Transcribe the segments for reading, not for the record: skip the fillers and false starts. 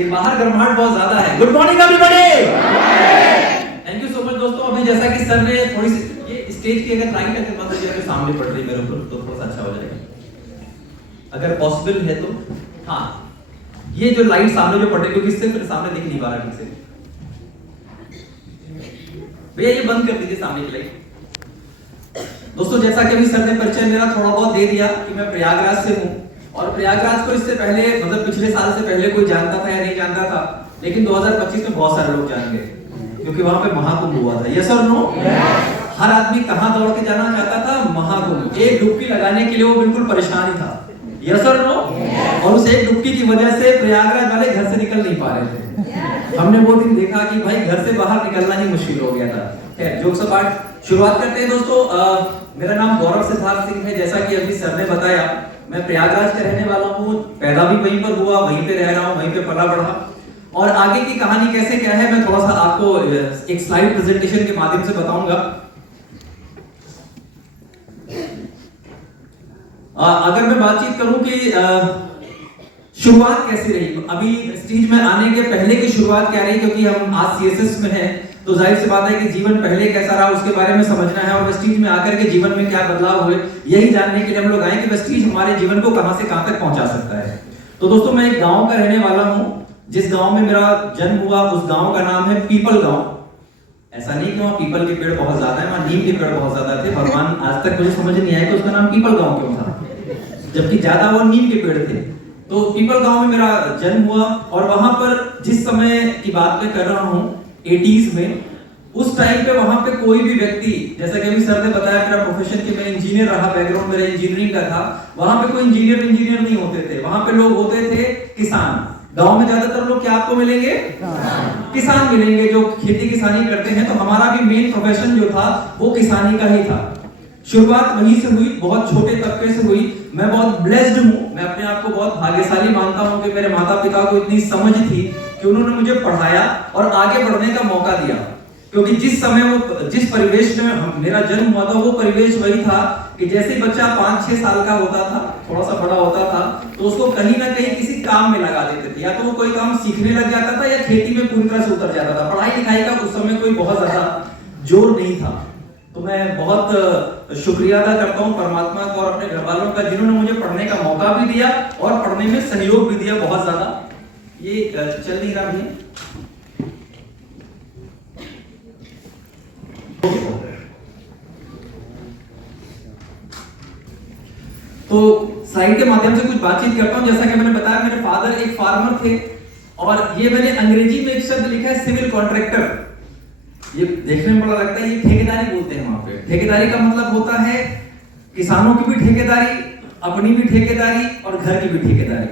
लेकिन बाहर गर्माहट बहुत ज्यादा है। Good morning everybody. Thank you so much दोस्तों। अभी जैसा कि सर ने थोड़ी सी ये स्टेज की अगर लाइट अगर बंद हो जाए तो सामने पड़ रही मेरे ऊपर तो थोड़ा सा अच्छा हो जाएगा अगर पॉसिबल है तो। हाँ, ये जो लाइट सामने जो पड़ रही क्योंकि इससे फिर सामने दिख नहीं पा रहा ठीक से। भैया ये बंद कर दीजिए सामने की लाइट। दोस्तों जैसा कि अभी सर ने परिचय मेरा थोड़ा बहुत दे दिया कि मैं प्रयागराज से हूँ और प्रयागराज को इससे पहले मतलब पिछले साल से पहले कोई जानता था या नहीं जानता था, लेकिन 2025 में बहुत सारे लोग जान गए क्योंकि वहां पे महाकुंभ हुआ था। यस और नो? हर आदमी कहां दौड़ के जाना चाहता था? महाकुंभ। एक डुबकी लगाने के लिए वो बिल्कुल परेशान ही था। यस और नो? और उस एक डुबकी की वजह से प्रयागराज वाले घर से निकल नहीं पा रहे थे। हमने वो दिन देखा कि भाई घर से बाहर निकलना ही मुश्किल हो गया था। जोक से बात शुरुआत करते हैं दोस्तों। मेरा नाम गौरव सिद्धार्थ सिंह है। जैसा कि अभी सर ने बताया मैं प्रयागराज का रहने वाला हूँ। पैदा भी वहीं पर हुआ, वहीं पे रह रहा हूँ, वहीं पे पला बढ़ा। और आगे की कहानी कैसे क्या है मैं थोड़ा सा आपको एक स्लाइड प्रेजेंटेशन के माध्यम से बताऊंगा। अगर मैं बातचीत करूं कि शुरुआत कैसी रही, अभी स्टेज में आने के पहले की शुरुआत क्या रही, क्योंकि हम आज सीएसएस में हैं तो जाहिर सी बात है कि जीवन पहले कैसा रहा उसके बारे में समझना है और वेस्टीज में आकर के जीवन में क्या बदलाव हुए यही जानने के लिए हम लोग आए कि वेस्टीज हमारे जीवन को कहां से कहां तक पहुंचा सकता है। तो दोस्तों मैं एक गांव का रहने वाला हूं। जिस गांव में मेरा जन्म हुआ उस गांव का नाम है पीपल गांव। ऐसा नहीं कि वहां पीपल के पेड़ बहुत ज्यादा है, वहां नीम के पेड़ बहुत ज्यादा थे। भगवान आज तक मुझे समझ नहीं आया कि उसका नाम पीपल गांव क्यों था, जबकि ज्यादा वो नीम के पेड़ थे। तो पीपल गांव में मेरा जन्म हुआ और वहां पर जिस समय की बात मैं कर रहा हूं 80s में, उस टाइम पे वहां पे कोई भी व्यक्ति, जैसा कि अभी सर ने बताया मेरा प्रोफेशन कि मैं इंजीनियर रहा, बैकग्राउंड मेरा इंजीनियरिंग का था, वहां पे कोई इंजीनियर नहीं होते थे। वहां पे लोग होते थे किसान। गांव में ज्यादातर लोग क्या आपको मिलेंगे? किसान मिलेंगे जो खेती किसानी करते हैं। तो हमारा भी मेन प्रोफेशन जो था वो किसानी का ही था। शुरुआत वहीं से हुई, बहुत छोटे तबके से हुई। मैं बहुत ब्लेस्ड हूं, मैं अपने आप को बहुत भाग्यशाली मानता हूं कि मेरे माता पिता को इतनी समझ थी कि उन्होंने मुझे पढ़ाया और आगे बढ़ने का मौका दिया। क्योंकि जिस समय वो जिस परिवेश में मेरा जन्म हुआ था वो परिवेश वही था कि जैसे बच्चा 5-6 साल का होता था, थोड़ा सा बड़ा होता था, तो उसको कहीं ना कहीं किसी काम में लगा देते थे। या तो वो कोई काम सीखने लग जाता था या खेती में पूरी तरह से उतर जाता था। पढ़ाई लिखाई का उस समय कोई बहुत ज्यादा जोर नहीं था। तो मैं बहुत शुक्रिया अदा करता हूँ परमात्मा का और अपने घर वालों का जिन्होंने मुझे पढ़ने का मौका भी दिया और पढ़ने में सहयोग भी दिया बहुत ज्यादा। ये चल नहीं रहा भी। तो स्लाइड के माध्यम से कुछ बातचीत करता हूं। जैसा कि मैंने बताया मेरे फादर एक फार्मर थे और ये मैंने अंग्रेजी में एक शब्द लिखा है सिविल कॉन्ट्रैक्टर। ये देखने में बड़ा लगता है, ये ठेकेदारी बोलते हैं वहां पे। ठेकेदारी का मतलब होता है किसानों की भी ठेकेदारी, अपनी भी ठेकेदारी और घर की भी ठेकेदारी।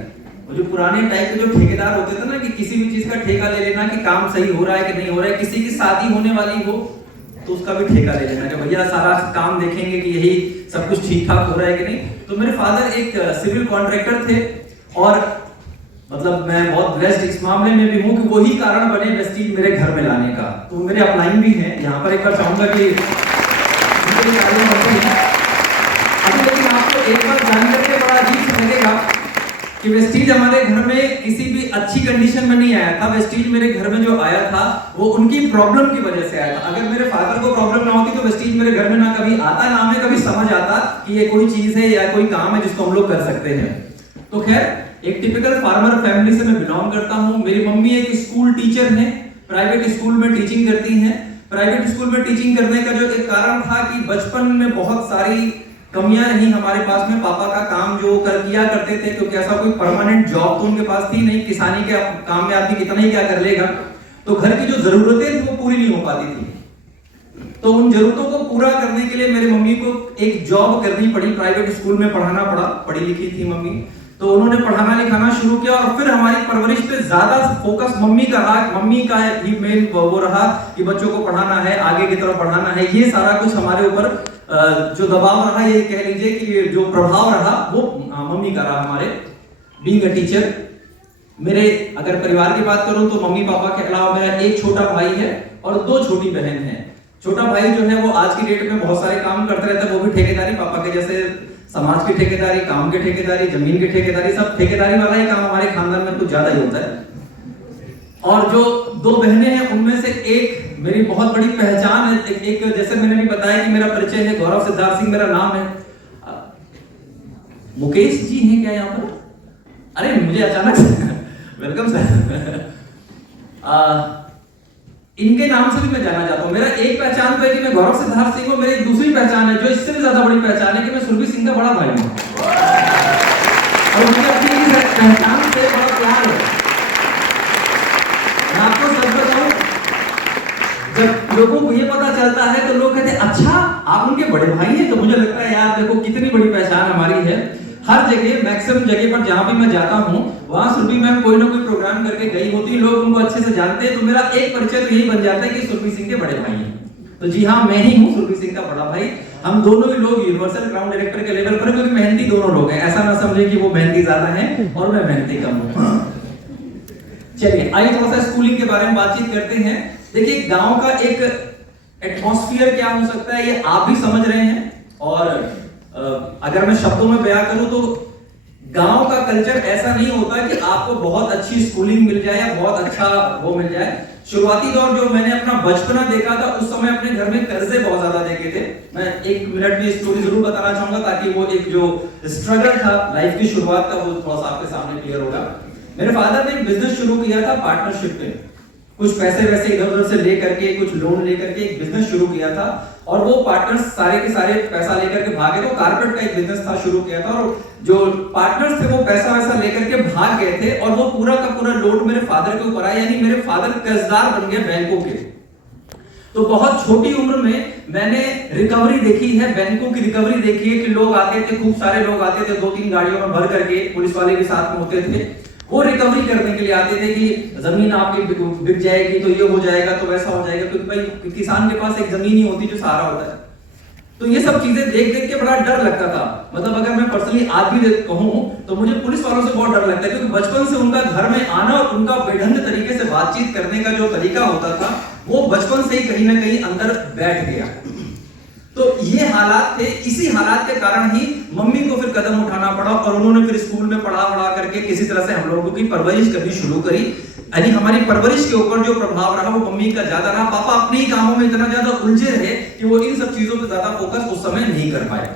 वो जो पुराने टाइप के जो ठेकेदार होते थे ना कि किसी भी चीज का ठेका ले लेना कि काम सही हो रहा है कि नहीं हो रहा है, किसी की शादी होने वाली हो तो उसका भी ठेका ले लेना कि भैया सारा काम देखेंगे कि यही सब कुछ ठीक ठाक हो रहा है कि नहीं। तो मेरे फादर एक सिविल कॉन्ट्रैक्टर थे और मतलब मैं बहुत ब्लेस्ड इस मामले में भी हूं कि वही कारण बने वेस्टीज मेरे घर में लाने का। तो मेरे अपलाइन भी हैं यहाँ पर। एक बार चाहूंगा कि अभी लेकिन आपको एक बार जान करके बड़ा अजीब लगेगा कि वेस्टीज हमारे घर में किसी भी अच्छी कंडीशन में नहीं आया था। वेस्टीज मेरे घर में जो आया था वो उनकी प्रॉब्लम की वजह से आया था। अगर मेरे फादर को प्रॉब्लम ना होती तो वेस्टीज मेरे घर में ना कभी आता ना हमें कभी समझ आता कि ये कोई चीज है या कोई काम है जिसको हम लोग कर सकते हैं। तो खैर एक टिपिकल फार्मर फैमिली से मैं बिलोंग करता हूँ। मेरी मम्मी एक स्कूल टीचर है, प्राइवेट स्कूल में टीचिंग करती हैं। प्राइवेट स्कूल में टीचिंग करने का जो एक कारण था कि बचपन में बहुत सारी कमियां रही हमारे पास में। पापा का काम जो किया करते थे क्योंकि ऐसा कोई परमानेंट जॉब तो उनके पास थी नहीं। किसानी के काम में आदमी कितना ही क्या कर लेगा, तो घर की जो जरूरतें थी वो पूरी नहीं हो पाती थी। तो उन जरूरतों को पूरा करने के लिए मेरी मम्मी को एक जॉब करनी पड़ी, प्राइवेट स्कूल में पढ़ाना पड़ा। पढ़ी लिखी थी मम्मी, तो उन्होंने पढ़ाना लिखाना शुरू किया और फिर हमारी परवरिश पे ज्यादा फोकस मम्मी का रहा। मम्मी का ही मेन वो रहा कि बच्चों को पढ़ाना है, आगे की तरफ बढ़ाना है। ये सारा कुछ हमारे ऊपर जो दबाव रहा, ये कह लीजिए कि जो प्रभाव रहा वो मम्मी का रहा हमारे बीइंग अ टीचर। मेरे अगर परिवार की बात करूं तो मम्मी पापा के अलावा मेरा एक छोटा भाई है और 2 छोटी बहन है। छोटा भाई जो है वो आज की डेट में बहुत सारे काम करते रहता है। वो भी ठेकेदारी, पापा के जैसे समाज की ठेकेदारी, काम की ठेकेदारी, जमीन की ठेकेदारी, सब ठेकेदारी वाला ही काम हमारे खानदान में कुछ ज्यादा ही होता है। और जो दो बहनें हैं उनमें से एक मेरी बहुत बड़ी पहचान है। एक जैसे मैंने भी बताया कि मेरा परिचय है, गौरव सिद्धार्थ सिंह मेरा नाम है। मुकेश जी हैं क्या यहाँ पर? अरे मुझे अचानक से वेलकम सर। इनके नाम से भी मैं जाना चाहता हूँ। मेरा एक पहचान तो है कि मैं गौरव सिद्धार्थ सिंह हूँ, मेरी दूसरी पहचान है जो इससे भी ज्यादा बड़ी पहचान है कि मैं सुरभि सिंह का बड़ा भाई हूँ। और मुझे अपनी पहचान से बड़ा प्यार है। मैं आपको सच बताऊं, जब लोगों को ये पता चलता है तो लोग कहते हैं अच्छा आप उनके बड़े भाई हैं, तो मुझे लगता है यार देखो कितनी बड़ी पहचान हमारी है। हर जगह मैक्सिमम जगह पर जहां भी मैं जाता हूं वहां सुरभि मैम कोई ना कोई प्रोग्राम करके गई होती है, लोग उनको अच्छे से जानते हैं। तो मेरा एक परिचय तो यही बन जाता है कि सुरभि सिंह के बड़े भाई हैं। तो जी हाँ, मैं ही हूँ सुरभि सिंह का बड़ा भाई। हम दोनों ही लोग यूनिवर्सल ग्राउंड डायरेक्टर के लेवल पर, क्योंकि मेहनती दोनों लोग हैं। ऐसा ना समझे कि वो मेहनती ज्यादा है और मैं मेहनती कम हूँ। चलिए आइए थोड़ा सा स्कूलिंग के बारे में बातचीत करते हैं। देखिए गांव का एक एटमॉस्फेयर क्या हो सकता है ये आप भी समझ रहे हैं। और अगर मैं शब्दों में बयां करूं तो गांव का कल्चर ऐसा नहीं होता कि आपको बहुत अच्छी स्कूलिंग मिल जाए या बहुत अच्छा वो मिल जाए। शुरुआती दौर जो मैंने अपना बचपना देखा था उस समय अपने घर में कर्जे बहुत ज्यादा देखे थे। मैं एक मिनट में स्टोरी जरूर बताना चाहूंगा ताकि वो एक जो स्ट्रगल था लाइफ की शुरुआत का वो थोड़ा सा आपके सामने क्लियर होगा। मेरे फादर ने एक बिजनेस शुरू किया था पार्टनरशिप में, कुछ पैसे वैसे इधर उधर से लेकर के, कुछ लोन लेकर के एक बिजनेस शुरू किया था। और वो पार्टनर्स सारे के सारे पैसा लेकर के भागे। तो कारपेट का एक बिजनेस था, शुरू किया था, और जो पार्टनर्स थे वो पैसा वैसा लेकर के भाग गए थे और वो पूरा का पूरा लोड मेरे फादर के ऊपर आया। यानी मेरे फादर कर्जदार बन गए बैंकों के। तो बहुत छोटी उम्र में मैंने रिकवरी देखी है, बैंकों की रिकवरी देखी है कि लोग आते थे, खूब सारे लोग आते थे, 2-3 गाड़ियों में भर करके, पुलिस वाले भी साथ में होते थे। वो रिकवरी करने के लिए आते थे कि जमीन आपकी बिक जाएगी तो ये हो जाएगा तो वैसा हो जाएगा, क्योंकि भाई किसान के पास एक जमीन ही होती जो सहारा होता है। तो ये सब चीजें देख देख के बड़ा डर लगता था। मतलब अगर मैं पर्सनली आज भी कहूं तो मुझे पुलिस वालों से बहुत डर लगता है, क्योंकि बचपन से उनका घर में आना और उनका बेढंग तरीके से बातचीत करने का जो तरीका होता था वो बचपन से ही कहीं ना कहीं अंदर बैठ गया। तो ये हालात थे, इसी हालात के कारण ही मम्मी को फिर कदम उठाना पड़ा और उन्होंने फिर स्कूल में पढ़ा करके किसी तरह से हम लोगों की परवरिश करनी शुरू करी। यानी हमारी परवरिश के ऊपर जो प्रभाव रहा वो मम्मी का ज्यादा रहा। पापा अपने ही कामों में इतना ज्यादा उलझे रहे कि वो इन सब चीजों पे ज्यादा फोकस उस समय नहीं कर पाए।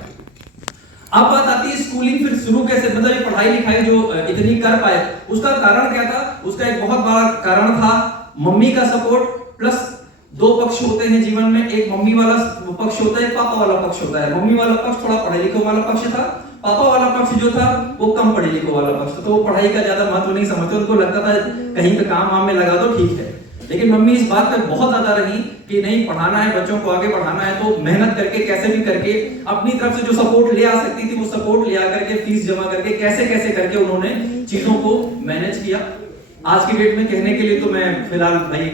अब बात आती है स्कूलिंग फिर शुरू कैसे, मतलब ये पढ़ाई लिखाई जो इतनी कर पाए उसका कारण क्या था। उसका एक बहुत बड़ा कारण था मम्मी का सपोर्ट, प्लस दो पक्ष होते हैं जीवन में, एक मम्मी वाला पक्ष होता है, एक पापा वाला पक्ष होता है। मम्मी वाला पक्ष थोड़ा पढ़े लिखे वाला पक्ष था, पापा वाला पक्ष जो था वो कम पढ़े लिखे वाला पक्ष था। तो वो पढ़ाई का ज्यादा महत्व नहीं समझते, उनको लगता था कहीं पे काम वाम में लगा दो ठीक है। लेकिन मम्मी इस बात पे बहुत ज्यादा रही कि नहीं, पढ़ाना है, बच्चों को आगे बढ़ाना है, तो मेहनत करके कैसे भी करके अपनी तरफ से जो सपोर्ट ले आ सकती थी वो सपोर्ट ले आकर के, फीस जमा करके, कैसे कैसे करके उन्होंने चीजों को मैनेज किया। आज की डेट में कहने के लिए तो मैं फिलहाल भाई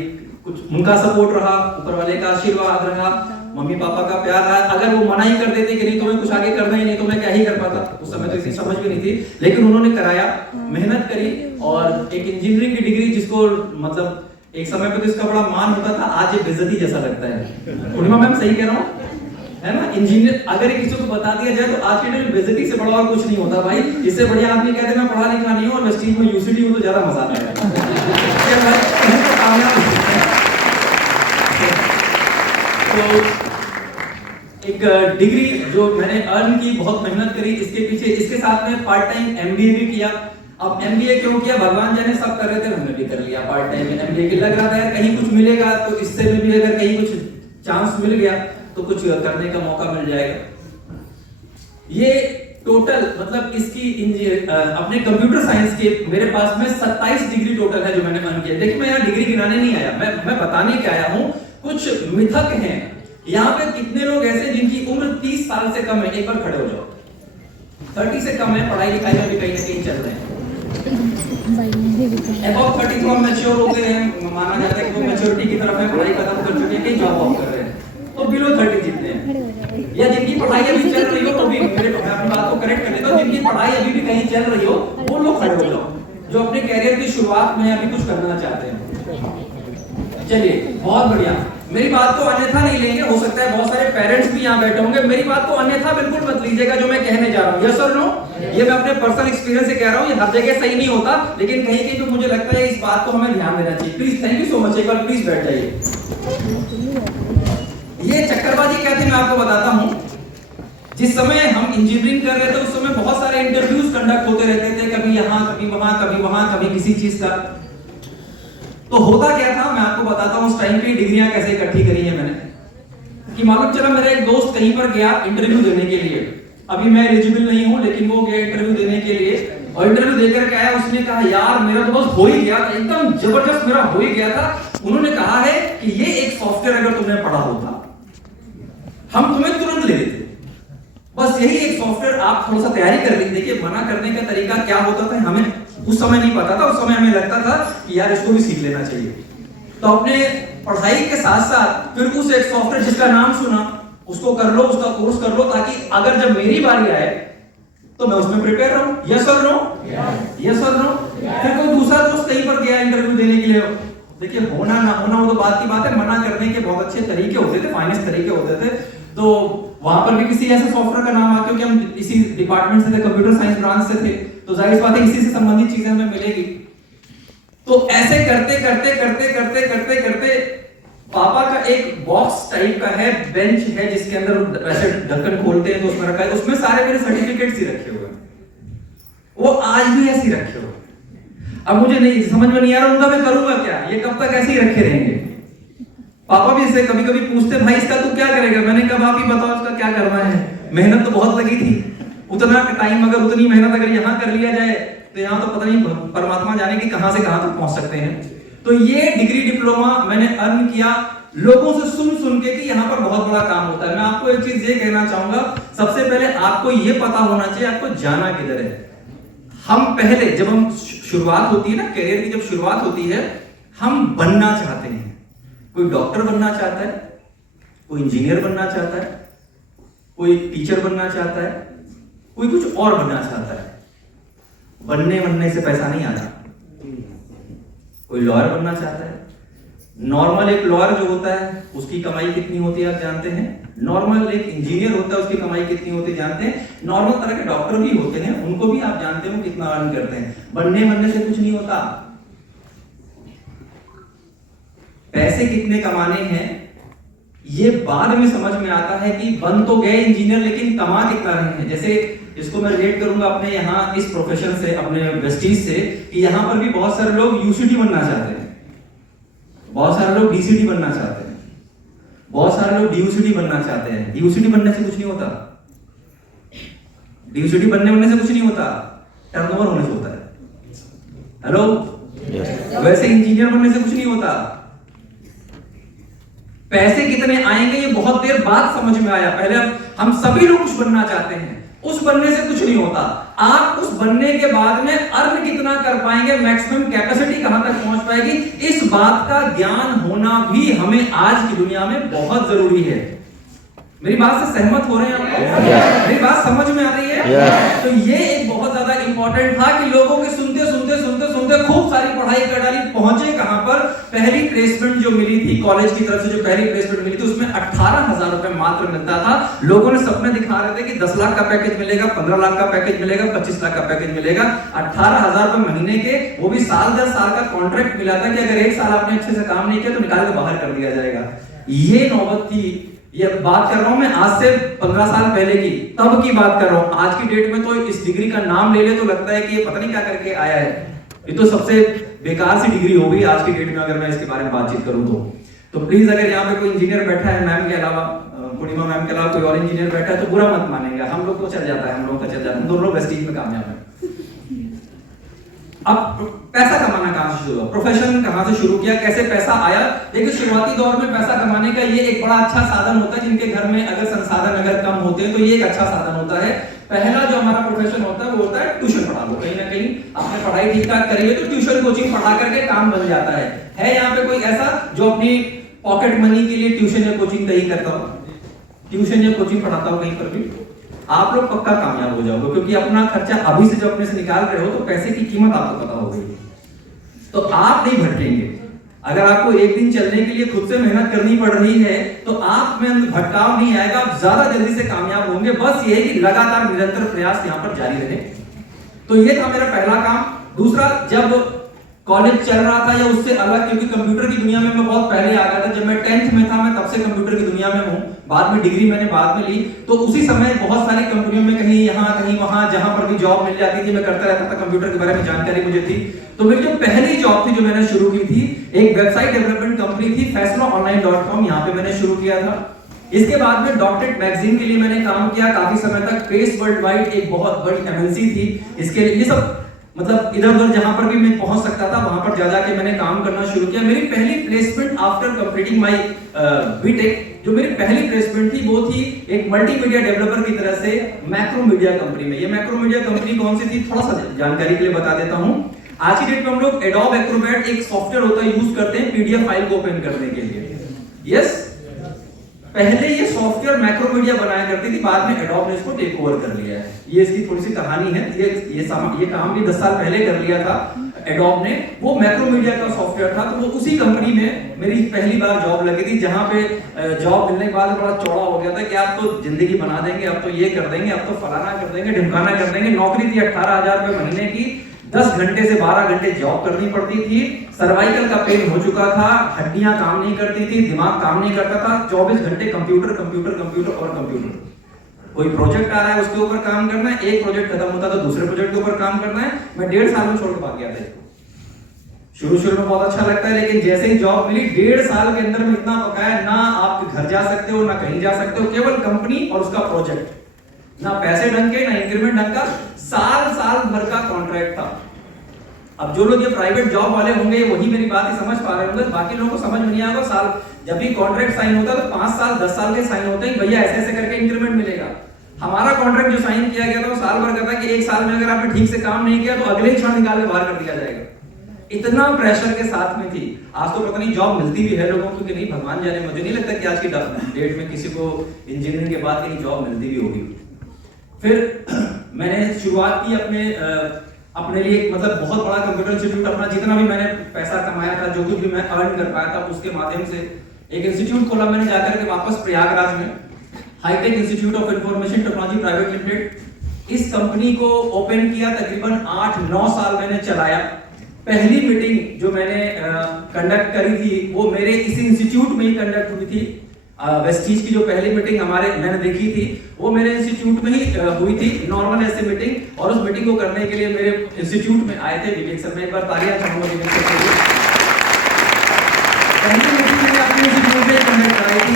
कुछ उनका सपोर्ट रहा, ऊपर वाले का आशीर्वाद रहा, मम्मी पापा का प्यार रहा। अगर वो मना ही कर देते कि नहीं तुम्हें कुछ आगे करना ही नहीं तो मैं क्या ही कर पाता, उस समय तो इतनी समझ भी नहीं थी, लेकिन उन्होंने कराया, मेहनत करी और एक इंजीनियरिंग की डिग्री जिसको मतलब एक समय पे तो इसका बड़ा मान होता था, आज ये बेइज्जती जैसा लगता है। पूर्णिमा मैम सही कह रहा हूँ है ना? इंजीनियर अगर किसी को बता दिया जाए तो आज के टाइम में बेइज्जती से बड़ा और कुछ नहीं होता भाई। इससे बढ़िया आदमी कहते मैं पढ़ा लिखा नहीं हूँ और वेस्टीज में यूसीडी हूँ तो ज्यादा मजा आता है। तो एक डिग्री जो मैंने अर्न की, बहुत मेहनत करी इसके पीछे, इसके साथ में पार्ट टाइम एमबीए भी किया। अब एमबीए क्यों किया, भगवान जाने, सब कर रहे थे हमने भी कर लिया पार्ट टाइम एमबीए। लग रहा था यार कहीं कुछ मिलेगा तो इससे में भी अगर कहीं कुछ चांस मिल गया तो कुछ करने का मौका मिल जाएगा। ये टोटल मतलब इसकी अपने कंप्यूटर साइंस के मेरे पास में 27 डिग्री टोटल है जो मैंने अर्न किया। देखिए मैं यहाँ डिग्री गिनाने नहीं आया, मैं बताने के आया हूँ कुछ मिथक हैं। यहाँ पे कितने लोग ऐसे जिनकी उम्र 30 साल से कम है, एक बार खड़े हो जाओ। 30 से कम है, पढ़ाई लिखाई में भी कहीं ना कहीं चल रहे हैं। अबाउट 30 तो मैच्योर हो गए हैं, माना जाता है कि वो मैच्योरिटी की तरफ है, पढ़ाई खत्म कर चुके हैं, कहीं जॉब वॉब कर रहे हैं। तो बिलो 30 जितने हैं, या जिनकी पढ़ाई अभी चल रही हो तो भी मेरे अपनी बात को करेक्ट कर देता हूं, जिनकी पढ़ाई अभी भी कहीं चल रही हो वो लोग खड़े हो जाओ, जो अपने कैरियर की शुरुआत में अभी कुछ करना चाहते हैं। चलिए बहुत बढ़िया। मेरी बात को अन्यथा नहीं लेंगे, हो सकता है बहुत सारे पेरेंट्स भी यहाँ बैठे होंगे, मेरी बात को अन्यथा बिल्कुल मत लीजिएगा जो मैं कहने जा रहा हूँ। यस और नो? ये मैं अपने पर्सनल एक्सपीरियंस से कह रहा हूँ, ये हर जगह सही नहीं होता, लेकिन कहीं कहीं पे मुझे लगता है इस बात को हमें ध्यान देना चाहिए। Please, thank you so much, एक बार प्लीज बैठ जाइए। ये चक्करबाजी क्या थी मैं आपको बताता हूँ। जिस समय हम इंजीनियरिंग कर रहे थे उस समय बहुत सारे इंटरव्यूज कंडक्ट होते रहते थे, कभी यहाँ कभी वहां कभी वहां कभी किसी चीज का। तो होता क्या था मैं आपको बताता हूँ उस टाइम पे डिग्रियां कैसे इकट्ठी करी है मैंने। कि मालूम चला मेरा एक दोस्त कहीं पर गया इंटरव्यू देने के लिए, अभी मैं एलिजिबल नहीं हूँ लेकिन वो गया इंटरव्यू देने के लिए, और इंटरव्यू देकर के आया। उसने कहा यार मेरा तो बस हो ही गया था, एकदम जबरदस्त मेरा हो ही गया था। उन्होंने कहा है कि ये एक सॉफ्टवेयर अगर तुमने पढ़ा होता हम तुम्हें तुरंत ले लेते। बस यही एक सॉफ्टवेयर, आप थोड़ा सा तैयारी कर लीजिए। देखिए मना करने का तरीका क्या होता था हमें उस समय नहीं पता था, उस समय हमें लगता था कि यार इसको भी सीख लेना चाहिए। तो अपने पढ़ाई के साथ साथ फिर उस एक सॉफ्टवेयर जिसका नाम सुना उसको कर लो, उसका कोर्स कर लो, ताकि अगर जब मेरी बारी आए तो मैं उसमें प्रिपेयर रहूं। यस और नो? यस और नो? फिर कोई दूसरा दोस्त कहीं पर गया इंटरव्यू देने के लिए, देखिए होना ना होना वो तो बात की बात है, मना करने के बहुत अच्छे तरीके होते थे, फाइनेस्ट तरीके होते थे। तो वहां पर भी किसी ऐसे सॉफ्टवेयर का नाम आ, क्योंकि हम इसी डिपार्टमेंट से थे, कंप्यूटर साइंस ब्रांच से थे, तो जाहिर बात है इसी से संबंधित चीजें हमें मिलेगी। तो ऐसे करते करते करते करते करते करते पापा का एक बॉक्स टाइप का है, बेंच है जिसके अंदर वैसे ढक्कन खोलते हैं तो उसमें रखा है, उसमें सारे मेरे सर्टिफिकेट्स ही रखे हुए हैं, वो आज भी ऐसे ही रखे हुए। अब मुझे नहीं समझ में नहीं आ रहा उनका मैं करूंगा क्या, ये कब तक ऐसे ही रखे रहेंगे। पापा भी इससे कभी कभी पूछते भाई इसका तू क्या करेगा, मैंने कहा आप ही बताओ इसका क्या करना है, मेहनत तो बहुत लगी थी, उतना टाइम अगर उतनी मेहनत अगर यहाँ कर लिया जाए तो यहाँ तो पता नहीं परमात्मा जाने की कहां से कहां तक पहुंच सकते हैं। तो ये डिग्री डिप्लोमा मैंने अर्न किया लोगों से सुन सुन के कि यहाँ पर बहुत बड़ा काम होता है। मैं आपको एक चीज ये कहना चाहूंगा, सबसे पहले आपको ये पता होना चाहिए आपको जाना किधर है। हम पहले जब हम शुरुआत होती है ना, करियर की जब शुरुआत होती है, हम बनना चाहते हैं। कोई डॉक्टर बनना चाहता है, कोई इंजीनियर बनना चाहता है, कोई टीचर बनना चाहता है, कोई कुछ और बनना चाहता है। बनने से पैसा नहीं आता। कोई लॉयर बनना चाहता है, नॉर्मल एक लॉयर जो होता है उसकी कमाई कितनी होती है आप जानते हैं, नॉर्मल एक इंजीनियर होता है उसकी कमाई कितनी होती है जानते हैं, नॉर्मल तरह के डॉक्टर भी होते हैं उनको भी आप जानते हो कितना अर्न करते हैं। बनने से कुछ नहीं होता। पैसे कितने कमाने हैं ये बाद में समझ में आता है कि बन तो गए इंजीनियर लेकिन कमा कितना रहे हैं। जैसे इसको मैं रिलेट करूंगा अपने यहाँ इस प्रोफेशन से, अपने वेस्टीज से, कि यहाँ पर भी बहुत सारे लोग यूसीडी बनना चाहते हैं, बहुत सारे लोग डीसीडी बनना चाहते हैं, बहुत सारे लोग डीयूसीडी बनना चाहते हैं। डीयूसीडी बनने से कुछ नहीं होता, डीयूसीडी बनने से कुछ नहीं होता, टर्नओवर होने से होता है। हेलो, वैसे इंजीनियर बनने से कुछ नहीं होता। पैसे कितने आएंगे ये बहुत देर बाद समझ में आया, पहले हम सभी लोग कुछ बनना चाहते हैं, उस बनने से कुछ नहीं होता। आप उस बनने के बाद में अर्न कितना कर पाएंगे, मैक्सिमम कैपेसिटी कहां तक पहुंच पाएगी, इस बात का ज्ञान होना भी हमें आज की दुनिया में बहुत जरूरी है। मेरी बात से सहमत हो रहे हैं आप? मेरी बात समझ में आ रही है? तो ये एक बहुत ज्यादा इंपॉर्टेंट था कि लोगों के सुनते सुनते सुनते सुनते खूब सारी पढ़ाई कर डाली, पहुंचे कहां पर, पहली प्लेसमेंट जो मिली थी कॉलेज की तरफ से, जो पहली प्लेसमेंट मिली थी उसमें 18,000 रुपए मात्र मिलता था। लोगों ने सपने दिखा रहे थे कि 10 लाख का पैकेज मिलेगा, 15 लाख का पैकेज मिलेगा, 25 लाख का पैकेज मिलेगा। 18,000 रुपए महीने के, वो भी साल दर साल का कॉन्ट्रैक्ट मिला था कि अगर एक साल आपने अच्छे से काम नहीं किया तो निकाल के बाहर कर दिया जाएगा। ये नौबत थी। ये बात कर रहा हूं मैं आज से 15 साल पहले की, तब की बात कर रहा हूं। आज की डेट में तो इस डिग्री का नाम ले ले तो लगता है कि ये पता नहीं क्या करके आया है, ये तो सबसे बेकार सी डिग्री हो गई आज की डेट में अगर मैं इसके बारे में बातचीत करूं तो प्लीज अगर यहाँ पे कोई इंजीनियर बैठा है मैम के अलावा, पूर्णिमा मैम के अलावा कोई और इंजीनियर बैठा है तो बुरा मत मानेंगे, हम लोग को चल जाता है, हम लोग का चल जाता है, हम दोनों लोग वेस्टीज में कामयाब है। अब पैसा कमाना कहां से शुरू हुआ, प्रोफेशन कहां से शुरू किया, कैसे पैसा आया। देखिए शुरुआती दौर में पैसा कमाने का ये एक बड़ा अच्छा साधन होता है, जिनके घर में अगर संसाधन अगर कम होते हैं तो ये एक अच्छा साधन होता है। पहला जो हमारा प्रोफेशन होता है वो होता है ट्यूशन पढ़ा लो, कहीं ना कहीं आपने पढ़ाई ठीक ठाक करी है तो ट्यूशन कोचिंग पढ़ा करके काम बन जाता है यहाँ पे कोई ऐसा जो अपनी पॉकेट मनी के लिए ट्यूशन या कोचिंग नहीं करता हो, ट्यूशन या कोचिंग पढ़ाता हो कहीं पर भी, आप लोग पक्का कामयाब हो जाओगे, क्योंकि अपना खर्चा अभी से जब अपने से निकाल रहे हो तो पैसे की कीमत आपको पता हो गई, तो आप नहीं भटकेंगे। अगर आपको एक दिन चलने के लिए खुद से मेहनत करनी पड़ रही है तो आप में भटकाव नहीं आएगा, आप ज्यादा जल्दी से कामयाब होंगे। बस ये है कि लगातार निरंतर प्रयास यहाँ पर जारी रहे। तो ये था मेरा पहला काम। दूसरा, जब कॉलेज चल रहा था या उससे अलग, क्योंकि कंप्यूटर की दुनिया में मैं बहुत पहले आ गया था। जब मैं 10th में था, मैं तब से कंप्यूटर की दुनिया में हूँ। बाद में डिग्री मैंने बाद में ली, तो उसी समय बहुत सारी कंपनियों में कहीं यहाँ कहीं वहां जहां पर भी जॉब मिल जाती थी, मैं करता रहता था। कंप्यूटर के बारे में जानकारी मुझे थी। तो मेरी जो पहली जॉब थी जो मैंने शुरू की थी, एक वेबसाइट डेवलपमेंट कंपनी थी, faisalonline.com, यहाँ पे मैंने शुरू किया था। इसके बाद में डॉक्टरेट मैगजीन के लिए मैंने काम किया काफी समय तक। पेस वर्ल्ड वाइड एक बहुत बड़ी एमएनसी थी। इसके लिए ये सब मतलब इधर उधर जहां पर भी मैं पहुंच सकता था वहां पर जा के मैंने काम करना शुरू किया। मेरी पहली placement after completing my BTech, जो मेरी पहली प्लेसमेंट थी वो थी एक मल्टीमीडिया डेवलपर की तरह से मैक्रोमीडिया कंपनी में। ये मैक्रोमीडिया कंपनी कौन सी थी, थोड़ा सा जानकारी के लिए बता देता हूं। आज की डेट में हम लोग एडोब एक्रोबैट एक सॉफ्टवेयर होता है, यूज करते हैं पीडीएफ फाइल को ओपन करने के लिए। यस, पहले ये सॉफ्टवेयर मैक्रोमीडिया बनाया करती थी, बाद में एडोब ने इसको टेक ओवर कर लिया है। ये इसकी थोड़ी सी कहानी है। ये काम भी 10 साल पहले कर लिया था एडोब ने। वो मैक्रोमीडिया का सॉफ्टवेयर था, तो वो उसी कंपनी में मेरी पहली बार जॉब लगी थी, जहां पे जॉब मिलने के बाद बड़ा चौड़ा हो गया था कि आप तो जिंदगी बना देंगे, अब तो ये कर देंगे, अब तो फलाना कर देंगे, ढिमकाना कर देंगे। नौकरी थी 18,000 रुपए महीने की, 10 घंटे से 12 घंटे जॉब करनी पड़ती थी। सर्वाइकल का पेन हो चुका था, हड्डियां काम नहीं करती थी, दिमाग काम नहीं करता था। 24 घंटे कंप्यूटर कंप्यूटर कंप्यूटर और कंप्यूटर। कोई प्रोजेक्ट आ रहा है उसके ऊपर काम करना है, एक प्रोजेक्ट खत्म होता तो दूसरे प्रोजेक्ट के ऊपर काम करना है। मैं 1.5 साल में छोड़ के भाग गया था। शुरू में बहुत अच्छा लगता है, लेकिन जैसे ही जॉब मिली 1.5 साल के अंदर में इतना पकाया, ना आप घर जा सकते हो ना कहीं जा सकते हो, केवल कंपनी और उसका प्रोजेक्ट। ना पैसे ढंग के, ना इंक्रीमेंट ढंग का, साल भर का कॉन्ट्रैक्ट था। अब जो लोग ये प्राइवेट जॉब वाले होंगे वही मेरी बात ही समझ पा रहे होंगे, बाकी लोगों को समझ में नहीं आएगा। साल जब भी कॉन्ट्रैक्ट साइन होता है तो 5 साल 10 साल के साइन होते हैं, भैया ऐसे ऐसे करके इंक्रीमेंट मिलेगा। हमारा कॉन्ट्रैक्ट जो साइन किया गया था वो साल भर का था कि 1 साल में अगर आपने ठीक से काम नहीं किया तो अगले क्षण निकाल के बाहर कर दिया जाएगा। इतना प्रेशर के साथ में थी। आज तो पता नहीं जॉब मिलती भी है लोगों को कि नहीं, भगवान जाने। मुझे नहीं लगता कि आज की डेट में किसी को इंजीनियरिंग के बाद कहीं जॉब मिलती भी होगी। फिर मैंने शुरुआत की अपने लिए मतलब बहुत बड़ा कंप्यूटर इंस्टीट्यूट, अपना जितना भी मैंने पैसा कमाया था, जो कुछ भी मैं अर्न कर पाया था, उसके माध्यम से एक इंस्टीट्यूट खोला मैंने जाकर के वापस प्रयागराज में, Hitech institute of information technology private limited. इस कंपनी को ओपन किया, तकरीबन 8-9 साल मैंने चलाया। पहली मीटिंग जो मैंने कंडक्ट करी थी वो मेरे इसी इंस्टीट्यूट में ही कंडक्ट हुई थी। वेस्टीज की जो पहली मीटिंग मैंने देखी थी वो मेरे इंस्टीट्यूट में ही हुई थी, नॉर्मल ऐसे मीटिंग। और उस मीटिंग को करने के लिए मेरे इंस्टीट्यूट में आए थे विवेक सर। मैं एक बार तालियां चाहूंगा विवेक सर के लिए। पहली मीटिंग मैंने अपने इंस्टीट्यूट में कंडक्ट कराई थी।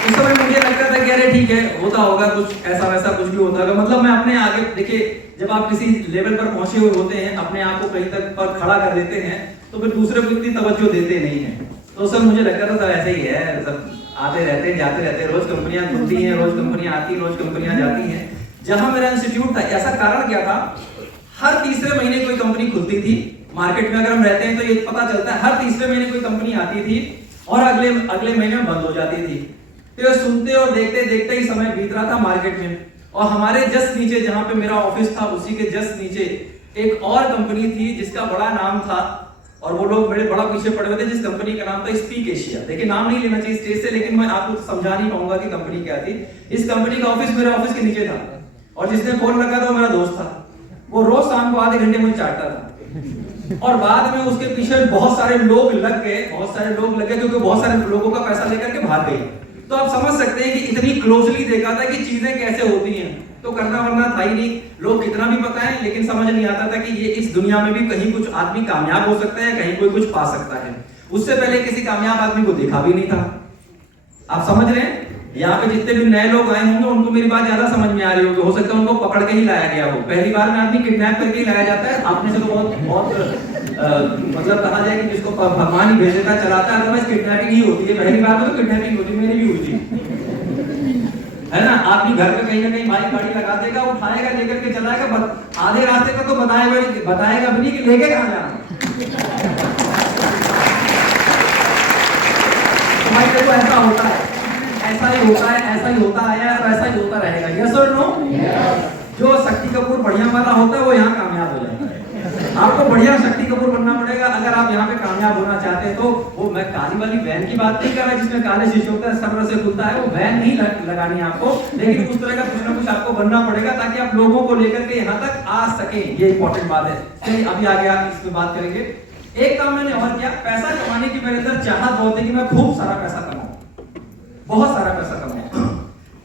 उस समय मुझे लगता था कि अरे ठीक है, होता होगा कुछ ऐसा वैसा, कुछ भी होता होगा। मतलब मैं अपने आगे, देखिए जब आप किसी लेवल पर पहुंचे हुए होते हैं, अपने आप को कहीं तक पर खड़ा कर देते हैं तो फिर दूसरे को इतनी तवज्जो देते नहीं है। तो सर मुझे लगता था सब ऐसे ही है, सब आते रहते हैं जाते रहते हैं, रोज कंपनियां खुलती हैं, रोज कंपनियां आती हैं, रोज कंपनियां जाती हैं। जहां मेरा इंस्टीट्यूट था, ऐसा कारण क्या था, हर तीसरे महीने कोई कंपनी खुलती थी। मार्केट में अगर हम रहते हैं तो ये पता चलता है, हर तीसरे महीने कोई कंपनी आती थी और अगले महीने में बंद हो जाती थी। तो ये सुनते और देखते देखते ही समय बीत रहा था मार्केट में। और हमारे जस्ट नीचे जहां पे मेरा ऑफिस था, उसी के जस्ट नीचे एक और कंपनी थी जिसका बड़ा नाम था, और वो लोग बड़े बड़ा पीछे पड़े हुए थे, जिस कंपनी का नाम था स्पीक एशिया। देखिए नाम नहीं लेना चाहिए स्टेज से, लेकिन मैं आपको समझा नहीं पाऊंगा कि कंपनी क्या थी। इस कंपनी का ऑफिस मेरे ऑफिस के नीचे था, और जिसने फोन रखा था वो मेरा दोस्त था। वो रोज शाम को आधे घंटे मुझे चाटता था, और बाद में उसके पीछे बहुत सारे लोग लग गए, क्योंकि बहुत सारे लोगों का पैसा लेकर के भाग गए। तो आप समझ सकते हैं कि इतनी क्लोजली देखा था कि चीजें कैसे होती हैं। तो करना वरना था ही नहीं, लोग कितना भी बताएं, लेकिन समझ नहीं आता था कि ये इस दुनिया में भी कहीं कुछ आदमी कामयाब हो सकता है, कहीं कोई कुछ पा सकता है। उससे पहले किसी कामयाब आदमी को देखा भी नहीं था। आप समझ रहे हैं, यहाँ पे जितने भी नए लोग आए होंगे उनको मेरी बात ज्यादा समझ में आ रही होगी। हो सकता है उनको पकड़ के ही लाया गया हो। पहली बार में आदमी किडनैप करके ही लाया जाता है। आपने से तो बहुत मतलब कहा जाए कि जिसको भगवान ही भेज देता चलाता है, तो किडनैपिंग ही होती है। पहली बार में तो किडनैपिंग होती है, मेरी भी हुई थी, है ना। आदमी घर पे कहीं ना कहीं बाइक गाड़ी लगा देगा, उठाएगा, लेकर के चलाएगा, आधे रास्ते पर तो बताएगा भी नहीं कि लेके कहां जाना। तो भाई देखो ऐसा होता है, ऐसा ही होता है, ऐसा ही होता आया और ऐसा ही होता रहेगा। यस और नो? जो शक्ति कपूर बढ़िया वाला होता है वो यहाँ कामयाब हो जाता है। आपको बढ़िया शक्ति कपूर बनना पड़ेगा अगर आप यहाँ पे कामयाब होना चाहते हैं। तो वो मैं काली वाली वैन की बात नहीं कर रहा जिसमें काले शीशे होते हैं, सब्र से खुलता है, वो वैन नहीं लगानी है आपको, लेकिन उस तरह का कुछ ना कुछ आपको बनना पड़ेगा ताकि आप लोगों को लेकर के यहाँ तक आ सके। ये इंपॉर्टेंट बात है। चलिए अभी आगे आप इस पे बात करेंगे। एक काम मैंने और किया, पैसा कमाने की मेरे अंदर चाहत बहुत है कि मैं खूब सारा पैसा कमाऊं, बहुत सारा पैसा कमाऊं।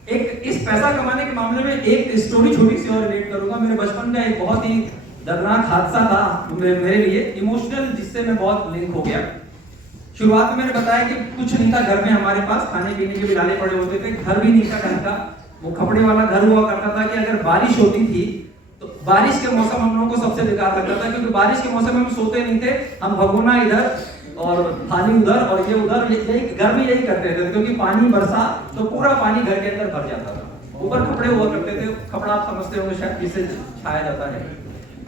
एक इस पैसा कमाने के मामले में एक स्टोरी छोटी सी और रिलेट करूंगा। मेरे बचपन का एक बहुत ही दर्दनाक हादसा था मेरे लिए, इमोशनल, जिससे मैं बहुत लिंक हो गया। शुरुआत में मैंने बताया कि कुछ नहीं था घर में, हमारे पास खाने पीने के भी लाले पड़े होते थे, घर भी नहीं था ढंग का। वो खपड़े वाला घर हुआ करता था कि अगर बारिश होती थी तो बारिश के मौसम हम लोगों को सबसे बेकार लगता था, क्योंकि बारिश के मौसम में हम सोते नहीं थे, हम भगोना इधर और पानी उधर और ये उधर, यही घर में यही करते थे, क्योंकि पानी बरसा तो पूरा पानी घर के अंदर भर जाता था। ऊपर कपड़े हुआ करते थे, कपड़ा आप समझते होंगे शायद जिससे छाया जाता है,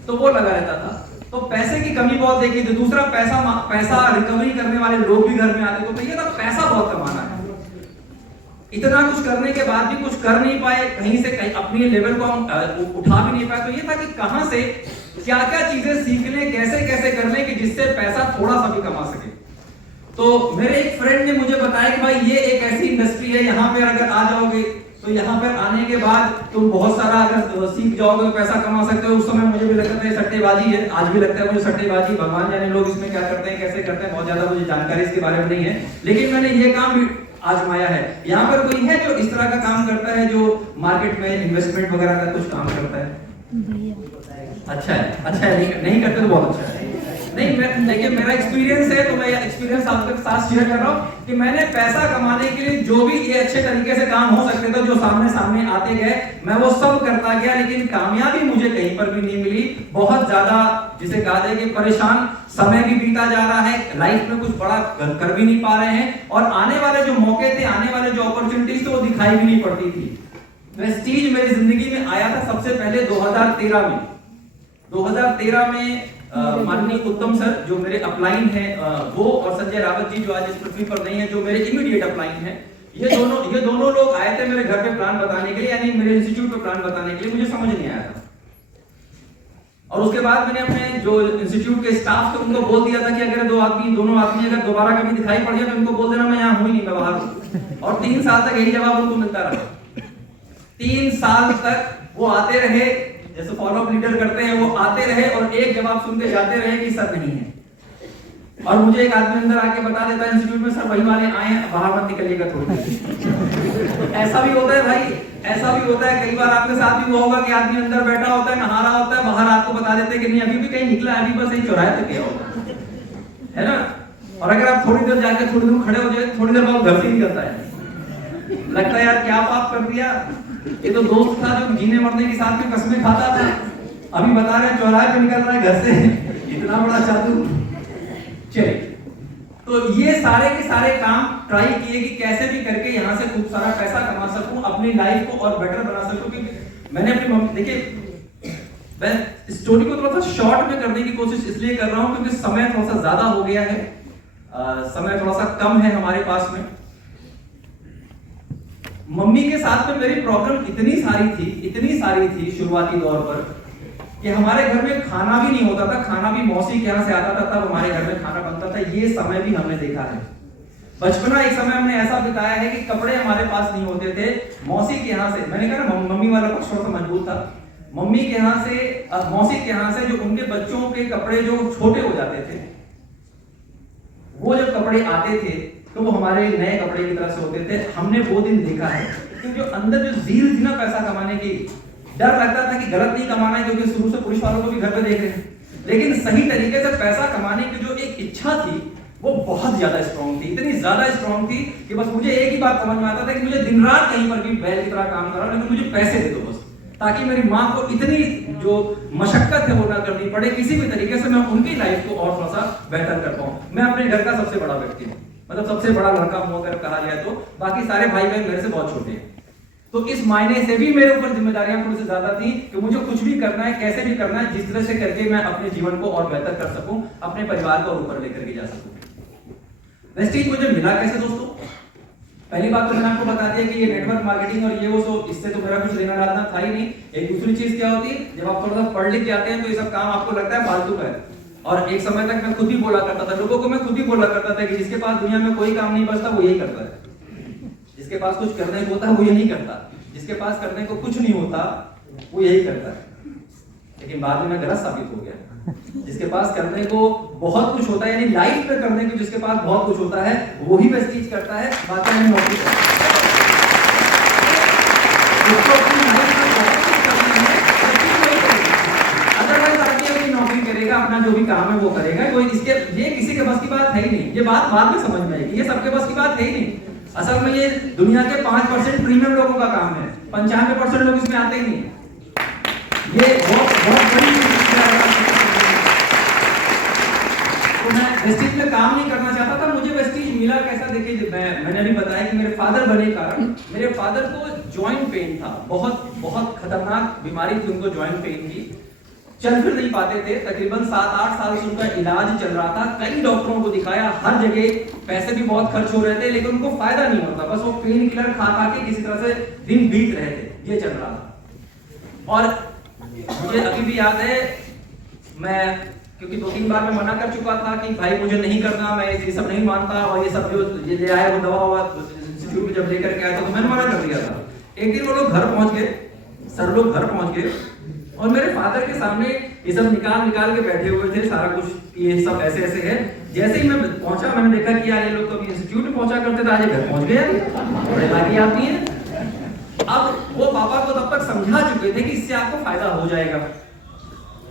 तो वो लगा रहता था। तो पैसे की कमी बहुत देखी थी। दूसरा, पैसा रिकवरी करने वाले लोग भी घर में आते, तो ये था पैसा बहुत कमाना है। इतना कुछ करने के बाद भी कुछ कर नहीं पाए, कहीं से कहीं अपनी लेवल को हम उठा भी नहीं पाए। तो ये था कि कहां से क्या क्या चीजें सीख लें, कैसे कैसे कर लें कि जिससे पैसा थोड़ा सा भी कमा सके। तो मेरे एक फ्रेंड ने मुझे बताया कि भाई ये एक ऐसी इंडस्ट्री है, यहाँ पे अगर आ जाओगे तो यहाँ पर आने के बाद तुम बहुत सारा अगर सीख जाओगे तो पैसा कमा सकते हो। उस समय मुझे भी लगता था सट्टेबाजी है, आज भी लगता है मुझे सट्टेबाजी, भगवान जाने लोग इसमें क्या करते हैं, कैसे करते हैं, बहुत ज्यादा मुझे जानकारी इसके बारे में नहीं है, लेकिन मैंने ये काम भी आजमाया है। यहाँ पर कोई है जो इस तरह का काम करता है, जो मार्केट में इन्वेस्टमेंट वगैरह का कुछ काम करता है? अच्छा है, नहीं करते तो बहुत अच्छा है। नहीं, मैं देखिए मेरा एक्सपीरियंस है, तो मैं एक्सपीरियंस आपके साथ शेयर कर रहा हूँ कि मैंने पैसा कमाने के लिए जो भी ये अच्छे तरीके से काम हो सकते थे, जो सामने आते गए, मैं वो सब करता गया, लेकिन कामयाबी मुझे कहीं पर भी नहीं मिली। बहुत ज्यादा जिसे कहा जाए कि परेशान समय भी बीता जा रहा है, लाइफ में कुछ बड़ा कर भी नहीं पा रहे हैं, और आने वाले जो मौके थे, आने वाले जो अपॉर्चुनिटीज थे, वो दिखाई भी नहीं पड़ती थी। प्रेस्टीज मेरी जिंदगी में आया था सबसे पहले 2013 में। 2013 में माननीय उत्तम सर जो मेरे अपलाइन हैं, वो और संजय रावत जी जो आज इस पृथ्वी पर नहीं है, जो मेरे इमीडिएट अपलाइन हैं, ये दोनों लोग आए थे मेरे घर पे प्लान बताने के लिए, यानी मेरे इंस्टीट्यूट पे प्लान बताने के लिए। मुझे समझ नहीं आया था, और उसके बाद मैंने अपने जो इंस्टीट्यूट के स्टाफ थे उनको बोल दिया था कि अगर दोनों आदमी अगर दोबारा कभी दिखाई पड़ जाए तो उनको बोल देना मैं यहाँ हूं ही नहीं, मैं बाहर हूं। और 3 साल तक यही जवाब उनको मिलता रहा। 3 साल तक वो आते रहे, जैसे फॉलो अप लीडर करते हैं, वो आते रहे और एक जवाब सुन के जाते रहे कि सर नहीं है। और मुझे एक आदमी अंदर आके बता देता है इंस्टीट्यूट में, सर वही वाले आए हैं, बाहर मत निकलिएगा थोड़ी देर। ऐसा भी होता है भाई, ऐसा भी होता है। कई बार आपके साथ भी हुआ होगा कि आदमी अंदर बैठा होता है, नहा रहा होता है, बाहर आपको बता देते हैं कि नहीं अभी भी कहीं निकला है, अभी बस यही चौराहे तक गया होगा, है ना। और अगर आप थोड़ी देर जाके थोड़ी दूर खड़े हो जाए, थोड़ी देर बाद घर से ही निकलता है, लगता है यार क्या पाप कर दिया। ये तो दोस्त था जो जीने मरने के साथ में कस्में खाता था, अभी बता रहे चौराहे पे निकल रहा है घर से, इतना बड़ा जादू। चलिए, तो ये सारे के सारे काम ट्राई किए कि कैसे भी करके यहाँ से खूब सारा पैसा कमा सकूं, अपनी लाइफ को और बेटर बना सकूं। क्योंकि मैंने अपनी मम्मी, देखिए मैं स्टोरी को थोड़ा सा शॉर्ट में करने की कोशिश इसलिए कर रहा हूं क्योंकि समय थोड़ा सा ज्यादा हो गया है, समय थोड़ा सा कम है हमारे पास में। मम्मी के साथ में मेरी प्रॉब्लम इतनी सारी थी शुरुआती दौर पर कि हमारे घर में खाना भी नहीं होता था। खाना भी मौसी के यहाँ से आता था, तब हमारे घर में खाना बनता था। ये समय भी हमने देखा है। बचपना एक समय हमने ऐसा बिताया है कि कपड़े हमारे पास नहीं होते थे, मौसी के यहाँ से, मैंने कहा ना मम्मी वाला पक्ष थोड़ा सा मजबूत था, मम्मी के यहाँ से, मौसी के यहाँ से जो उनके बच्चों के कपड़े जो छोटे हो जाते थे, वो जब कपड़े आते थे तो वो हमारे नए कपड़े की तरह से होते थे। हमने वो दिन देखा है कि जो अंदर जो ज़ील थी ना पैसा कमाने की, डर लगता था कि गलत नहीं कमाना है, क्योंकि शुरू से पुलिस वालों को भी घर पे देख रहे हैं, लेकिन सही तरीके से पैसा कमाने की जो एक इच्छा थी वो बहुत ज्यादा स्ट्रॉन्ग थी, इतनी ज्यादा स्ट्रॉन्ग थी कि बस मुझे एक ही बात समझ में आता था कि मुझे दिन रात कहीं पर भी बैल की तरह काम करा, लेकिन मुझे पैसे दे दो बस, ताकि मेरी माँ को इतनी जो मशक्कत है वो ना करनी पड़े, किसी भी तरीके से मैं उनकी लाइफ को और थोड़ा सा बेहतर कर पाऊं। मैं अपने घर का सबसे बड़ा व्यक्ति हूँ, मतलब सबसे बड़ा लड़का हूं अगर कहा जाए तो, बाकी सारे भाई बहन मेरे से बहुत छोटे हैं। तो इस मायने से भी मेरे ऊपर जिम्मेदारियां थोड़ी सी ज्यादा थी कि मुझे कुछ भी करना है, कैसे भी करना है, जिस तरह से करके मैं अपने जीवन को और बेहतर कर सकूं, अपने परिवार को और ऊपर लेकर के जा सकूं। प्रेस्टीज मुझे मिला कैसे दोस्तों? पहली बात तो मैंने आपको बता दिया कि ये नेटवर्क मार्केटिंग और ये वो, सो इससे तो मेरा कुछ लेना देना था ही नहीं। एक दूसरी चीज क्या होती है, जब आप थोड़ा सा पढ़ लिख जाते हैं तो ये सब काम आपको लगता है फालतू का है। और एक समय तक मैं खुद ही बोला करता था, लोगों को मैं खुद ही बोला करता था कि जिसके पास दुनिया में कोई काम नहीं बचता वो यही करता है, जिसके पास कुछ करने को होता है वो यही करता, जिसके पास करने को कुछ नहीं होता वो यही करता है। लेकिन बाद में मैं गलत साबित हो गया। जिसके पास करने को बहुत कुछ होता है, यानी लाइफ में करने को जिसके पास बहुत कुछ होता है वही वह चीज करता है, बाकी में नौकरी करता है। उसको अपनी लाइफ में बहुत कुछ करना है, अदरवाइज आगे अपनी नौकरी करेगा, अपना जो भी काम है वो करेगा। कोई इसके ये किसी के बस की बात है ही नहीं। ये बात बाद में समझ में आएगी, ये सबके बस की बात है ही नहीं। असल में ये दुनिया के 5% प्रीमियम लोगों का काम है, 95% लोग इसमें आते ही नहीं। ये बहुत बड़ी तो मैं वेस्टीज में काम नहीं करना चाहता था। मुझे वेस्टीज मिला कैसा, देखिए मैंने अभी बताया कि मेरे फादर बने कारण, मेरे फादर को जॉइंट पेन था, बहुत खतरनाक बीमारी थी उनको, जॉइंट पेन की, चल फिर नहीं पाते थे। तकरीबन 7-8 साल से उनका इलाज चल रहा था, कई डॉक्टरों को दिखाया, हर जगह पैसे भी बहुत खर्च हो रहे थे, लेकिन उनको फायदा नहीं होता। बस वो पेन किलर खा खा के किसी तरह से दिन बीत रहे थे, ये चल रहा था। और मुझे अभी भी याद है, मैं क्योंकि 2-3 बार मैं मना कर चुका था कि भाई मुझे नहीं करना, मैं ये सब नहीं मानता, और ये सब जो ये ले आया वो दवा हुआ इंस्टीट्यूट में जब लेकर के आया तो मैंने मना कर दिया था। एक दिन वो लोग घर पहुंच गए, सर लोग घर पहुंच गए, और मेरे फादर के सामने ये सब निकाल के बैठे हुए थे, सारा कुछ, ये सब ऐसे ऐसे है। जैसे ही मैं पहुंचा मैंने देखा कि यार ये लोग तो अभी इंस्टीट्यूट में पहुंचा करते थे, आज घर पहुंच गए, बड़े लागी आती है। अब वो पापा को तब तक समझा चुके थे कि इससे आपको फायदा हो जाएगा।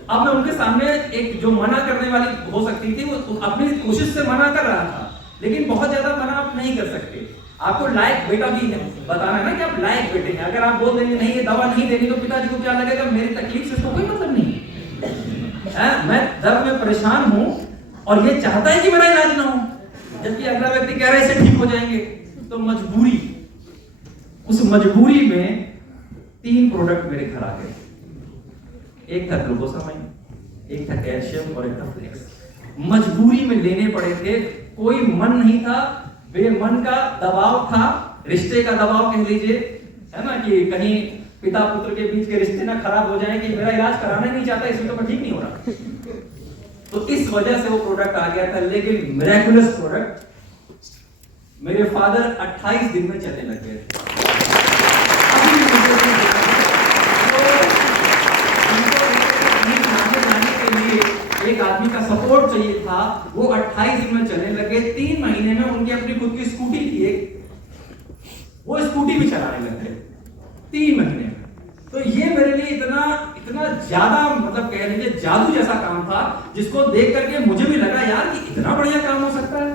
अब मैं उनके सामने एक जो मना करने वाली हो सकती थी वो अपनी कोशिश से मना कर रहा था, लेकिन बहुत ज्यादा मना आप नहीं कर सकते। आपको लायक बेटा भी है, बताना है ना कि आप लायक बेटे हैं। अगर आप बोल देंगे नहीं ये दवा नहीं देनी, तो पिताजी को क्या लगेगा, मेरी तकलीफ से इसको कोई मतलब नहीं है, मैं दर्द में परेशान हूं और ये चाहता है कि मेरा इलाज ना हो, जबकि अगला व्यक्ति कह रहा है इससे ठीक हो जाएंगे। तो मजबूरी, उस मजबूरी में 3 प्रोडक्ट मेरे घर आ गए। एक था ग्लूकोसामाइन, एक था कैल्शियम और एक था फ्लेक्स। मजबूरी में लेने पड़े थे, कोई मन नहीं था, बेमन का दबाव था, रिश्ते का दबाव कह लीजिए, है ना, कि कहीं पिता पुत्र के बीच के रिश्ते ना खराब हो जाएं, कि मेरा इलाज कराना नहीं चाहता इसलिए तो मैं ठीक नहीं हो रहा। तो इस वजह से वो प्रोडक्ट आ गया था। लेकिन मिरेकुलस प्रोडक्ट मेरे फादर 28 दिन में चलने लग गए। एक आदमी का सपोर्ट चाहिए था, वो 28 दिन में चलने लगे। 3 महीने में उनकी अपनी खुद की स्कूटी थी एक, वो स्कूटी भी चलाने लग गए 3 महीने में। तो ये मेरे लिए इतना ज्यादा, मतलब कह लीजिए जादू जैसा काम था, जिसको देख करके मुझे भी लगा यार कि इतना बढ़िया काम हो सकता है,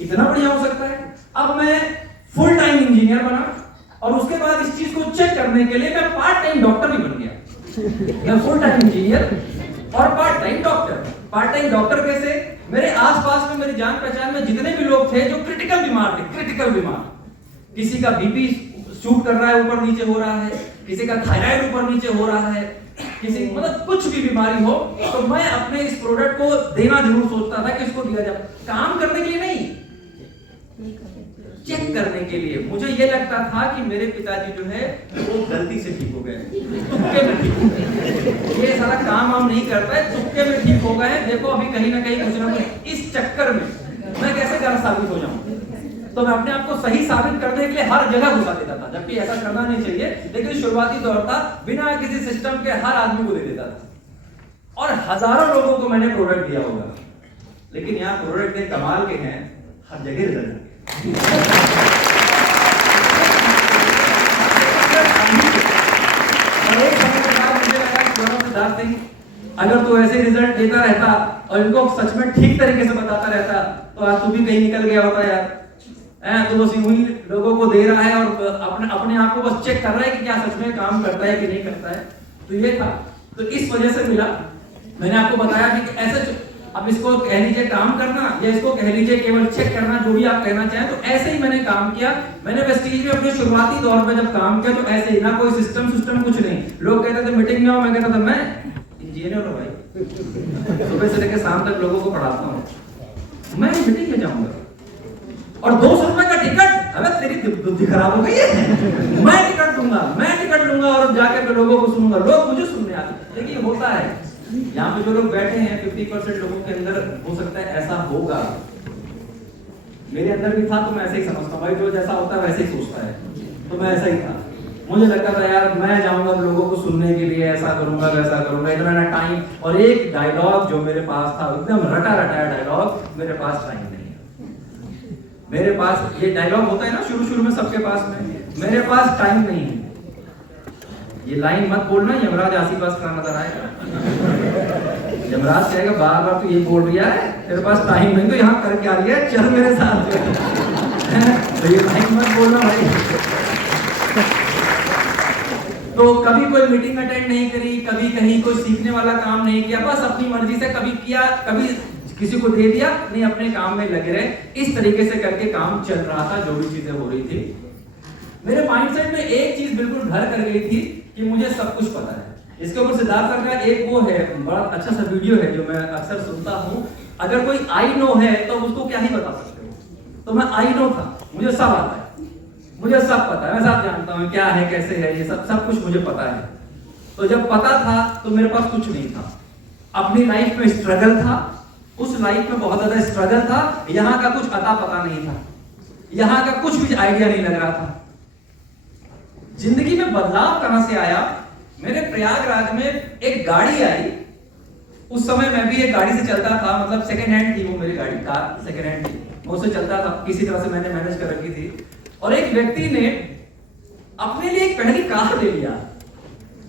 इतना बढ़िया हो सकता है। अब मैं फुल टाइम इंजीनियर बना, और उसके बाद इस चीज को चेक करने के लिए मैं पार्ट टाइम डॉक्टर भी बन गया। मैं फुल टाइम इंजीनियर और part time doctor. Part time doctor कैसे, मेरे आसपास में, मेरी जान पहचान में जितने भी लोग थे जो क्रिटिकल बीमार थे, क्रिटिकल बीमार, किसी का बीपी शूट कर रहा है, ऊपर नीचे हो रहा है, किसी का थायराइड ऊपर नीचे हो रहा है, किसी मतलब कुछ भी बीमारी हो, तो मैं अपने इस प्रोडक्ट को देना जरूर सोचता था कि इसको दिया जाए। काम करने के लिए नहीं, चेक करने के लिए। मुझे ये लगता था कि मेरे पिताजी जो है वो गलती से ठीक हो गए, तुक्के में ठीक हो गए, ये सारा काम हम नहीं करता है, तुक्के में ठीक हो गए। देखो अभी कहीं ना कहीं कुछ ना कुछ, इस चक्कर में मैं कैसे गलत साबित हो जाऊं, तो मैं अपने आप को सही साबित करने के लिए हर जगह घुसा देता था, जबकि ऐसा करना नहीं चाहिए। लेकिन शुरुआती दौर था, बिना किसी सिस्टम के हर आदमी को दे देता था, और हजारों लोगों को मैंने प्रोडक्ट दिया होगा। लेकिन यहाँ प्रोडक्ट के कमाल के हैं, हर जगह रिजल्ट। अगर तू ऐसे रिजल्ट देता रहता और इनको सच में ठीक तरीके से बताता रहता, तो आज तू भी कहीं निकल गया होता यार। तो बस यूं ही लोगों को दे रहा है और अपने आप को बस चेक कर रहा है कि क्या सच में काम करता है कि नहीं करता है। तो ये था, तो इस वजह से मिला। मैंने आपको बताया कि ऐसे, अब इसको कह लीजिए काम करना, या इसको कह लीजिए केवल चेक करना, जो भी आप कहना चाहें। तो ऐसे ही मैंने काम किया। मैंने वेस्टीज में अपने शुरुआती दौर में जब काम किया तो ऐसे ही, ना कोई सिस्टम कुछ नहीं। लोग कहते थे मीटिंग में आओ, मैं कहता था मैं इंजीनियर हूं भाई, सुबह से लेकर शाम तक लोगों को पढ़ाता हूँ, मैं मीटिंग में जाऊंगा और 200 रुपए का टिकट, हमें तेरी बुद्धि खराब हो गई है, मैं टिकट लूंगा और जाकर के लोगों को सुनूंगा, लोग मुझे सुनने आते। देखिए होता है, यहाँ पे जो लोग बैठे हैं 50% लोगों के अंदर हो सकता है ऐसा होगा, मेरे अंदर भी था, तो मैं ऐसे ही समझता हूँ भाई, जो जैसा होता है वैसे ही सोचता है, तो मैं ऐसा ही था। मुझे लगता था यार मैं जाऊंगा लोगों को सुनने के लिए, ऐसा करूंगा वैसा करूंगा, इतना ना टाइम, और एक डायलॉग जो मेरे पास था एकदम रटा रटाया डायलॉग, मेरे पास टाइम नहीं है। मेरे पास ये डायलॉग होता है ना शुरू में सबके पास में, मेरे पास टाइम नहीं है। ये लाइन मत बोलना, यमराज आशीर्वाद का नजर आएगा, यमराज कहेगा बार बार तो ये बोल रहा है, तेरे पास टाइम नहीं, तो यहाँ कर क्या रही है, चल मेरे साथ। तो ये लाइन मत बोलना भाई। तो कभी कोई मीटिंग अटेंड नहीं करी, कभी कहीं कोई सीखने वाला काम नहीं किया, बस अपनी मर्जी से कभी किया, कभी किसी को दे दिया, नहीं अपने काम में लगे रहे, इस तरीके से करके काम चल रहा था, जो भी चीजें हो रही थी। मेरे माइंडसेट में एक चीज बिल्कुल घर कर गई थी कि मुझे सब कुछ पता है। इसके ऊपर सिद्धार्थ सर का एक वो है, बड़ा अच्छा सा वीडियो है जो मैं अक्सर सुनता हूँ, अगर कोई आई नो है तो उसको क्या ही बता सकते हो। तो मैं आई नो था, मुझे सब आता है, मुझे सब पता है, मैं सब जानता हूँ क्या है कैसे है, ये सब कुछ मुझे पता है। तो जब पता था तो मेरे पास कुछ नहीं था, अपनी लाइफ में स्ट्रगल था, उस लाइफ में बहुत ज्यादा स्ट्रगल था, यहाँ का कुछ अता पता नहीं था, यहाँ का कुछ भी आइडिया नहीं लग रहा था। जिंदगी में बदलाव कहां से आया, मेरे प्रयागराज में एक गाड़ी आई, उस समय मैं भी एक गाड़ी से चलता था, मतलब सेकंड हैंड थी वो मेरी गाड़ी, कार सेकंड हैंड थी, मैं उससे चलता था, किसी तरह से मैंने मैनेज कर रखी थी। और एक व्यक्ति ने अपने लिए एक पहली कार ले लिया,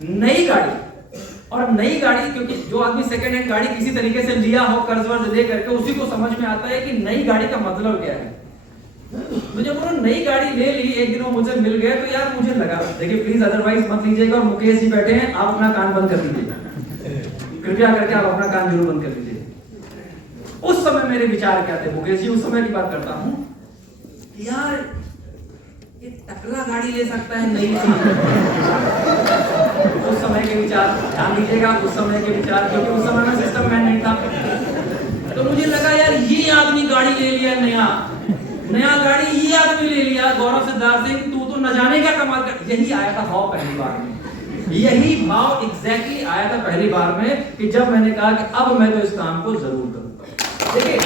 नई गाड़ी, और नई गाड़ी, क्योंकि जो आदमी सेकंड हैंड गाड़ी किसी तरीके से लिया हो कर्ज वर्ज ले करके, उसी को समझ में आता है कि नई गाड़ी का मतलब क्या है। तो जब उन्होंने नई गाड़ी ले ली, एक दिन वो मुझे मिल गए, तो यार मुझे लगा, देखिए प्लीज अदरवाइज मत लीजिएगा, और मुकेश जी बैठे हैं, आप अपना कान बंद कर दीजिए, कृपया करके आप अपना कान जरूर बंद कर दीजिए। उस समय मेरे विचार क्या थे, मुकेश जी उस समय की बात करता हूं, यार ये टकला गाड़ी ले सकता है नई सी। उस समय के विचार ध्यान दीजिएगा, उस समय के विचार, क्योंकि उस समय में सिस्टम मैन नहीं था। तो मुझे लगा यार ये आदमी गाड़ी ले लिया, नया गाड़ी ये आदमी ले लिया, गौरव सिद्धार्थ सिंह तू तो न जाने क्या कमाल कर। यही आया था भाव पहली बार में, यही भाव एग्जैक्टली आया था पहली बार में, कि जब मैंने कहा कि अब मैं तो इस काम को जरूर करूंगा। देखिए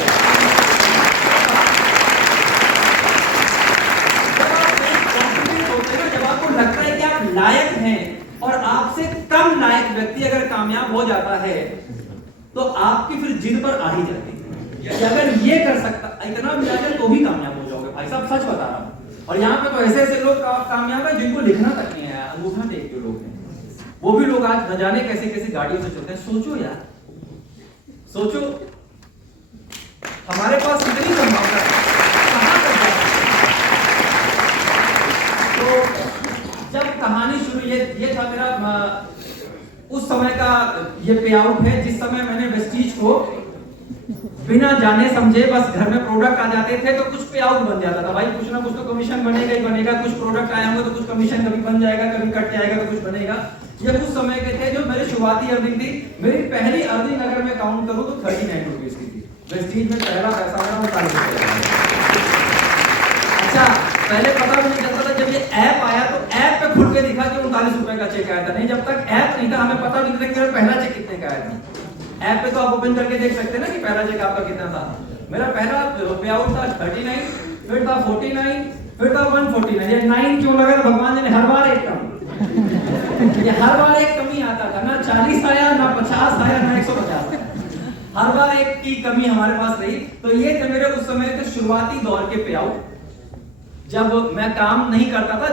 लगता है कि आप लायक हैं, और आपसे कम लायक व्यक्ति अगर कामयाब हो जाता है तो आपकी फिर जिद पर आ ही जाती है कि अगर ये कर सकता, इतना भी आ जाए तो भी कामयाब हो जाओगे। भाई साहब सच बता रहा हूं। और यहाँ पे तो ऐसे ऐसे लोग कामयाब है जिनको लिखना तक नहीं है, अंगूठा टेक के लोग हैं, वो भी लोग आज न जाने कैसे कैसे गाड़ियों से चलते हैं। सोचो यार, सोचो हमारे पास कितनी संभावना है, कहां तक जाए। तो जब कहानी शुरू, ये था मेरा उस समय का ये पे आउट है, जिस समय मैंने वेस्टीज को बिना जाने समझे, बस घर में प्रोडक्ट आ जाते थे तो कुछ पे आउट बन जाता था। भाई कुछ ना कुछ तो कमीशन बनेगा ही बनेगा, कुछ प्रोडक्ट आए होंगे तो कुछ कमीशन कभी बन जाएगा, कभी कट जाएगा, तो कुछ बनेगा। ये कुछ समय के थे जो मेरी शुरुआती अर्निंग थी। मेरी पहली अर्निंग अगर मैं काउंट करूं तो 39 रुपीज की थी। वेस्टीज में पहला पैसा मेरा 39 रुपए। अच्छा, पहले पता भी नहीं चलता था, जब ये ऐप आया तो ऐप पे खुल के दिखा कि 39 रुपए का चेक आया था। नहीं, जब तक ऐप नहीं था हमें पता भी नहीं था कि मेरा पहला चेक कितने का आया था। ऐप पे तो आप ओपन करके देख सकते हैं ना कि पहला चेक आपका कितना था। मेरा पहला पे आउट था 39, फिर था 49, फिर था 149। ये 9 क्यों लगा, भगवान ने हर बार एक कमी, ये हर बार एक कमी आता था, ना 40 आया, ना 50 आया, ना 150 आया, हर बार एक की कमी हमारे पास रही। तो ये थे मेरे उस समय के शुरुआती दौर के पे आउट, जब मैं काम नहीं करता था,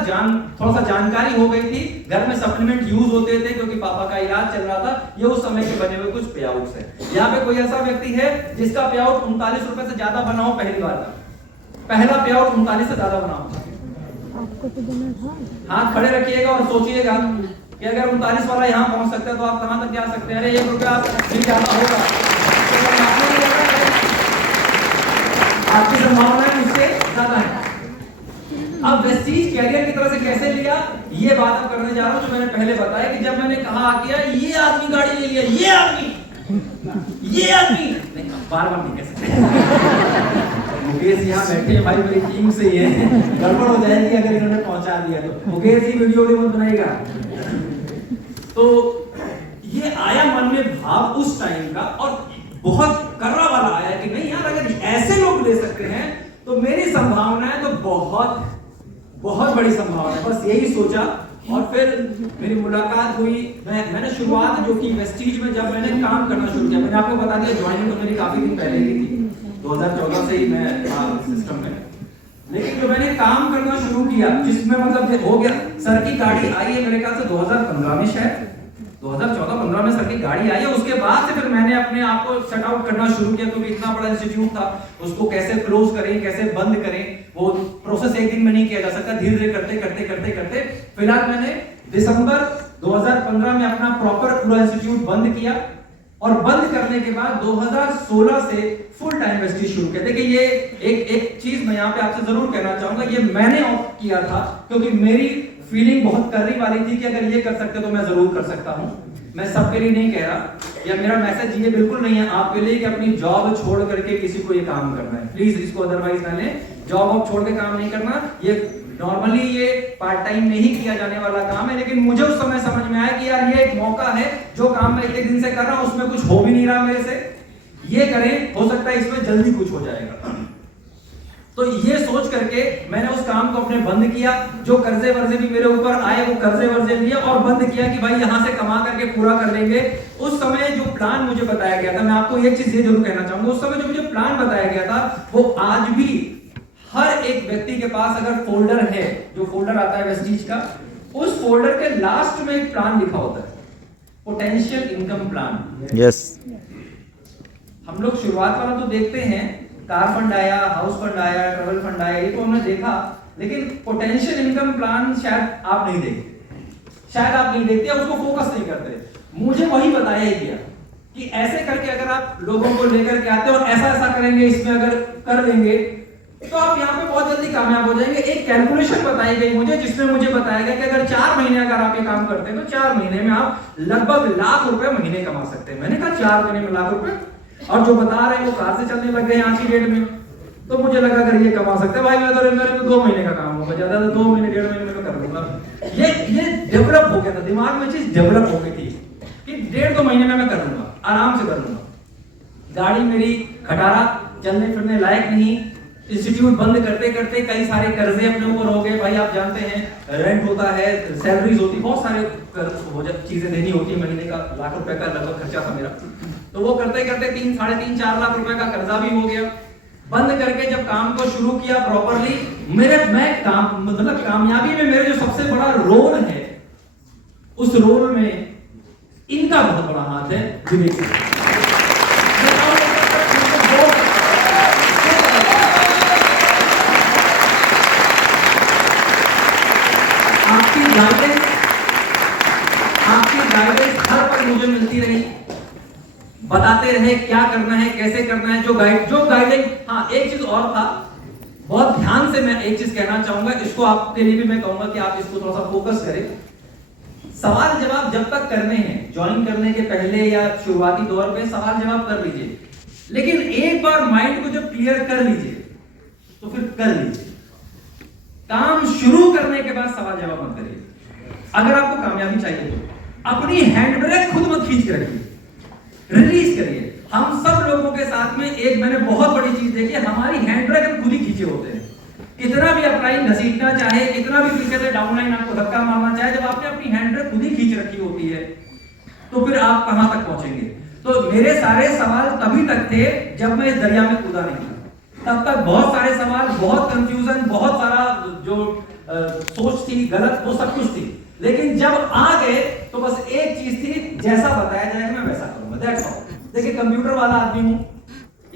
थोड़ा सा जानकारी हो गई थी, घर में सप्लीमेंट यूज होते थे क्योंकि पापा का इलाज चल रहा था। ये उस समय के बने हुए कुछ पे आउट्स है। यहाँ पे कोई ऐसा व्यक्ति है जिसका पे आउट 39 रुपए से ज्यादा बना हो पहली बार का? पहला पे आउट 39 से ज्यादा बना हो? आपको तो बना था। हाथ खड़े रखिएगा और सोचिएगा कि अगर 39 वाला यहाँ पहुंच सकता है तो आप कहां तक जा सकते हैं। अरे 1 रुपया भी ज्यादा होगा, आपकी संभावनाएं उससे ज्यादा है। अब वेस्टीज कैरियर की तरह से कैसे लिया, ये बात अब करने जा रहा हूं। जो मैंने पहले बताया कि जब मैंने कहा कि ये आदमी गाड़ी ले लिया, ये आदमी नहीं, बार बार नहीं कह सकते। मुकेश यहाँ बैठे हैं भाई, मेरी टीम से ही है, गड़बड़ हो जाएगी अगर इन्होंने पहुंचा दिया तो। मुकेश ही वीडियो मत बनाएगा। तो ये आया मन में भाव उस टाइम का, और बहुत कर्रा वाला आया कि नहीं यार, अगर ऐसे लोग ले सकते हैं तो मेरी संभावना है तो बहुत बहुत बड़ी संभावना है। बस यही सोचा, और फिर मेरी मुलाकात हुई। मैंने शुरुआत जो की वेस्टीज में, जब मैंने काम करना शुरू किया, मैंने आपको बता दिया ज्वाइनिंग तो मेरी काफी दिन पहले की थी, 2014 से ही मैं सिस्टम में। लेकिन जो मैंने काम करना शुरू किया, जिसमें मतलब हो गया, सर की गाड़ी आई है मेरे ख्याल से 2015 में, शायद 2014-15 में सर की गाड़ी आई है। उसके बाद से फिर मैंने अपने आप को सेट आउट करना शुरू किया, क्योंकि इतना बड़ा इंस्टीट्यूट था, उसको कैसे क्लोज करें, कैसे बंद करें, वो प्रोसेस एक दिन में नहीं किया जा सकता, धीरे धीरे करते करते करते करते फिलहाल मैंने दिसंबर 2015 में अपना प्रॉपर पूरा इंस्टीट्यूट बंद किया, और बंद करने के बाद 2016 से फुल टाइम वेस्टीज शुरू किया। देखिए ये एक चीज मैं यहाँ पे आपसे जरूर कहना चाहूंगा, ये मैंने ऑप्ट किया था क्योंकि मेरी फीलिंग बहुत करने वाली थी कि अगर ये कर सकते तो मैं जरूर कर सकता हूं। मैं सबके लिए नहीं कह रहा, या मेरा मैसेज ये बिल्कुल नहीं है आपके लिए कि अपनी जॉब छोड़ करके किसी को ये काम करना है, प्लीज इसको अदरवाइज ना लें। जॉब आप छोड़ के काम नहीं करना, ये नॉर्मली ये पार्ट टाइम में ही किया जाने वाला काम है। लेकिन मुझे उस समय समझ में आया कि यार ये एक मौका है, जो काम मैं इतने दिन से कर रहा हूं उसमें कुछ हो भी नहीं रहा मेरे से, ये करें, हो सकता है इसमें जल्दी कुछ हो जाएगा। तो ये सोच करके मैंने उस काम को अपने बंद किया। जो कर्जे वर्जे भी मेरे ऊपर आए वो कर्जे वर्जे दिए, और बंद किया कि भाई यहां से कमा करके पूरा कर लेंगे। उस समय जो प्लान मुझे बताया गया था, मैं आपको एक चीज ये जरूर कहना चाहूंगा, उस समय जो मुझे प्लान बताया गया था वो आज भी हर एक व्यक्ति के पास अगर फोल्डर है, जो फोल्डर आता है वेस्टीज का, उस फोल्डर के लास्ट में एक प्लान लिखा होता है, पोटेंशियल इनकम प्लान। यस, हम लोग शुरुआत वाला तो देखते हैं, कार फंड आया, हाउस फंड आया, ट्रैवल फंड आया, ये तो हमने देखा, लेकिन पोटेंशियल इनकम प्लान शायद आप नहीं देखते, शायद आप नहीं देखते, उसको फोकस नहीं करते। मुझे वही बताया गया कि ऐसे करके अगर आप लोगों को लेकर के आते हो और ऐसा ऐसा करेंगे, इसमें अगर कर लेंगे तो आप यहाँ पे बहुत जल्दी कामयाब हो जाएंगे। एक कैलकुलेशन बताई गई मुझे, जिसमें मुझे बताया गया कि अगर 4 महीने अगर आप ये काम करते हैं तो 4 महीने में आप लगभग लाख रुपए महीने कमा सकते हैं। मैंने कहा 4 महीने में लाख रुपए, और जो बता रहे हैं वो कार से चलने लग गए आज की डेट में, तो मुझे लगा अगर ये कमा सकते हैं भाई, मैं तो 2 महीने का काम होगा, ज्यादा तो 2 महीने 1.5 महीने में कर लूंगा। ये डेवलप हो गया था दिमाग में, चीज डेवलप हो गई थी कि 1.5-2 महीने में मैं कर लूंगा, आराम से कर लूंगा। गाड़ी मेरी खटारा, चलने फिरने लायक नहीं, इंस्टीट्यूट बंद करते करते कई सारे कर्जे अपने ऊपर हो गए। भाई आप जानते हैं रेंट होता है, सैलरीज होती, बहुत सारे चीजें देनी होती है, महीने का लाख रुपए का लगभग खर्चा था मेरा। तो वो करते करते 3-3.5-4 लाख रुपए का कर्जा भी हो गया। बंद करके जब काम को शुरू किया प्रॉपरली, मैं काम मतलब कामयाबी में मेरे जो सबसे बड़ा रोल है, उस रोल में इनका बहुत बड़ा हाथ है, विवेक। आपकी गाइडेंस हर पल मुझे मिलती रही, बताते रहे क्या करना है, कैसे करना है, जो गाइडेंस। हाँ, एक चीज और था, बहुत ध्यान से मैं एक चीज कहना चाहूंगा, इसको आपके लिए भी मैं कहूंगा कि आप इसको थोड़ा सा फोकस करें। सवाल जवाब जब तक करने हैं, ज्वाइन करने के पहले या शुरुआती दौर पे सवाल जवाब कर लीजिए, लेकिन एक बार माइंड को जब क्लियर कर लीजिए तो फिर कर लीजिए। काम शुरू करने के बाद सवाल जवाब मत करिए। अगर आपको कामयाबी चाहिए तो अपनी हैंड ब्रेक खुद मत खींच के रखिए, रिलीज करिए। हम सब लोगों के साथ में एक मैंने बहुत बड़ी चीज देखी है, हमारी हैंड ब्रेक हम खुद ही खींचे होते हैं। कितना भी अपलाइन घसीटना चाहे, कितना भी पीछे से डाउनलाइन आपको धक्का मारना चाहे, जब आपने अपनी हैंड ब्रेक खुद ही खींच रखी होती है तो फिर आप कहां तक पहुंचेंगे। तो मेरे सारे सवाल तभी तक थे जब मैं इस दरिया में कूदा नहीं था, तब तक बहुत सारे सवाल, बहुत कंफ्यूजन, बहुत सारा जो सोच थी गलत, वो सब कुछ थी। लेकिन जब आ गए तो बस एक चीज थी, जैसा बताया जाएगा मैं वैसा करूंगा, दैट्स ऑल। देखिए कंप्यूटर वाला आदमी हूं,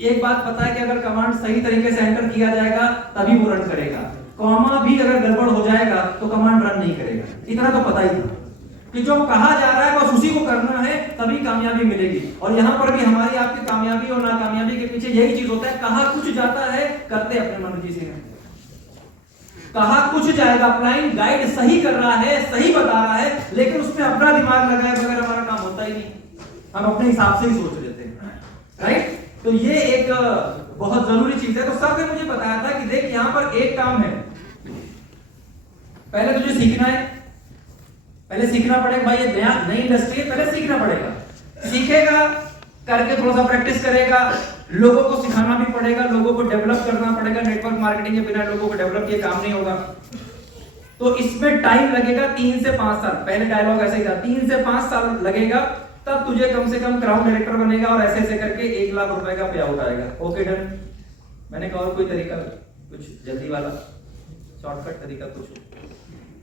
एक बात पता है कि अगर कमांड सही तरीके से एंटर किया जाएगा तभी वो रन करेगा, कॉमा भी अगर गड़बड़ हो जाएगा तो कमांड रन नहीं करेगा। इतना तो पता ही था कि जो कहा जा रहा है बस उसी को करना है, तभी कामयाबी मिलेगी। और यहां पर भी हमारी आपकी कामयाबी और नाकामयाबी के पीछे यही चीज होता है, कहा कुछ जाता है, करते अपने मर्जी से। कहा कुछ जाएगा, अपलाइन गाइड सही कर रहा है, सही बता रहा है, लेकिन उसमें अपना दिमाग लगाए बगैर हमारा काम होता ही नहीं, हम अपने हिसाब से ही सोच लेते हैं, राइट। तो ये एक बहुत जरूरी चीज है। तो सर ने मुझे बताया था कि देख यहाँ पर एक काम है, पहले तुझे सीखना है, पहले सीखना पड़ेगा भाई, ये नई इंडस्ट्री है, पहले सीखना पड़ेगा। सीखेगा, करके थोड़ा सा प्रैक्टिस करेगा, लोगों को सिखाना भी पड़ेगा, लोगों को डेवलप करना पड़ेगा। नेटवर्क मार्केटिंग के बिना लोगों को डेवलप किए काम नहीं होगा। तो इसमें टाइम लगेगा 3 से 5 साल। पहले डायलॉग ऐसे ही था, 3 से 5 साल लगेगा, तब तुझे कम से कम क्राउन डायरेक्टर बनेगा और ऐसे ऐसे करके 1 लाख रुपए का पे आउट आएगा। Okay done. मैंने कहा और कोई तरीका, कुछ जल्दी वाला शॉर्टकट तरीका कुछ?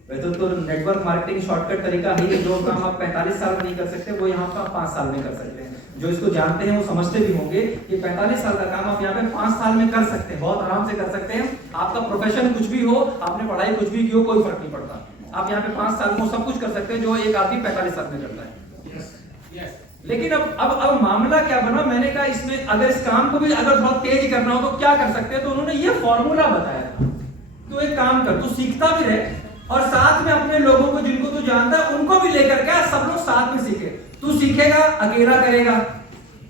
वैसे तो नेटवर्क मार्केटिंग शॉर्टकट तरीका है, जो काम आप 45 साल में नहीं कर सकते वो यहाँ पर 5 साल में कर सकते हैं। जो इसको जानते हैं वो समझते भी होंगे कि 45 साल का काम आप यहाँ पे 5 साल में कर सकते हैं, बहुत आराम से कर सकते हैं। आपका प्रोफेशन कुछ भी हो, आपने पढ़ाई कुछ भी की हो, कोई फर्क नहीं पड़ता। आप यहाँ पे 5 साल में सब कुछ कर सकते हैं जो एक आदमी 45 साल में करता है। लेकिन अब मामला क्या बना, मैंने कहा इसमें अगर इस काम को भी अगर बहुत तेज करना हो तो क्या कर सकते हैं। तो उन्होंने ये फॉर्मूला बताया था, तू एक काम कर, तू सीखता भी रहे और साथ में अपने लोगों को जिनको तू जानता है उनको भी लेकर के सब लोग साथ में सीखे। तू सीखेगा, अकेला करेगा,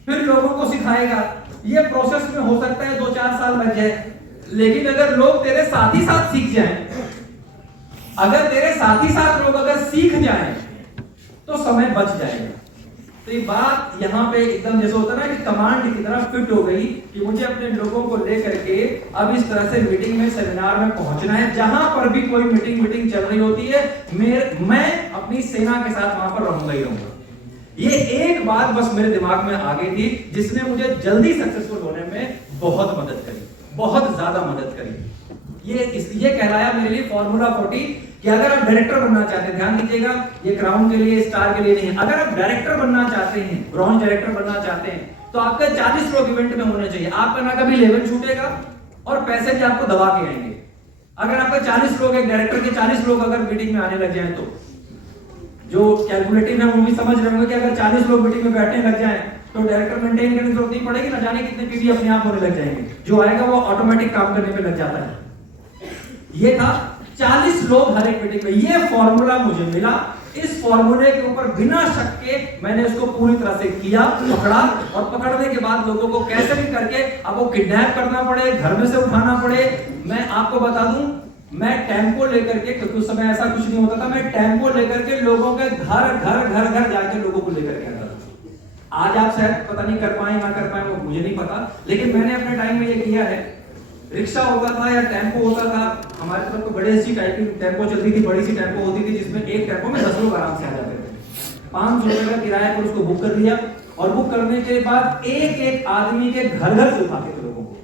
फिर लोगों को सिखाएगा। ये प्रोसेस में हो सकता है 2-4 साल लग जाए, लेकिन अगर लोग तेरे साथ ही साथ सीख जाएं, अगर तेरे साथ ही साथ लोग अगर सीख जाएं तो समय बच जाएगा। तो ये बात यहाँ पे एकदम जैसे होता है ना कि कमांड की तरह फिट हो गई कि मुझे अपने लोगों को लेकर के अब इस तरह से मीटिंग में, सेमिनार में पहुंचना है। जहां पर भी कोई मीटिंग चल रही होती है, मैं अपनी सेना के साथ वहां पर रहूंगा ही रहूंगा। ये एक बात बस मेरे दिमाग में आ गई थी जिसने मुझे जल्दी सक्सेसफुल होने में बहुत मदद करी, बहुत ज्यादा मदद करी। ये इसलिए कहलाया मेरे लिए फॉर्मूला 40 कि अगर आप डायरेक्टर बनना चाहते हैं, ध्यान दीजिएगा, ये क्राउन के लिए, स्टार के लिए नहीं, अगर आप डायरेक्टर बनना चाहते हैं, ब्रॉन्ज डायरेक्टर बनना चाहते हैं, तो आपके 40 लोग इवेंट में होने चाहिए। आपका ना कभी लेवल छूटेगा और पैसे भी आपको दबा के आएंगे। अगर आपके 40 लोग, एक डायरेक्टर के 40 लोग अगर मीटिंग में आने लग जाए, तो जो कैलकुलेटिव है वो भी समझ रहे होंगे कि अगर 40 लोग मीटिंग में बैठने लग जाए तो डायरेक्टर मेंटेन करने की जरूरत नहीं पड़ेगी, ना जाने कितने पीवी अपने आप होने लग जाएंगे। जो आएगा वो ऑटोमेटिक काम करने पे लग जाता है। ये था 40 लोग हर एक मीटिंग में। ये फॉर्मूला मुझे मिला, इस फॉर्मूले के ऊपर बिना शक के मैंने इसको पूरी तरह से किया, पकड़ा, और पकड़ने के बाद लोगों को कैसे भी करके, अब वो किडनैप करना पड़े, घर में से उठाना पड़े। मैं आपको बता दूं, मैं टेम्पो लेकर के, क्योंकि उस समय ऐसा कुछ नहीं होता था, मैं टेम्पो लेकर के लोगों के घर जाके लोगों को लेकर के आता था। आज आप शायद पता नहीं कर पाए ना कर पाए, वो मुझे नहीं पता, लेकिन मैंने अपने टाइम में ये किया है। रिक्शा होता था या टेम्पो होता था, हमारे तरफ तो बड़े सी टाइप की टेम्पो चलती थी, बड़ी सी टेम्पो होती थी जिसमें एक टेम्पो में 10 लोग आराम से आ जाते थे। 500 रुपए का किराया पर उसको बुक कर लिया, और बुक करने के बाद एक एक आदमी के घर से उठाते थे लोगों को।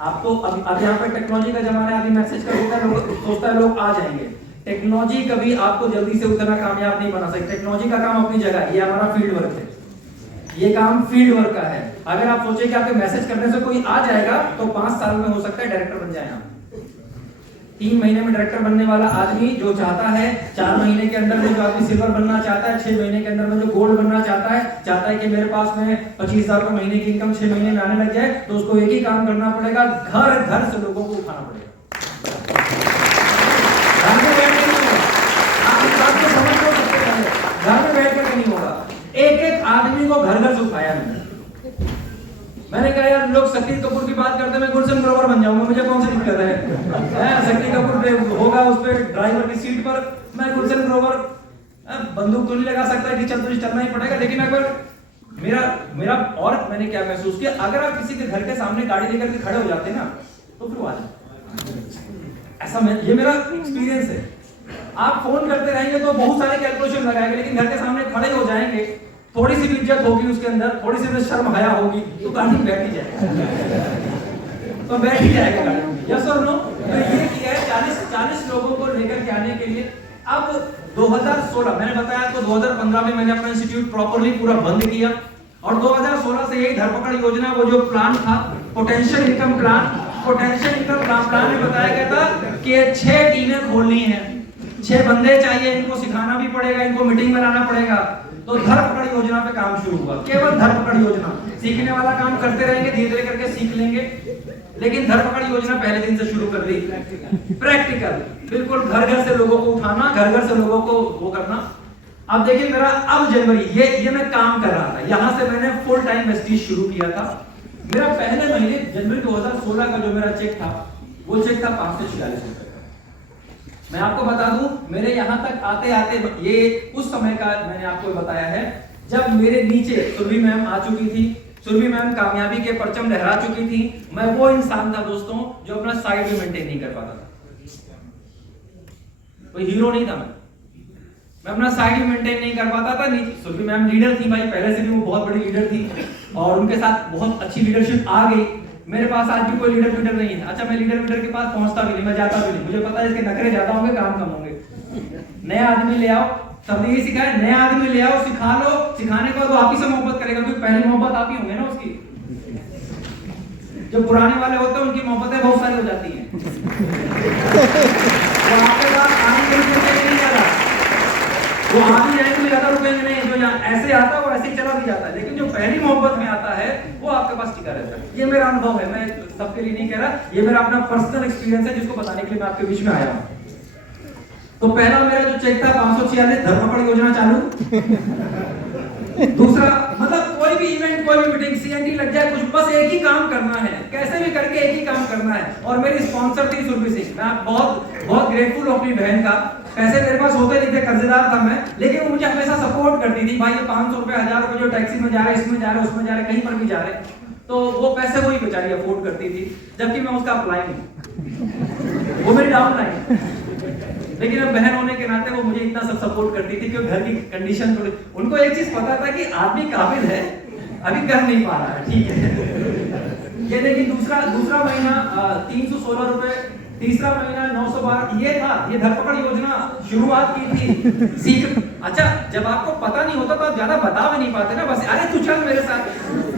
आप तो अब यहाँ पे टेक्नोलॉजी का जमाना है, आदमी मैसेज कर देता है, लोग सोचता है लोग आ जाएंगे। टेक्नोलॉजी कभी आपको जल्दी से उतना कामयाब नहीं बना सकती। टेक्नोलॉजी का काम अपनी जगह, ये हमारा फील्ड वर्क है, ये काम फील्ड वर्क का है। अगर आप सोचे कि आपके मैसेज करने से कोई आ जाएगा तो 5 साल में हो सकता है डायरेक्टर बन जाए। 3 महीने में डायरेक्टर बनने वाला आदमी जो चाहता है, 4 महीने के अंदर में जो आदमी सिल्वर बनना चाहता है, 6 महीने के अंदर में जो गोल्ड बनना चाहता है कि मेरे पास में 25,000 रुपए महीने की इनकम 6 महीने में आने लग जाए, तो उसको एक ही काम करना पड़ेगा, घर से लोगों को उठाना पड़ेगा। घर में बैठ कर नहीं होगा, एक एक आदमी को घर से उठाया मैंने कहा यार लोग शक्ति कपूर की बात करते हैं, मैं गुलशन ग्रोवर बन जाऊंगा, मुझे कौन सी दिक्कत है। शक्ति कपूर पे होगा उस पे ड्राइवर की सीट पर, मैं गुलशन ग्रोवर बंदूक तो नहीं लगा सकता कि चल तुझे चलना ही पड़ेगा। लेकिन अगर मेरा और मैंने क्या महसूस किया, अगर आप किसी के घर के सामने गाड़ी लेकर के खड़े हो जाते ना तो फिर वो आ जाए। ऐसा ये मेरा एक्सपीरियंस है। आप फोन करते रहेंगे तो बहुत सारे कैलकुलेशन लगाएंगे, लेकिन घर के सामने खड़े हो जाएंगे, थोड़ी सी भी इज्जत होगी उसके अंदर, थोड़ी सी भी शर्म हया होगी, तो गाड़ी बैठ ही जाएगा। तो बैठ ही जाएगा गाड़ी। यस और नो? तो ये किया है 40 लोगों को लेकर के आने के लिए। अब 2016 मैंने बताया आपको, 2015 में मैंने अपना इंस्टीट्यूट प्रॉपर्ली पूरा बंद किया, और 2016 से यही धरपकड़ योजना, वो जो प्लान था पोटेंशियल इनकम प्लान में बताया गया था कि 6 टीमें खोलनी है, 6 बंदे चाहिए, इनको सिखाना भी पड़ेगा, इनको मीटिंग में लाना पड़ेगा। तो धरपकड़ योजना पे काम शुरू हुआ, केवल धरपकड़ योजना। सीखने वाला काम करते रहेंगे, धीरे धीरे करके सीख लेंगे, लेकिन धरपकड़ योजना पहले दिन से शुरू कर दी। प्रैक्टिकल, बिल्कुल घर से लोगों को उठाना, घर से लोगों को वो करना। अब देखिए मेरा अब जनवरी, ये मैं काम कर रहा था, यहां से मैंने फुल टाइम वेस्टीज शुरू किया था। मेरा पहले महीने जनवरी 2016 का जो मेरा चेक था, वो चेक था 546 रुपए का। मैं आपको बता दूं, मेरे यहाँ तक आते आते ये उस समय का मैंने आपको बताया है जब मेरे नीचे सुरभि मैम आ चुकी थी। सुरभि मैम कामयाबी के परचम लहरा चुकी थी। मैं वो इंसान था दोस्तों जो अपना साइड भी मेंटेन नहीं कर पाता था। कोई हीरो नहीं था मैं अपना साइड भी मेंटेन नहीं कर पाता था। सुरभि मैम लीडर थी भाई, पहले से भी वो बहुत बड़ी लीडर थी और उनके साथ बहुत अच्छी लीडरशिप आ गई। मेरे पास आज भी कोई लीडर नहीं है। अच्छा, मैं लीडर के पास पहुंचता भी नहीं, मैं जाता भी नहीं, मुझे पता है इसके नखरे ज्यादा होंगे, काम कम होंगे। नया आदमी ले आओ, सबने ये सिखाया, नया आदमी ले आओ, सिखा लो, सिखाने के बाद वो आप ही से मोहब्बत करेगा, क्योंकि पहली मोहब्बत आप ही होंगे ना उसकी। जो पुराने वाले होते हैं उनकी मोहब्बतें बहुत सारी हो जाती हैं। वो आपके साथ आएंगे नहीं ज्यादा, वो आगे जाएंगे तो ज्यादा रुकेंगे नहीं। जो ऐसे आता है वो ऐसे ही चला भी जाता है, लेकिन जो पहली मोहब्बत में आता है वो आपके पास टिका रहता है। ये मेरा अनुभव है, मैं सबके लिए नहीं कह रहा, ये मेरा अपना पर्सनल एक्सपीरियंस है जिसको बताने के लिए मैं आपके बीच में आया हूँ। तो पहला मेरा जो चेक था 546, धर्मपड़ योजना चालू। दूसरा, मतलब कोई भी इवेंट, कोई भी मीटिंग, सीएनटी लग जाए, कुछ बस एक ही काम करना है, कैसे भी करके एक ही काम करना है। और मेरी स्पॉन्सर थी सुरभि सिंह। मैं बहुत ग्रेटफुल हूँ अपनी बहन का। पैसे मेरे पास होते नहीं थे, कर्जदार था मैं, लेकिन वो मुझे हमेशा सपोर्ट करती थी। भाई ये 500 रुपए, 1000 रुपए जो टैक्सी में जा रहे, इसमें जा रहे, उसमें जा रहे, कहीं पर भी जा रहे, तो वो पैसे वही बेचारी अफोर्ड करती थी, जबकि मैं उसका अप्लाई नहीं, वो मेरी डाउन लाइन। लेकिन अब बहन होने के नाते वो मुझे इतना सब सपोर्ट करती थी क्योंकि घर की कंडीशन थोड़ी, उनको एक चीज पता था कि आदमी काबिल है, अभी कर नहीं पा रहा है, ठीक है। ये देखिए दूसरा महीना 316 रुपए, तीसरा महीना 912। ये था, ये धरपकड़ योजना शुरुआत की थी। सीख, अच्छा जब आपको पता नहीं होता तो आप ज्यादा बता भी नहीं पाते ना, बस अरे तू चल मेरे साथ,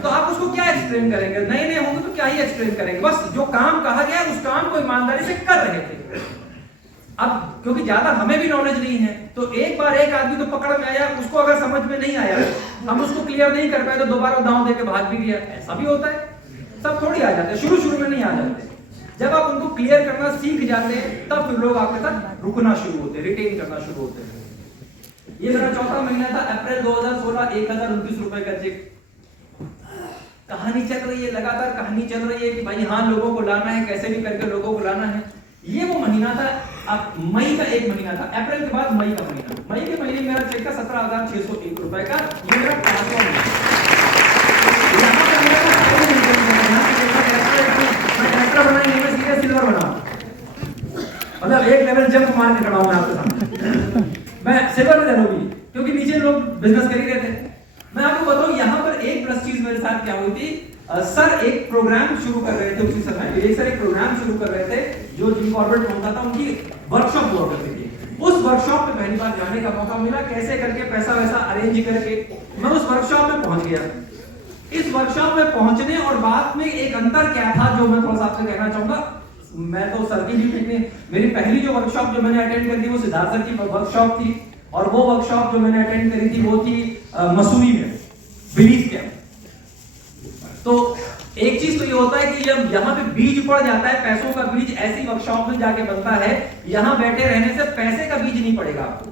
तो आप उसको क्या एक्सप्लेन करेंगे? नए होंगे तो क्या ही एक्सप्लेन करेंगे। बस जो काम कहा गया उस काम को ईमानदारी से कर रहे थे। अब क्योंकि ज्यादा हमें भी नॉलेज नहीं है, तो एक बार एक आदमी तो पकड़ में आया, उसको अगर समझ में नहीं आया, हम उसको क्लियर नहीं कर पाए, तो दोबारा दांव देके भाग भी गया। ऐसा भी होता है, सब थोड़ी आ जाते हैं, शुरू में नहीं आ जाते। जब आप उनको क्लियर करना सीख जाते हैं तब फिर लोग आपके साथ रुकना शुरू होते हैं, रिटेन करना शुरू होते हैं। ये मेरा चौथा महीना था, अप्रैल 2016, 1029 रुपए का चेक। कहानी चल रही है, लगातार कहानी चल रही है कि भाई हाँ लोगों को लाना है, कैसे भी करके लोगों को लाना है। ये वो महीना था, अब मई का एक महीना था, अप्रैल के बाद मई का महीना। मई के महीने मेरा चेक था 17,601 रुपए का। ये मेरा पांचवा महीना। सिल्वर बनाऊं, मतलब एक लेवल जंप मार के खड़ा हूं मैं आपके सामने। मैं सिल्वर में रहूंगी क्योंकि नीचे लोग बिजनेस कर ही रहे थे। मैं आपको बताऊं यहाँ पर एक प्लस चीज मेरे साथ क्या हुई थी। सर एक प्रोग्राम शुरू कर रहे थे उसी समय, एक सर एक प्रोग्राम शुरू कर रहे थे जो जिम कॉर्बेट होता था, उनकी वर्कशॉप हुआ करती थी। उस वर्कशॉप में पहली बार जाने का मौका मिला, कैसे करके पैसा वैसा अरेंज करके मैं उस वर्कशॉप में पहुंच गया। इस वर्कशॉप में पहुंचने और बाद में एक अंतर क्या था जो मैं थोड़ा सा आपसे कहना चाहूंगा। मैं तो सर की भी, मेरी पहली जो वर्कशॉप जो मैंने अटेंड करी थी वो सिद्धार्थ सर की वर्कशॉप थी, और वो वर्कशॉप जो मैंने अटेंड करी थी वो थी मसूरी में, बिलीफ कैंप। तो एक चीज तो ये होता है कि जब यहाँ पे बीज पड़ जाता है, पैसों का बीज ऐसी वर्कशॉप में जाके बनता है, यहाँ बैठे रहने से पैसे का बीज नहीं पड़ेगा आपको।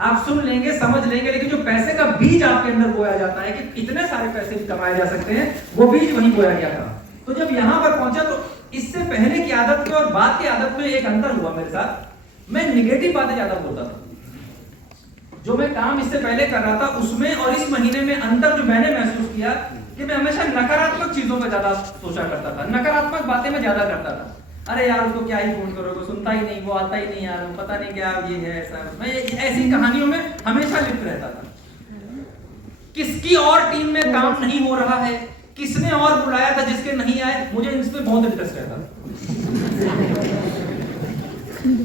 आप सुन लेंगे, समझ लेंगे, लेकिन जो पैसे का बीज आपके अंदर बोया जाता है कि कितने सारे पैसे कमाए जा सकते हैं, वो बीज वहीं बोया गया था। तो जब यहाँ पर पहुंचा तो इससे पहले की आदत में और बाद की आदत में एक अंतर हुआ मेरे साथ। मैं निगेटिव बातें ज्यादा बोलता था। जो मैं काम इससे पहले कर रहा था उसमें और इस महीने में अंतर जो मैंने महसूस किया कि मैं हमेशा नकारात्मक चीजों पर ज्यादा सोचा करता था, नकारात्मक बातें मैं ज्यादा करता था। अरे यार उसको क्या ही फोन करोगे, सुनता ही नहीं, वो आता ही नहीं यार, पता नहीं क्या ये है ऐसा। मैं ऐसी कहानियों में हमेशा लिप्त रहता था। किसकी और टीम में काम नहीं हो रहा है, किसने और बुलाया था जिसके नहीं आए, मुझे इसमें बहुत इंटरेस्ट रहता था।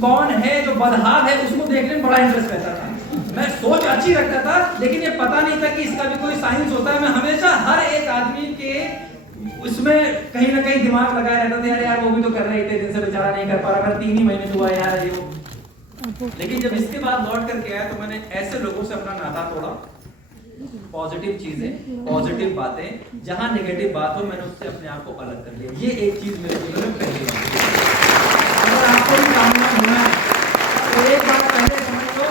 कौन है जो बदहाल है उसको देखने में बड़ा इंटरेस्ट रहता था। मैं सोच अच्छी रखता था, लेकिन ये पता नहीं था कि इसका भी कोई साइंस होता है। मैं हमेशा हर एक आदमी के उसमें कहीं ना कहीं दिमाग लगाया रहता था, यार यार वो भी तो कर रहे थे, दिन से बेचारा नहीं कर पा रहा, मेरा 3 ही महीने हुआ यार ये वो। लेकिन जब इसके बाद लौट करके आया तो मैंने ऐसे लोगों से अपना नाता तोड़ा। पॉजिटिव चीजें, पॉजिटिव बातें, जहां नेगेटिव बात हो मैंने उससे अपने आप को अलग कर लिया। ये एक चीज मेरे जीवन में पहली बात। अगर आपको भी कामयाब होना है तो एक बात पहले समझ लो,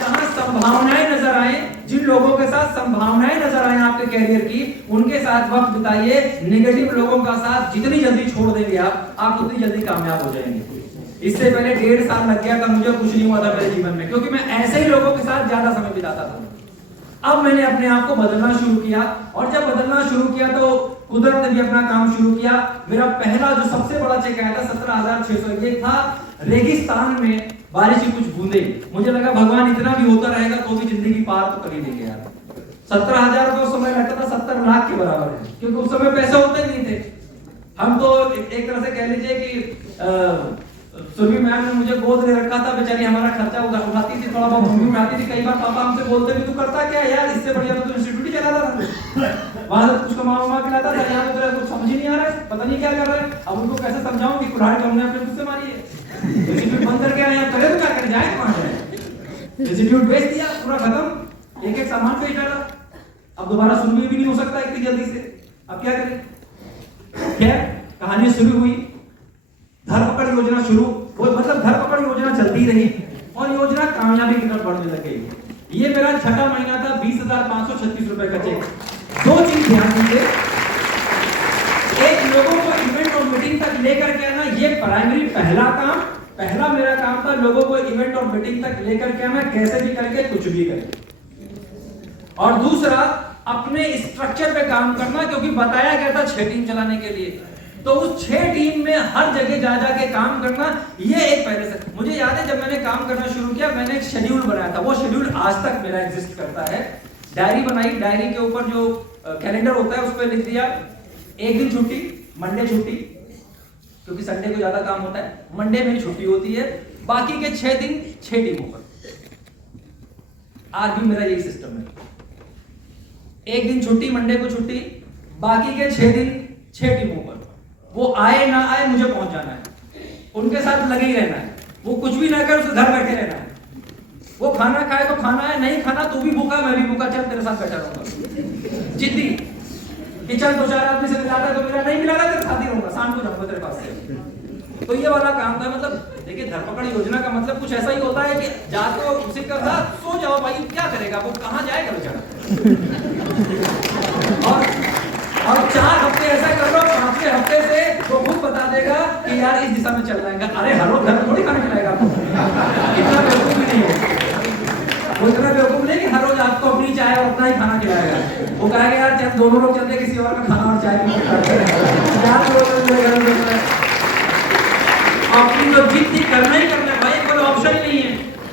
जहां संभावनाएं नजर आए, जिन लोगों के साथ संभावनाएं नजर आए आपके कैरियर की, उनके साथ वक्त बिताइए। नेगेटिव लोगों का साथ जितनी जल्दी छोड़ देंगे आप उतनी जल्दी कामयाब हो जाएंगे। इससे पहले 1.5 साल लग गया था, मुझे कुछ नहीं हुआ था मेरे जीवन में, क्योंकि मैं ऐसे ही लोगों के साथ ज्यादा समय बिताता था। अब मैंने अपने आप को बदलना शुरू किया, और जब बदलना शुरू किया तो कुदरत ने भी अपना काम शुरू किया। मेरा पहला जो सबसे बड़ा चेक आया था 17,601 था। रेगिस्तान में बारिश की कुछ बूंदे, मुझे लगा भगवान इतना भी होता रहेगा तो भी जिंदगी पार तो कर ही देंगे यार। 17,000 तो उस समय लगता था 70 लाख के बराबर है, क्योंकि उस समय पैसे होते नहीं थे। हम तो एक तरह से कह लीजिए कि सुरभि मैम ने मुझे गोद ले रखा था, बेचारी हमारा खर्चा उठाती थी, थोड़ा बहुत मम्मी उठाती थी। कई बार पापा हमसे बोलते भी तू करता क्या है यार, इससे बढ़िया तो इंस्टीट्यूट ही चलाता था, वहां से कुछ कमा खिलाता था, यहाँ तो कुछ समझ ही नहीं आ रहा है, पता नहीं क्या कर रहा है। अब उनको कैसे समझाऊं कि कुल्हाड़ी हमने अपने खुद से मारी है, इंस्टीट्यूट बंद करके आए, अब करे तो क्या कर जाए, कहां जाए। इंस्टीट्यूट बेच दिया, पूरा खत्म, एक एक सामान बेच डाला। अब दोबारा सुनवी भी नहीं हो सकता इतनी जल्दी से, अब क्या करें। खैर कहानी शुरू हुई, धरपकड़ योजना शुरू, मतलब धरपकड़ योजना चलती रही और योजना कामयाबी की तरफ बढ़ने लग गई। ये मेरा छठा महीना था, 20,536 रुपए का चेक। दो चीज ध्यान दीजिए, एक लोगों को इवेंट और मीटिंग तक लेकर के आना, ये प्राइमरी पहला मेरा काम था। लोगों को इवेंट और मीटिंग तक लेकर के आना, कैसे भी करके कुछ भी करके। और दूसरा अपने स्ट्रक्चर पे काम करना, क्योंकि बताया गया था 6 टीम चलाने के लिए, तो उस 6 टीम में हर जगह जा के काम करना, ये एक पहले से मुझे याद है। जब मैंने काम करना शुरू किया, मैंने एक शेड्यूल बनाया था, वो शेड्यूल आज तक मेरा एग्जिस्ट करता है। डायरी बनाई, डायरी के ऊपर जो कैलेंडर होता है उस पर लिख दिया एक दिन छुट्टी, मंडे छुट्टी, क्योंकि संडे को ज्यादा काम होता है, मंडे में छुट्टी होती है, बाकी के 6 दिन 6 टीमों पर। आज भी मेरा यही सिस्टम है, एक दिन छुट्टी, मंडे को छुट्टी, बाकी के 6 दिन 6 टीमों पर। वो आए ना आए मुझे पहुंच जाना है, उनके साथ लगे ही रहना है, वो कुछ भी ना करे, उसके घर बैठे रहना है। वो खाना खाए तो खाना है, नहीं खाना तू भी भूखा मैं भी भूखा, चल तेरे साथ बैठा रहूंगा। जिद्दी कि चल 2-4 आदमी से मिलाता है तो मेरा नहीं मिलाता, तेरे साथ ही रहूंगा, शाम को जाऊंगा तेरे पास से। तो ये वाला काम था। मतलब देखिए, धरपकड़ योजना का मतलब कुछ ऐसा ही होता है कि जातो उसी का साथ सो जाओ भाई, क्या करेगा वो, कहां जाएगा बेचारा। और 4 हफ्ते ऐसा कर लो, 5वें हफ्ते से वो खुद बता देगा कि यार इस दिशा में चल रहा है। अरे हर रोज घर में थोड़ी खाना खिलाएगा आपको, इतना बेवकूफ भी नहीं है वो, इतना बेवकूफ नहीं कि हर रोज आपको अपनी चाय और अपना ही खाना खिलाएगा। वो कहेगा यार चल दोनों लोग चलते किसी और का खाना और चाय पी अपनी तो जिद थी करना ही करना है भाई, कोई ऑप्शन ही नहीं है।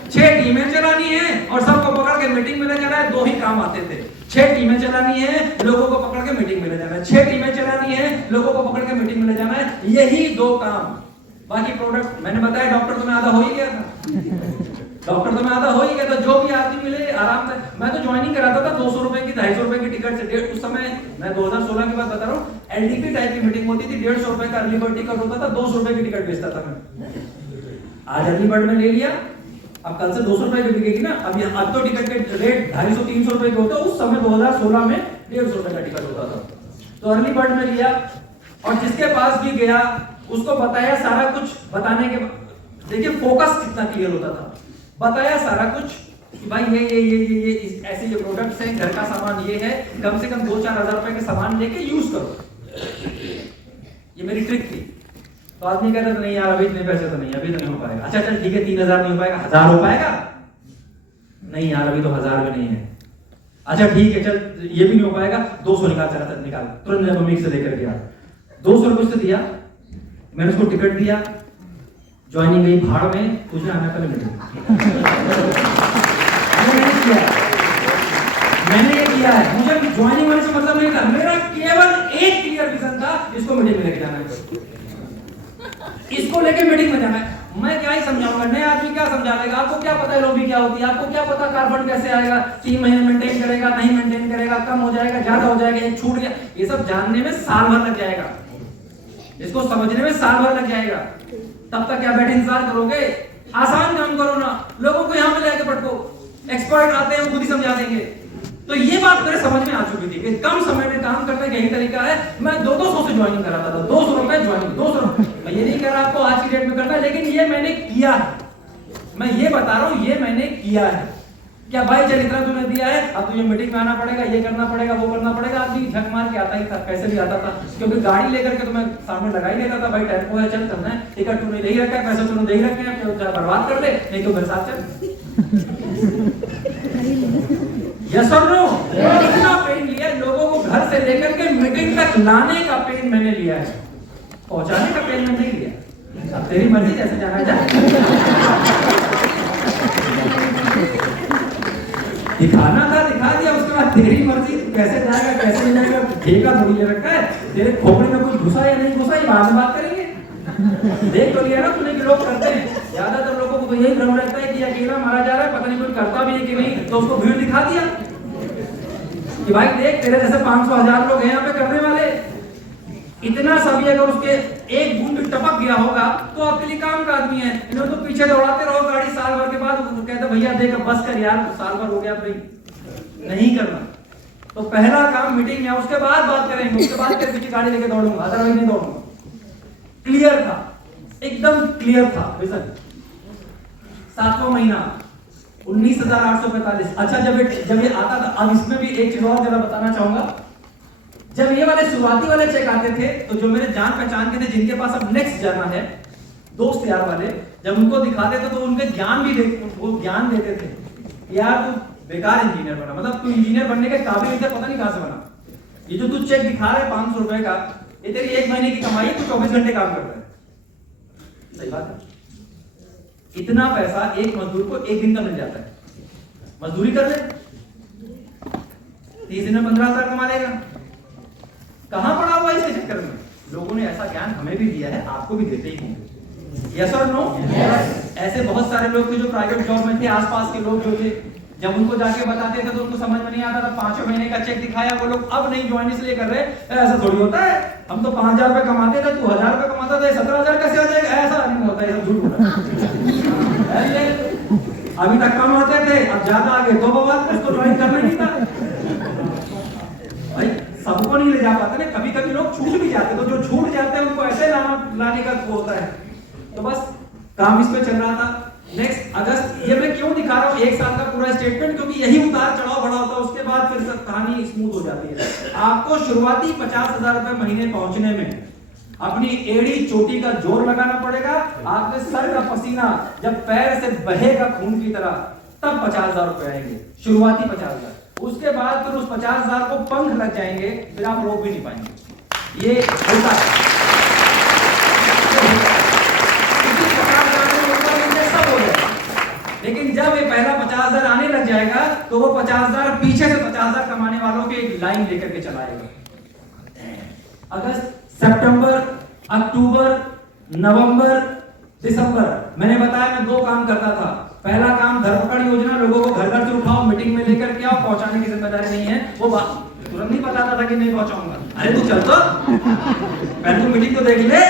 6 टीमें चलानी है और सबको पकड़ के मीटिंग में ले जाना है। 2 ही काम आते थे, 6 टीमें चलानी है, लोगों को पकड़ के मीटिंग में ले जाना है, 6 टीमें चलानी है, लोगों को पकड़ के मीटिंग में ले जाना है, यही 2 काम। बाकी प्रोडक्ट मैंने बताया, डॉक्टर तो मैं आधा हो ही गया था, जो भी आदमी मिले आराम से। मैं तो ज्वाइनिंग कराता था 200 रुपए की, 250 रुपए की टिकट से। उस समय मैं 2016 की बात बता रहा हूँ, एलडीपी टाइप की मीटिंग होती थी, 150 रुपए का अर्ली बर्ड टिकट होता था, 200 रुपए की टिकट बेचता था मैं। आज अर्ली बर्ड में ले लिया, अब कल से 200 रुपए की बिकेगी ना। अब तो टिकट के रेट 250-300 रुपए के होते हैं, उस समय 2016 में 150 रुपए का टिकट होता था। तो अर्ली बर्ड में लिया और जिसके पास भी गया उसको बताया सारा कुछ। बताने के देखिए फोकस कितना क्लियर होता था, बताया सारा कुछ कि भाई ये ऐसे ये प्रोडक्ट्स हैं, घर का सामान ये है, कम से कम 2-4 हजार रुपए के सामान लेके यूज करो। ये मेरी ट्रिक थी। तो आदमी कहता था नहीं यार अभी इतने पैसे तो नहीं, अभी तो नहीं हो पाएगा। अच्छा चल ठीक है 3,000 नहीं हो पाएगा, 1,000 हो पाएगा? नहीं यार अभी तो 1,000 भी नहीं है। अच्छा ठीक है चल ये भी नहीं हो पाएगा, 200 निकाल, चला निकाल, तुरंत मम्मी से लेकर गया, 200 रुपए से दिया, मैंने उसको टिकट दिया, ज्वाइनिंग गई भाड़ में, तुझे आना पहले मैंने ये किया है। मुझे ज्वाइनिंग होने से मतलब नहीं था, मेरा केवल एक क्लियर विजन था, इसको मीटिंग में लेके जाना है, इसको लेके मीटिंग में जाना है। मैं क्या ही समझाऊंगा, नया आदमी क्या समझा लेगा? आपको क्या पता है लॉबी क्या होती है, आपको क्या पता कार्बन कैसे आएगा, 3 महीने मेंटेन करेगा, नहीं मेंटेन करेगा, कम हो जाएगा, ज्यादा हो जाएगा, एक छूट गया, ये सब जानने में साल भर लग जाएगा, इसको समझने में साल भर लग जाएगा। तब तक क्या बैठे इंतजार करोगे? आसान काम करो ना, लोगों को यहाँ पे लेके पटको, एक्सपर्ट आते हैं खुद ही समझा देंगे। तो ये बात मेरे समझ में आ चुकी थी कि कम समय में काम करने का यही तरीका है। मैं 200 से ज्वाइनिंग कराता था, 200 रुपए ज्वाइनिंग, 200 रुपए। मैं ये नहीं कह रहा आपको आज की डेट में करना है, लेकिन ये मैंने किया है, मैं ये बता रहा हूं ये मैंने किया है। क्या भाई चल इतना तूने दिया है, अब तुझे मीटिंग में आना पड़ेगा, ये करना पड़ेगा, वो करना पड़ेगा। आदमी झक मार के आता ही था, कैसे भी आता था, क्योंकि गाड़ी लेकर के तुम्हें सामने लगा ही लेता था, भाई टेम्पो है चल चलना है, टिकट तूने नहीं रखा है, पैसे तूने नहीं रखे हैं, तो बर्बाद कर ले, नहीं तो मेरे साथ चल। यस और नो? कितना पेन लिया लोगों को, घर से लेकर के मीटिंग तक लाने का पेन मैंने लिया है, पहुंचाने का पेन मैंने नहीं लिया। अब तेरी मर्जी जैसे जाना जाए। दिखाना था दिखा दिया, उसके बाद तेरी मर्जी कैसे जाएगा कैसे नहीं जाएगा, ठेका थोड़ी ले रखा है, तेरे खोपड़ी में कुछ घुसा या नहीं घुसा ये बाद में बात करेंगे। देख तो लिया ना तूने कि लोग करते हैं, ज्यादातर लोगों को तो यही भ्रम रहता है कि अकेला मारा जा रहा है, पता नहीं कोई करता भी है कि नहीं, तो उसको भीड़ दिखा दिया कि भाई देख तेरे जैसे 500,000 लोग हैं यहाँ पे करने वाले। इतना सभी अगर उसके एक बूंद भी टपक गया होगा तो आपके लिए काम का आदमी है। इन्होंने तो पीछे दौड़ाते रहो गाड़ी, साल भर के बाद कहते भैया देख बस कर यार, साल भर हो गया भाई, नहीं करना। तो पहला काम मीटिंग में, उसके बाद बात करेंगे, उसके बाद के पीछे गाड़ी लेके दौड़ूंगा, अदरवाइज नहीं दौड़ूंगा। क्लियर था, एकदम क्लियर था विजन। 7वां महीना 19,845। अच्छा जब ये आता था, अब इसमें भी एक चीज और जरा बताना चाहूंगा। जब ये वाले शुरुआती वाले चेक आते थे तो जो मेरे जान पहचान के थे, जिनके पास अब नेक्स्ट जाना है, दोस्त यार वाले, जब उनको दिखाते थे तो उनके ज्ञान भी वो ज्ञान देते थे, यार तू बेकार इंजीनियर बना, मतलब तू इंजीनियर बनने के काबिल नहीं था, पता नहीं कहां से बना। ये जो तू चेक दिखा रहा है 500 रुपए का, ये तेरी 1 महीने की कमाई है, तू 24 घंटे काम करता है। सही बात है, इतना पैसा एक मजदूर को 1 दिन का मिल जाता है। मजदूरी कर ले, 30 दिन में 15,000 कमा लेगा। कहां पड़ा हुआ इसके चक्कर में? लोगों ने ऐसा ज्ञान हमें भी दिया है, आपको भी देते ही होंगे। यस और नो? ऐसे बहुत सारे लोग थे जो प्राइवेट जॉब में थे, आसपास के लोग जो थे, जब उनको जाके बताते थे तो उनको समझ में नहीं आता था। 5 महीने का चेक दिखाया, वो लोग अब नहीं ज्वाइन इसलिए कर रहे, ऐसा थोड़ी होता है, हम तो 5,000 रुपए कमाते थे, तू 1,000 रुपए कमाता था, 17,000 कैसे आ जाएगा? ऐसा नहीं होता, ये झूठ होता है। अभी तक कम आते थे, अब ज्यादा आ गए तो बाबा उसको ज्वाइन करना नहीं था भाई। सबको नहीं ले जा पाते ना, कभी कभी लोग छूट भी जाते, तो जो छूट जाते हैं उनको ऐसे लाने का होता है। तो बस काम इस पे चल रहा था। नेक्स्ट अगस्त, ये मैं क्यों दिखा रहा हूँ 1 साल का पूरा स्टेटमेंट, क्योंकि यही उतार चढ़ाव बड़ा होता है, उसके बाद फिर सब कहानी स्मूथ हो जाती है। आपको शुरुआती 50,000 रुपए महीने पहुंचने में अपनी एड़ी चोटी का जोर लगाना पड़ेगा। आपके सर का पसीना जब पैर से बहेगा खून की तरह, तब 50,000 रुपए आएंगे, शुरुआती 50,000। उसके बाद फिर उस 50,000 को पंख लग जाएंगे, फिर आप रोक भी नहीं पाएंगे। ये होता है, सब हो जाएगा। लेकिन जब ये पहला 50,000 आने लग जाएगा तो वो 50,000 पीछे से 50,000 कमाने वालों की एक लाइन लेकर के चलाएगा। अगस्त, सितंबर, अक्टूबर, नवंबर, दिसंबर, मैंने बताया मैं 2 काम करता था। पहला काम धरपकड़ योजना, लोगों को घर घर से उठाओ, मीटिंग में लेकर के आओ, पहुंचाने की जिम्मेदारी नहीं है। वो बात तुरंत नहीं बताता था कि नहीं पहुंचाऊंगा, अरे तू चल तो पहले तू मीटिंग तो देख ले।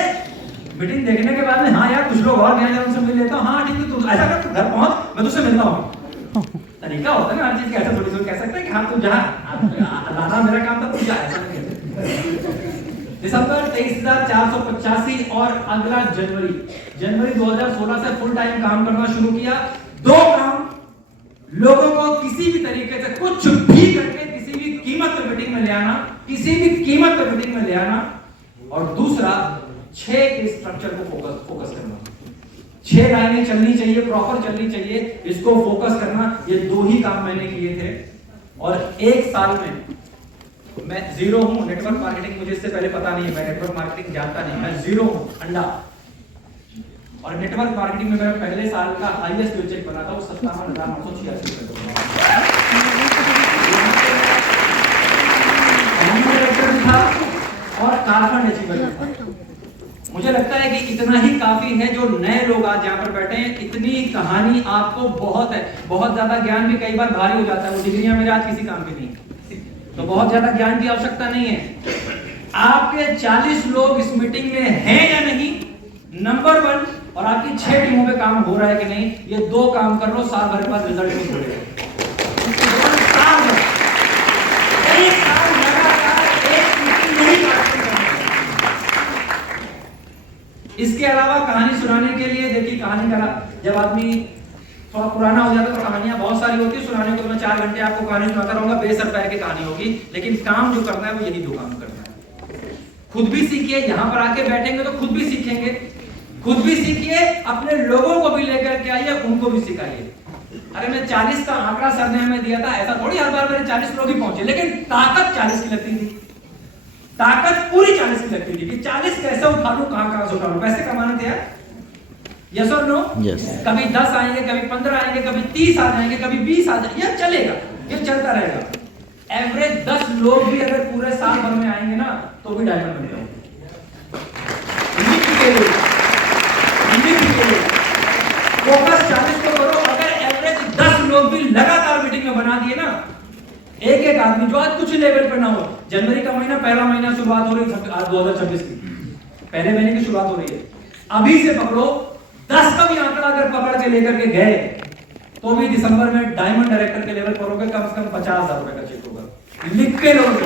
मीटिंग देखने के बाद में हाँ यार कुछ लोग और गए, उनसे मिल लेता हूँ, हाँ ठीक है तू ऐसा कर, तू घर पहुंच, मैं तुझसे मिलता हूँ। तरीका होता है ना हर चीज का, ऐसा थोड़ी सी कह सकते हैं कि हाँ तू जा, लाना मेरा काम था, तू जा, ऐसा नहीं। दिसंबर 23,485 और अगला जनवरी 2016 से फुल टाइम काम करना शुरू किया। 2 काम, लोगों को किसी भी तरीके से कुछ भी करके किसी भी कीमत पे मीटिंग में ले आना, किसी भी कीमत पे मीटिंग में ले आना, और दूसरा 6 के स्ट्रक्चर को फोकस करना। 6 लाइनें चलनी चाहिए, प्रॉपर चलनी चाहिए, इसको फोकस करना। ये 2 ही काम मैंने किए थे और 1 साल में मैं जीरो हूं। नेटवर्क मार्केटिंग मुझे इससे पहले पता नहीं है, मैं नेटवर्क मार्केटिंग जानता नहीं, मैं जीरो हूं, अंडा। और नेटवर्क मार्केटिंग में मेरा पहले साल का हाईएस्ट जो चेक बना था वो 57,986 था और कारखंड अचीवमेंट था। मुझे लगता है कि इतना ही काफी है। जो नए लोग आज यहाँ पर बैठे हैं, इतनी कहानी आपको बहुत है, बहुत ज्यादा ज्ञान भी कई बार भारी हो जाता है। वो डिग्रियां मेरे आज किसी काम की नहीं, तो बहुत ज्यादा ज्ञान की आवश्यकता नहीं है। आपके 40 लोग इस मीटिंग में हैं या नहीं, नंबर 1, और आपकी 6 टीमों पे काम हो रहा है कि नहीं, ये 2 काम कर लो, साल भर के बाद रिजल्ट नहीं मिलेगा। इसके अलावा कहानी सुनाने के लिए देखिए, कहानी करा जब आदमी थोड़ा पुराना हो जाता तो कहानियां बहुत सारी होती है सुनाने को, तो मैं 4 घंटे आपको कहानी सुनाता रहूंगा, बेसर पैर की कहानी होगी, लेकिन काम जो करना है वो यही 2 काम करना है। खुद भी सीखिए, यहाँ पर आके बैठेंगे तो खुद भी सीखेंगे, खुद भी सीखिए, अपने लोगों को भी लेकर के आइए, उनको भी सिखाइए। अरे मैं 40 का आंकड़ा सर ने हमें दिया था, ऐसा थोड़ी हर बार मेरे 40 लोग ही पहुंचे, लेकिन ताकत 40 की लगती थी, ताकत पूरी 40 की लगती थी कि 40 कैसे उठा लूं, कहां से उठा लूं, पैसे कमाने थे यार। यस और नो? कभी 10 आएंगे, कभी 15 आएंगे, कभी 30 आ जाएंगे, कभी 20 आ जाएंगे, ये चलेगा, ये चलता रहेगा। एवरेज 10 लोग भी अगर पूरे साल भर में आएंगे ना तो भी डायमंड बन जाएंगे। फोकस 40 को करो, अगर एवरेज 10 लोग भी लगातार मीटिंग में बना दिए ना, एक आदमी जो आज कुछ लेवल पर ना हो, जनवरी का महीना पहला महीना शुरुआत हो रही है 2026 की, पहले महीने की शुरुआत हो रही है, अभी से पकड़ो 10 का भी आंकड़ा अगर पकड़ के लेकर के गए तो भी दिसंबर में डायमंड डायरेक्टर के लेवल पर होगे, कम से कम 50,000 रुपए का चेक होगा, लिख के लोगे।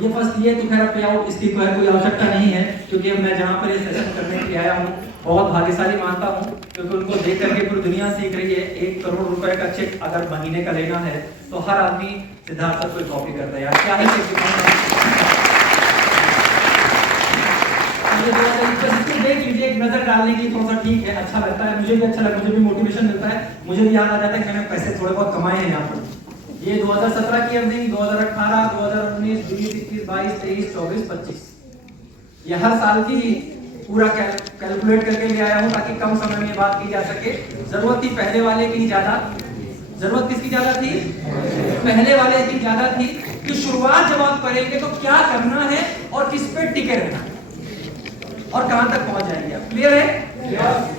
ये फर्स्ट ये तो खैर पे आउट, इसकी कोई आवश्यकता नहीं है, क्योंकि मैं जहां पर ये सेशन करने के लिए आया हूं बहुत भाग्यशाली मानता हूं, क्योंकि उनको देख करके पूरी दुनिया सीख रही है। 1 करोड़ रुपए का चेक अगर महीने का लेना है तो हर आदमी सिद्धार्थ सर को कॉपी करता है यार, क्या है देख लीजिए, एक नजर डालने की थोड़ा सा ठीक है, अच्छा लगता है, मुझे भी अच्छा लगता है, मुझे भी मोटिवेशन मिलता है, मुझे भी याद आ जाता है कि मैंने पैसे थोड़े बहुत कमाए हैं यहाँ पर। ये 2017 की अर्निंग, 2018, 2019, 20, 21, 22, 23, 24, 25, ये हर साल की पूरा कैलकुलेट करके ले आया हूँ ताकि कम समय में बात की जा सके। जरूरत थी पहले वाले की ज्यादा, जरूरत किसकी ज्यादा थी? पहले वाले की ज्यादा थी कि शुरुआत जब आप करेंगे तो क्या करना है और किस पे टिके रहना है और कहां तक पहुंच जाएंगे आप। क्लियर है?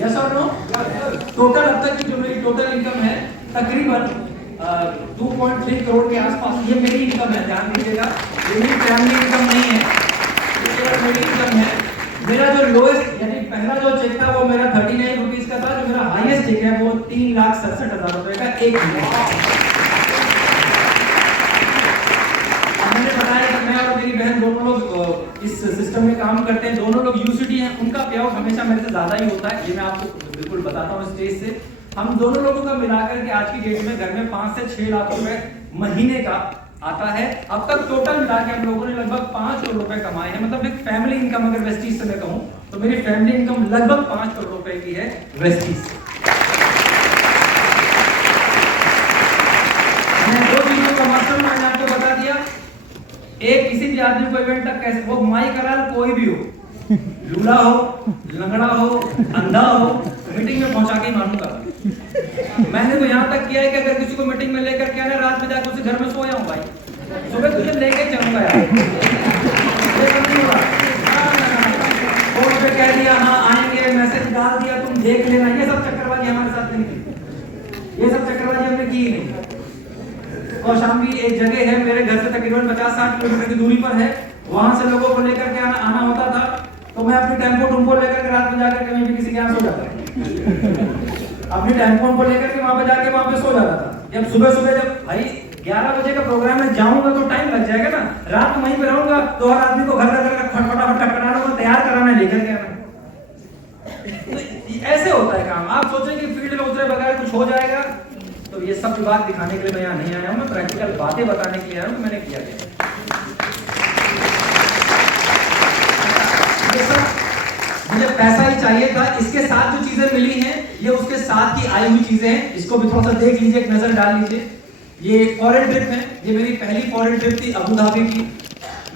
यस और नो? टोटल अब तक की जो मेरी टोटल इनकम है तकरीबन 2.3 करोड़ के आसपास, ये मेरी इनकम है, ध्यान दीजिएगा, ये मेरी फैमिली इनकम नहीं है, ये केवल मेरी इनकम है। मेरा जो लोएस्ट यानी पहला जो चेक था वो मेरा 39 रुपीस का था, जो मेरा हाईएस्ट चेक है वो 3,67,000 रुपए का एक महीने। मैंने बताया कि मैं और मेरी बहन दोनों लोग इस सिस्टम में काम करते हैं, दोनों लोग यूसीडी हैं, उनका पे आउट हमेशा मेरे से ज्यादा ही होता है, ये मैं आपको बिल्कुल बताता हूँ स्टेज से। हम दोनों लोगों का मिलाकर के आज की डेट में घर में 5 से 6 लाख रुपए महीने का आता है। अब तक टोटल मिला के हम लोगों ने लगभग 5 करोड़ रुपए कमाए हैं, मतलब एक फैमिली इनकम अगर वेस्टीज से मैं कहूं तो मेरी फैमिली इनकम लगभग 5 करोड़ रुपए की है वेस्टीज। मैं 2 चीजों का मकसद मैंने आपको बता दिया। एक, किसी भी आदमी को इवेंट तक कैसे, वो माई कराल कोई भी हो, लूला हो, लंगड़ा हो, अंधा हो, मीटिंग में पहुंचा के मानूंगा। मैंने तो यहाँ तक किया है कि अगर किसी को मीटिंग में लेकर के आना, रात में जाकर उसे घर में सो जाऊं भाई, सुबह तुझे लेके चलूंगा यार। फोन पे कह दिया हाँ आएंगे, मैसेज डाल दिया तुम देख लेना, ये सब चक्करबाजी हमारे साथ नहीं की, ये सब चक्करबाजी हमने की नहीं। कौशाम्बी एक जगह है मेरे घर से तकरीबन 50-60 किलोमीटर की दूरी पर है, वहां से लोगों को लेकर के आना होता था, तो मैं अपनी टेम्पो टुम्पो लेकर के रात में जाकर कहीं भी किसी के यहाँ सो जाता था। अपनी टेम्पो को लेकर के वहां पे जाके वहां पे सो जाता था। जब सुबह सुबह जब भाई 11 बजे का प्रोग्राम में जाऊंगा तो टाइम लग जाएगा ना, रात में वहीं पे रहूंगा तो हर आदमी को घर घर फटाफट खटखटा लूंगा, तैयार कराना लेकर के आना। ऐसे होता है काम। आप सोचें कि फील्ड में उतरे बगैर कुछ हो जाएगा, तो ये सब विभाग दिखाने के लिए मैं यहाँ नहीं आया हूँ, मैं प्रैक्टिकल बातें बताने के लिए आया हूँ कि मैंने किया क्या। मुझे पैसा ही चाहिए था, इसके साथ जो चीजें मिली हैं ये उसके साथ की आई हुई चीजें हैं, इसको भी थोड़ा सा देख लीजिए, एक नजर डाल लीजिए। ये फॉरेन ट्रिप है, ये मेरी पहली फॉरेन ट्रिप थी अबू धाबी की।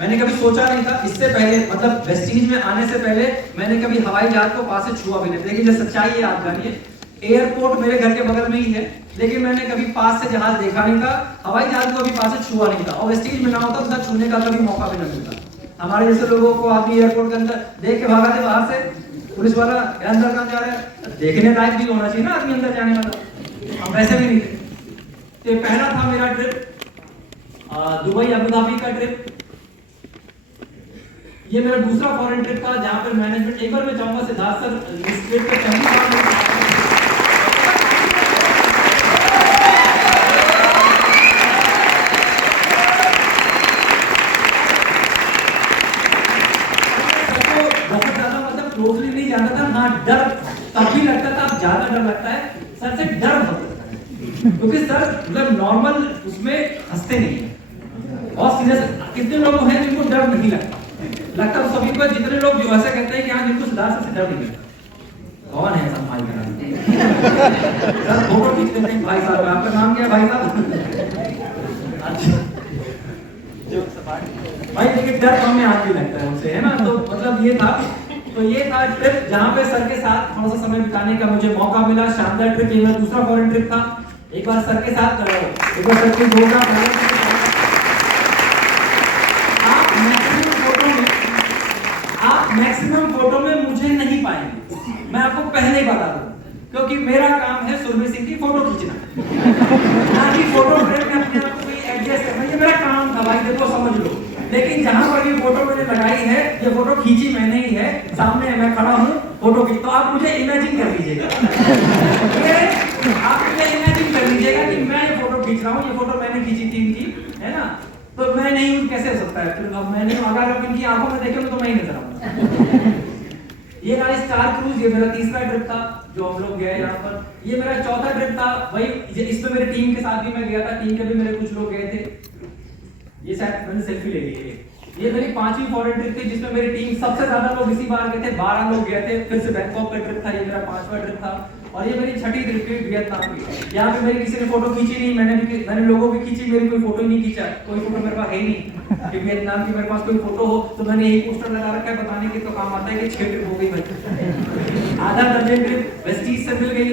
मैंने कभी सोचा नहीं था, इससे पहले मतलब वेस्टीज में आने से पहले मैंने कभी हवाई जहाज को पास से छुआ भी नहीं। देखिए जो सच्चाई है आप जानिए, एयरपोर्ट मेरे घर के बगल में ही है, लेकिन मैंने कभी पास से जहाज देखा नहीं था, हवाई जहाज को कभी पास से छुआ नहीं था, और वेस्टीज में ना होता उसका छूने का कभी मौका भी नहीं मिलता। हमारे जैसे लोगों को आदमी एयरपोर्ट के अंदर देख के भागा दे बाहर से, पुलिस वाला अंदर कहाँ जा रहा है, देखने लायक भी होना चाहिए ना आदमी अंदर जाने वाला, हम वैसे भी नहीं थे। तो पहला था मेरा ट्रिप दुबई अबू धाबी का ट्रिप। ये मेरा दूसरा फॉरेन ट्रिप था जहां पर मैनेजमेंट, एक बार मैं चाहूंगा सिद्धार्थ सर इस ट्रिप पे पहली बार क्लोजली नहीं जानता था। हाँ, डर तब भी लगता था, अब ज्यादा डर लगता है सर से, डर बहुत लगता है क्योंकि सर मतलब नॉर्मल उसमें हंसते नहीं है, बहुत सीरियस। कितने लोग हैं जिनको डर नहीं लगता तो सभी को, जितने लोग जो ऐसा कहते हैं कि हाँ जिनको सिद्धार्थ सर से डर नहीं लगता, कौन है सब भाई का फोटो खींचते हैं भाई साहब, आपका नाम क्या है भाई साहब? अच्छा भाई, लेकिन डर हमें आज भी लगता है उनसे, है ना। तो मतलब ये था, तो ये था ट्रिप जहाँ पे सर के साथ थोड़ा सा समय बिताने का मुझे मौका मिला। शानदार ट्रिप, ये मेरा दूसरा फॉरेन ट्रिप था। एक बार सर के साथ, एक बार सर के आप मैक्सिमम फोटो में मुझे नहीं पाएंगे, मैं आपको पहले ही बता दूं, क्योंकि मेरा काम है सुरभि सिंह की फोटो खींचना, ना कि फोटो फ्रेम में अपने आप को एडजस्ट करना। ये मेरा काम था भाई, देखो समझ लो। लेकिन जहां पर ये फोटो मैंने लगाई है, ये फोटो खींची मैंने ही है, सामने मैं खड़ा हूं फोटो खींच, तो आप मुझे इमेजिन कर लीजिएगा, आप मुझे इमेजिन कर लीजिएगा कि मैं ये फोटो खींच रहा हूं, ये फोटो मैंने खींची थी इनकी, है ना। तो मैं नहीं हूं, कैसे हो सकता है? फिर अब मैंने, अगर आप इनकी आंखों में देखेंगे तो मैं ही नजर आऊंगा। ये रहा स्टार क्रूज, ये मेरा तीसरा ट्रिप था जो हम लोग गए यहाँ पर। ये मेरा चौथा ट्रिप था भाई, इसमें मेरे टीम के साथ भी मैं गया था, टीम के भी मेरे कुछ लोग गए थे। ये शायद मैंने सेल्फी ले ली है। ये मेरी 5वीं फॉरेन ट्रिप थी जिसमें मेरी टीम सबसे ज्यादा लोग इसी बार गए थे, 12 लोग गए थे। फिर से बैंकॉक का ट्रिप था, ये मेरा 5वां ट्रिप था। और ये मेरी 6ठी ट्रिप थी वियतनाम की। यहाँ पे मेरी किसी ने फोटो खींची नहीं, मैंने लोगों की खींची, मेरी कोई फोटो ही नहीं खींचा, कोई फोटो मेरे पास है ही नहीं कि वियतनाम की मेरे पास कोई फोटो हो। तो मैंने यही पोस्टर लगा रखा है, बताने के तो काम आता है कि 6 ट्रिप हो गई भाई। आधा दर्जन ट्रिप वेस्टीज से मिल गई।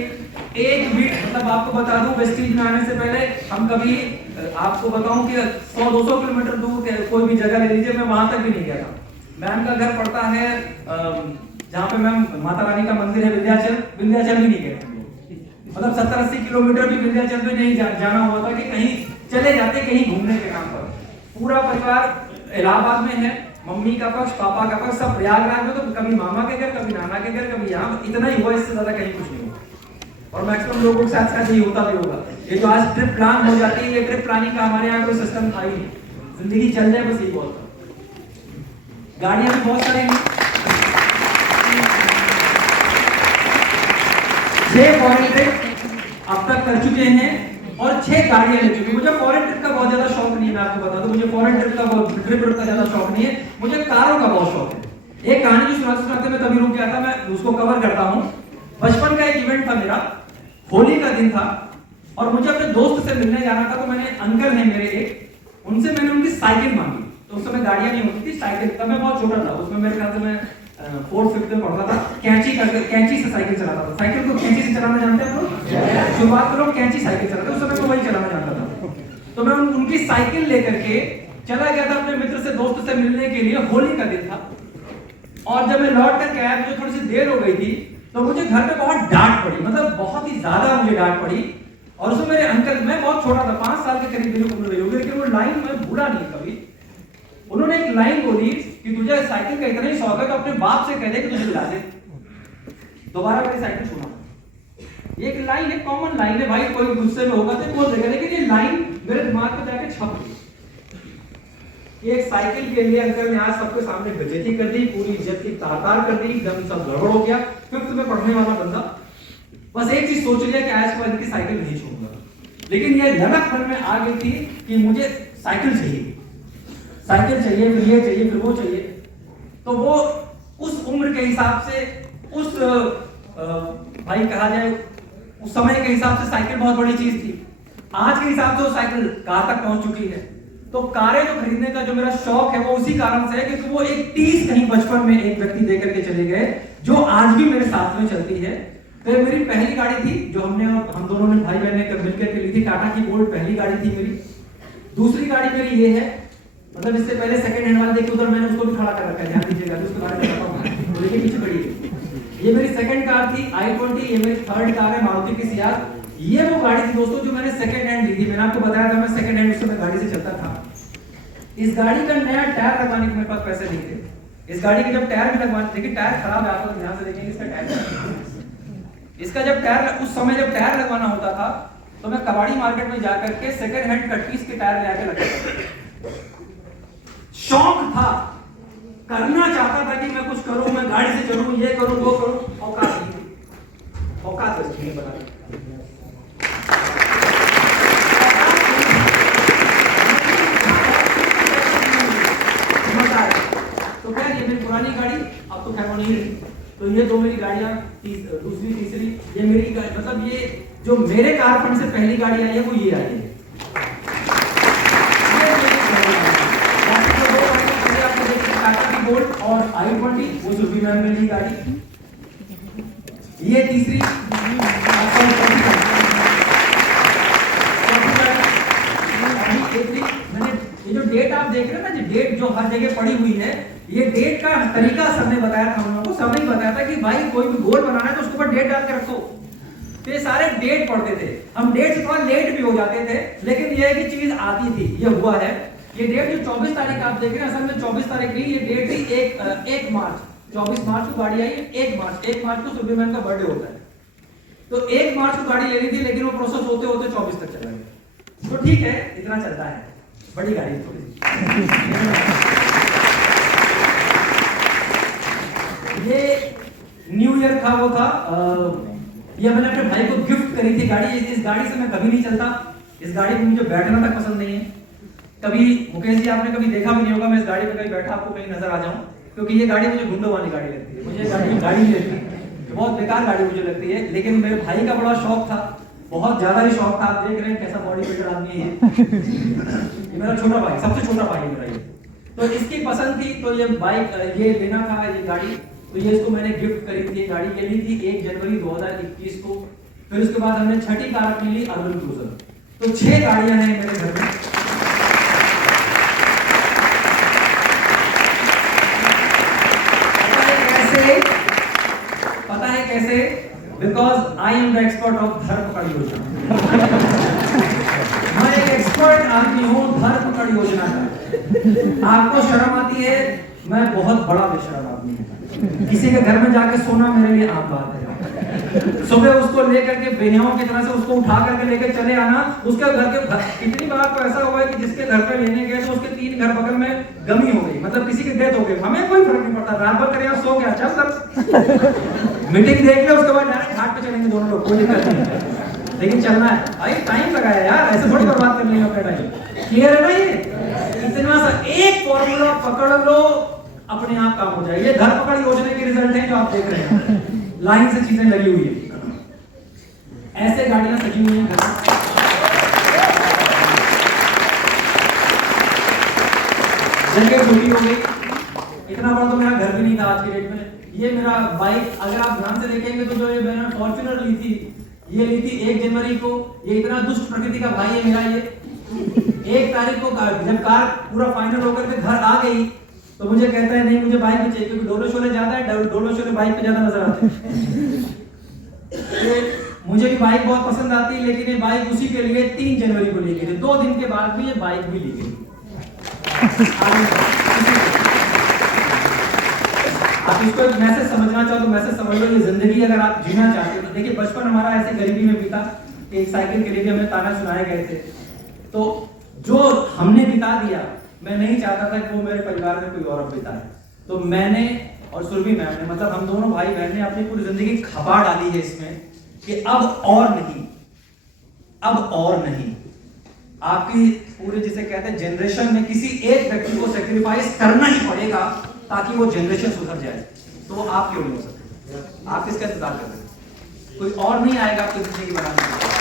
एक भी मतलब आपको बता दूं, वेस्टीज में आने से पहले हम कभी, आपको बताऊं कि 100-200 किलोमीटर दूर कोई भी जगह ले लीजिए, मैं वहां तक भी नहीं गया था। मैम का घर पड़ता है जहाँ पे मैम माता रानी का मंदिर है, विंध्याचल भी नहीं गए हम लोग। मतलब 70-80 किलोमीटर भी विंध्याचल में नहीं जाना हुआ था कि कहीं चले जाते कहीं घूमने के नाम पर। पूरा परिवार इलाहाबाद में है, मम्मी का पक्ष, पापा का पक्ष सब प्रयागराज में, तो कभी मामा के घर, कभी नाना के घर, कभी यहाँ, इतना ही हुआ, इससे ज्यादा कहीं कुछ नहीं हुआ। और मैक्सिमम लोगों के साथ साथ यही होता भी होगा। ये जो आज ट्रिप प्लान हो जाती है, ये ट्रिप प्लानिंग का हमारे यहाँ कोई सिस्टम था ही नहीं, जिंदगी चल जाए बस यही बहुत था। गाड़ियां भी बहुत सारी 6 फॉरेन ट्रिप अब तक कर चुके हैं और 6 गाड़ियां ले चुके हैं। मुझे फॉरेन ट्रिप का बहुत ज्यादा शौक नहीं है, मैं आपको बता दूं, मुझे फॉरेन ट्रिप का ज्यादा शौक नहीं है, मुझे कारों का बहुत शौक है। एक कहानी जो सुनाते मैं तभी रुक गया था, मैं उसको कवर करता हूं। बचपन का एक इवेंट था मेरा, होली का दिन था और मुझे अपने दोस्त से मिलने जाना था। तो मैंने, अंकल है मेरे एक, उनसे मैंने उनकी साइकिल मांगी। तो उस समय गाड़ियां नहीं होती थी, साइकिल, तब मैं बहुत छोटा था, उसमें मेरे ख्याल से मैं 4th-5th में पढ़ता था। कैंची से साइकिल चलाता था। साइकिल को कैंची से चलाना जानते हैं लोग? शुरुआत में लोग कैंची साइकिल चलाते, उस समय तो वही चलाना जानता था। तो मैं उनकी साइकिल लेकर के चला गया था अपने मित्र से, दोस्त से मिलने के लिए। होली का दिन था और जब मैं लौट कर आया, मुझे थोड़ी सी देर हो गई थी, तो मुझे घर पे बहुत डांट पड़ी, मतलब बहुत ही ज्यादा मुझे डांट पड़ी। और उसमें मेरे अंकल, मैं बहुत छोटा था, 5 साल के करीब मेरी उम्र रही होगी, लेकिन वो लाइन मैं भूला नहीं कभी। उन्होंने एक लाइन बोली कि तुझे साइकिल का इतना ही शौक है तो अपने बाप से कह दे कि तुझे दिला दे। दोबारा मेरी साइकिल छूना, एक लाइन है, कॉमन लाइन है भाई, कोई गुस्से में होगा तो बोल देगा, लेकिन ये लाइन मेरे दिमाग में जाके छप गई। एक साइकिल के लिए अंकल ने आज सबके सामने बेइज्जती कर दी, पूरी इज्जत की तार कर दी, एकदम सब गड़बड़ हो गया। 5th में पढ़ने वाला बंदा बस एक चीज सोच लिया कि आज के बाद की साइकिल नहीं छूऊंगा। लेकिन ये लड़क मन में आ गई थी कि मुझे साइकिल चाहिए, साइकिल चाहिए, फिर ये चाहिए, फिर वो चाहिए। तो वो उस उम्र के हिसाब से, उस भाई कहा जाए उस समय के हिसाब से साइकिल बहुत बड़ी चीज थी। आज के हिसाब से वो साइकिल कार तक पहुंच चुकी है। तो कारें जो खरीदने का जो मेरा शौक है वो उसी कारण से है क्योंकि वो एक टीज कहीं बचपन में एक व्यक्ति देकर के चले गए जो आज भी मेरे साथ में चलती है। तो ये मेरी पहली गाड़ी थी जो हम दोनों ने भाई बहन ने मिलकर के ली थी, टाटा की बोल्ट पहली गाड़ी थी मेरी। दूसरी गाड़ी मेरी ये है, मतलब इससे पहले सेकंड हैंड वाला देखिए उधर मैंने उसको भी खड़ा कर रखा है, ध्यान दीजिएगा, उसके बारे में बताता हूं, वो लेके पीछे खड़ी है। ये मेरी सेकंड कार थी i20, ये मेरी थर्ड कार है मारुति की सियाज। ये वो गाड़ी थी दोस्तों जो मैंने सेकंड हैंड ली थी। मैंने आपको बताया था मैं सेकंड हैंड उस समय गाड़ी से चलता था। इस गाड़ी का नया टायर लगवाने के मेरे पास पैसे नहीं थे। इस गाड़ी के जब टायर भी लगवाने, देखिए टायर खराब है, आप ध्यान से देखेंगे इसका टायर, इसका जब टायर, उस समय जब टायर लगवाना होता था तो मैं कबाड़ी मार्केट में जाकर के सेकंड हैंड 30 के टायर ले आके लगाता था। शौक था करना चाहता था कि मैं कुछ करूं, मैं गाड़ी से चलूं, ये करूं, वो करूं, औकात नहीं थी। औकात नहीं बना तो खैर ये मेरी पुरानी गाड़ी अब तो खैर वो नहीं रही। तो ये दो मेरी गाड़ियां, दूसरी तीसरी, ये मेरी मतलब ये जो मेरे कार फंड से पहली गाड़ी आई है वो ये आई है। बोल्ट और i20 वो सुरभि मैम ने ली गाड़ी। ये तीसरी मैंने ये जो डेट आप देख रहे हैं ना, जो डेट जो हर जगह पड़ी हुई है, ये डेट का तरीका सबने बताया था हम लोगों को। सबने बताया था कि भाई कोई भी गोल बनाना है तो उसके ऊपर डेट डाल के रखो। तो ये सारे डेट पढ़ते थे हम, डेट से थोड़ा लेट भी हो जाते थे, लेकिन ये है कि चीज आती थी, ये हुआ है। ये डेट जो 24 तारीख आप देख रहे हैं, असल में 24 तारीख नहीं, ये डेट थी 1 मार्च। 24 मार्च को गाड़ी आई है, 1 मार्च को सुरभि मैम का बर्थडे होता है। तो 1 मार्च को गाड़ी लेनी थी, लेकिन वो प्रोसेस होते होते 24 तक चला गया। तो ठीक है, इतना चलता है, बड़ी गाड़ी थोड़ी ये न्यू ईयर था, वो था ये मैंने अपने भाई को गिफ्ट करी थी गाड़ी। इस गाड़ी से मैं कभी नहीं चलता, इस गाड़ी में मुझे बैठना तक पसंद नहीं है। कभी मुकेश जी आपने कभी देखा भी नहीं होगा मैं इस गाड़ी में कहीं बैठा आपको कहीं नजर आ जाऊं, क्योंकि ये गाड़ी मुझे गुंडों वाली गाड़ी लगती है। मुझे गाड़ी नहीं लगती, बहुत बेकार गाड़ी मुझे लगती है। लेकिन मेरे भाई का बड़ा शौक था, बहुत ज्यादा ही शौक था। आप देख रहे हैं कैसा बॉडी बिल्डर आदमी है ये मेरा छोटा भाई, सबसे छोटा भाई है मेरा ये। तो इसकी पसंद थी, तो ये बाइक ये लेना था, ये गाड़ी। तो ये इसको मैंने गिफ्ट करी थी। ये गाड़ी ये ली थी 1 जनवरी 2021 को। फिर उसके बाद हमने छठी कार अपनी ली अर्बन क्रूजर। तो 6 गाड़ियां हैं मेरे घर में। पता है कैसे? Because I am the expert of धरपकड़ योजना। मैं एक एक्सपर्ट आदमी हूं धरपकड़ योजना का। आपको शर्म आती है, मैं बहुत बड़ा बेशर्म आदमी हूं। किसी के घर में जाके सोना मेरे लिए आम बात है। सुबह उसको लेकर के बेनियाओं की तरह से उसको उठा करके लेकर चले आना। उसके घर के कितनी बार तो ऐसा हुआ है कि जिसके घर पे लेने गए तो उसके 3 घर बगल में गमी हो गई, मतलब किसी की डेथ हो गई। हमें कोई फर्क नहीं पड़ता, रात भर करे सो गया, चल कर मीटिंग देख ले, उसके बाद डायरेक्ट घाट पे चलेंगे दोनों लोग, कोई दिक्कत नहीं। लेकिन चलना है भाई, टाइम लगाया यार, ऐसे थोड़ी बर्बाद करनी है अपना टाइम। क्लियर है ना? ये इतना सा एक फॉर्मूला पकड़ लो, अपने आप काम हो जाएगा। ये धरपकड़ योजना के रिजल्ट है जो आप देख रहे हैं, लाइन से चीजें लगी हुई है। ऐसे गाड़ियां सजी हुई हैं घर में। जगह छोटी हो गई, इतना बड़ा तो मेरा घर भी नहीं था आज के डेट में। ये मेरा बाइक अगर आप ध्यान से देखेंगे तो जो ये मैंने फॉर्च्यूनर ली थी, ये ली थी 1 जनवरी को। ये इतना दुष्ट प्रकृति का भाई है मेरा। ये 1 तारीख को जब कार पूरा फाइनल होकर के घर आ गई तो मुझे कहता है नहीं मुझे बाइक भी चाहिए, क्योंकि डोलो शोले ज्यादा है, डोलो शोले बाइक पे ज्यादा नजर आते हैं। मुझे भी बाइक बहुत पसंद आती है, लेकिन ये बाइक उसी के लिए 3 जनवरी को ली गई। 2 दिन के बाद भी ये बाइक भी ली गई। आप इसको एक मैसेज समझना चाहो तो मैसेज समझ लो, ये जिंदगी अगर आप जीना चाहते हो तो देखिए, बचपन हमारा ऐसे गरीबी में बीता, एक साइकिल के लिए हमें ताना सुनाए गए थे। तो जो हमने बिता दिया, मैं नहीं चाहता था कि वो मेरे परिवार में कोई और बिताए। तो मैंने और सुरभि मैम ने, मतलब हम दोनों भाई बहन ने अपनी पूरी जिंदगी खपा डाली है इसमें कि अब और नहीं, अब और नहीं। आपकी पूरे जिसे कहते हैं जनरेशन में किसी एक व्यक्ति को सेक्रीफाइस करना ही पड़ेगा ताकि वो जनरेशन सुधर जाए। तो वो आप क्यों नहीं हो सकते? आप किसका इंतजार कर रहे हैं? कोई और नहीं आएगा आपकी जिंदगी बनाने के लिए।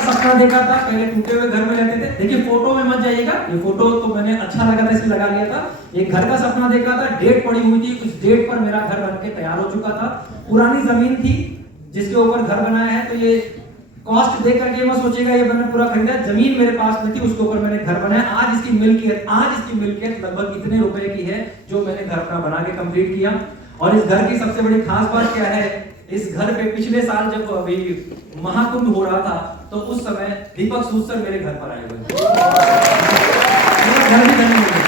सपना देखा था, पहले टूटे हुए घर में रहते थे। देखिए फोटो में मत जाइएगा, ये फोटो तो मैंने अच्छा लगा था इसलिए लगा लिया था। एक घर का सपना देखा था, डेट पड़ी हुई थी, उस डेट पर मेरा घर बन के तैयार हो चुका था। पुरानी जमीन थी जिसके ऊपर घर बनाया है, तो ये कॉस्ट देख करके मत सोचिएगा ये मैंने पूरा खरीदा। जमीन मेरे पास में थी, उसके ऊपर मैंने घर बनाया। आज इसकी मिल्कियत लगभग इतने रुपए की है जो मैंने घर अपना बना के कंप्लीट किया। और इस घर की सबसे बड़ी खास बात क्या है, इस घर पे पिछले साल जब अभी महाकुंभ हो रहा था तो उस समय दीपक सूद सर मेरे घर पर आए हुए। घर भी बने हुए,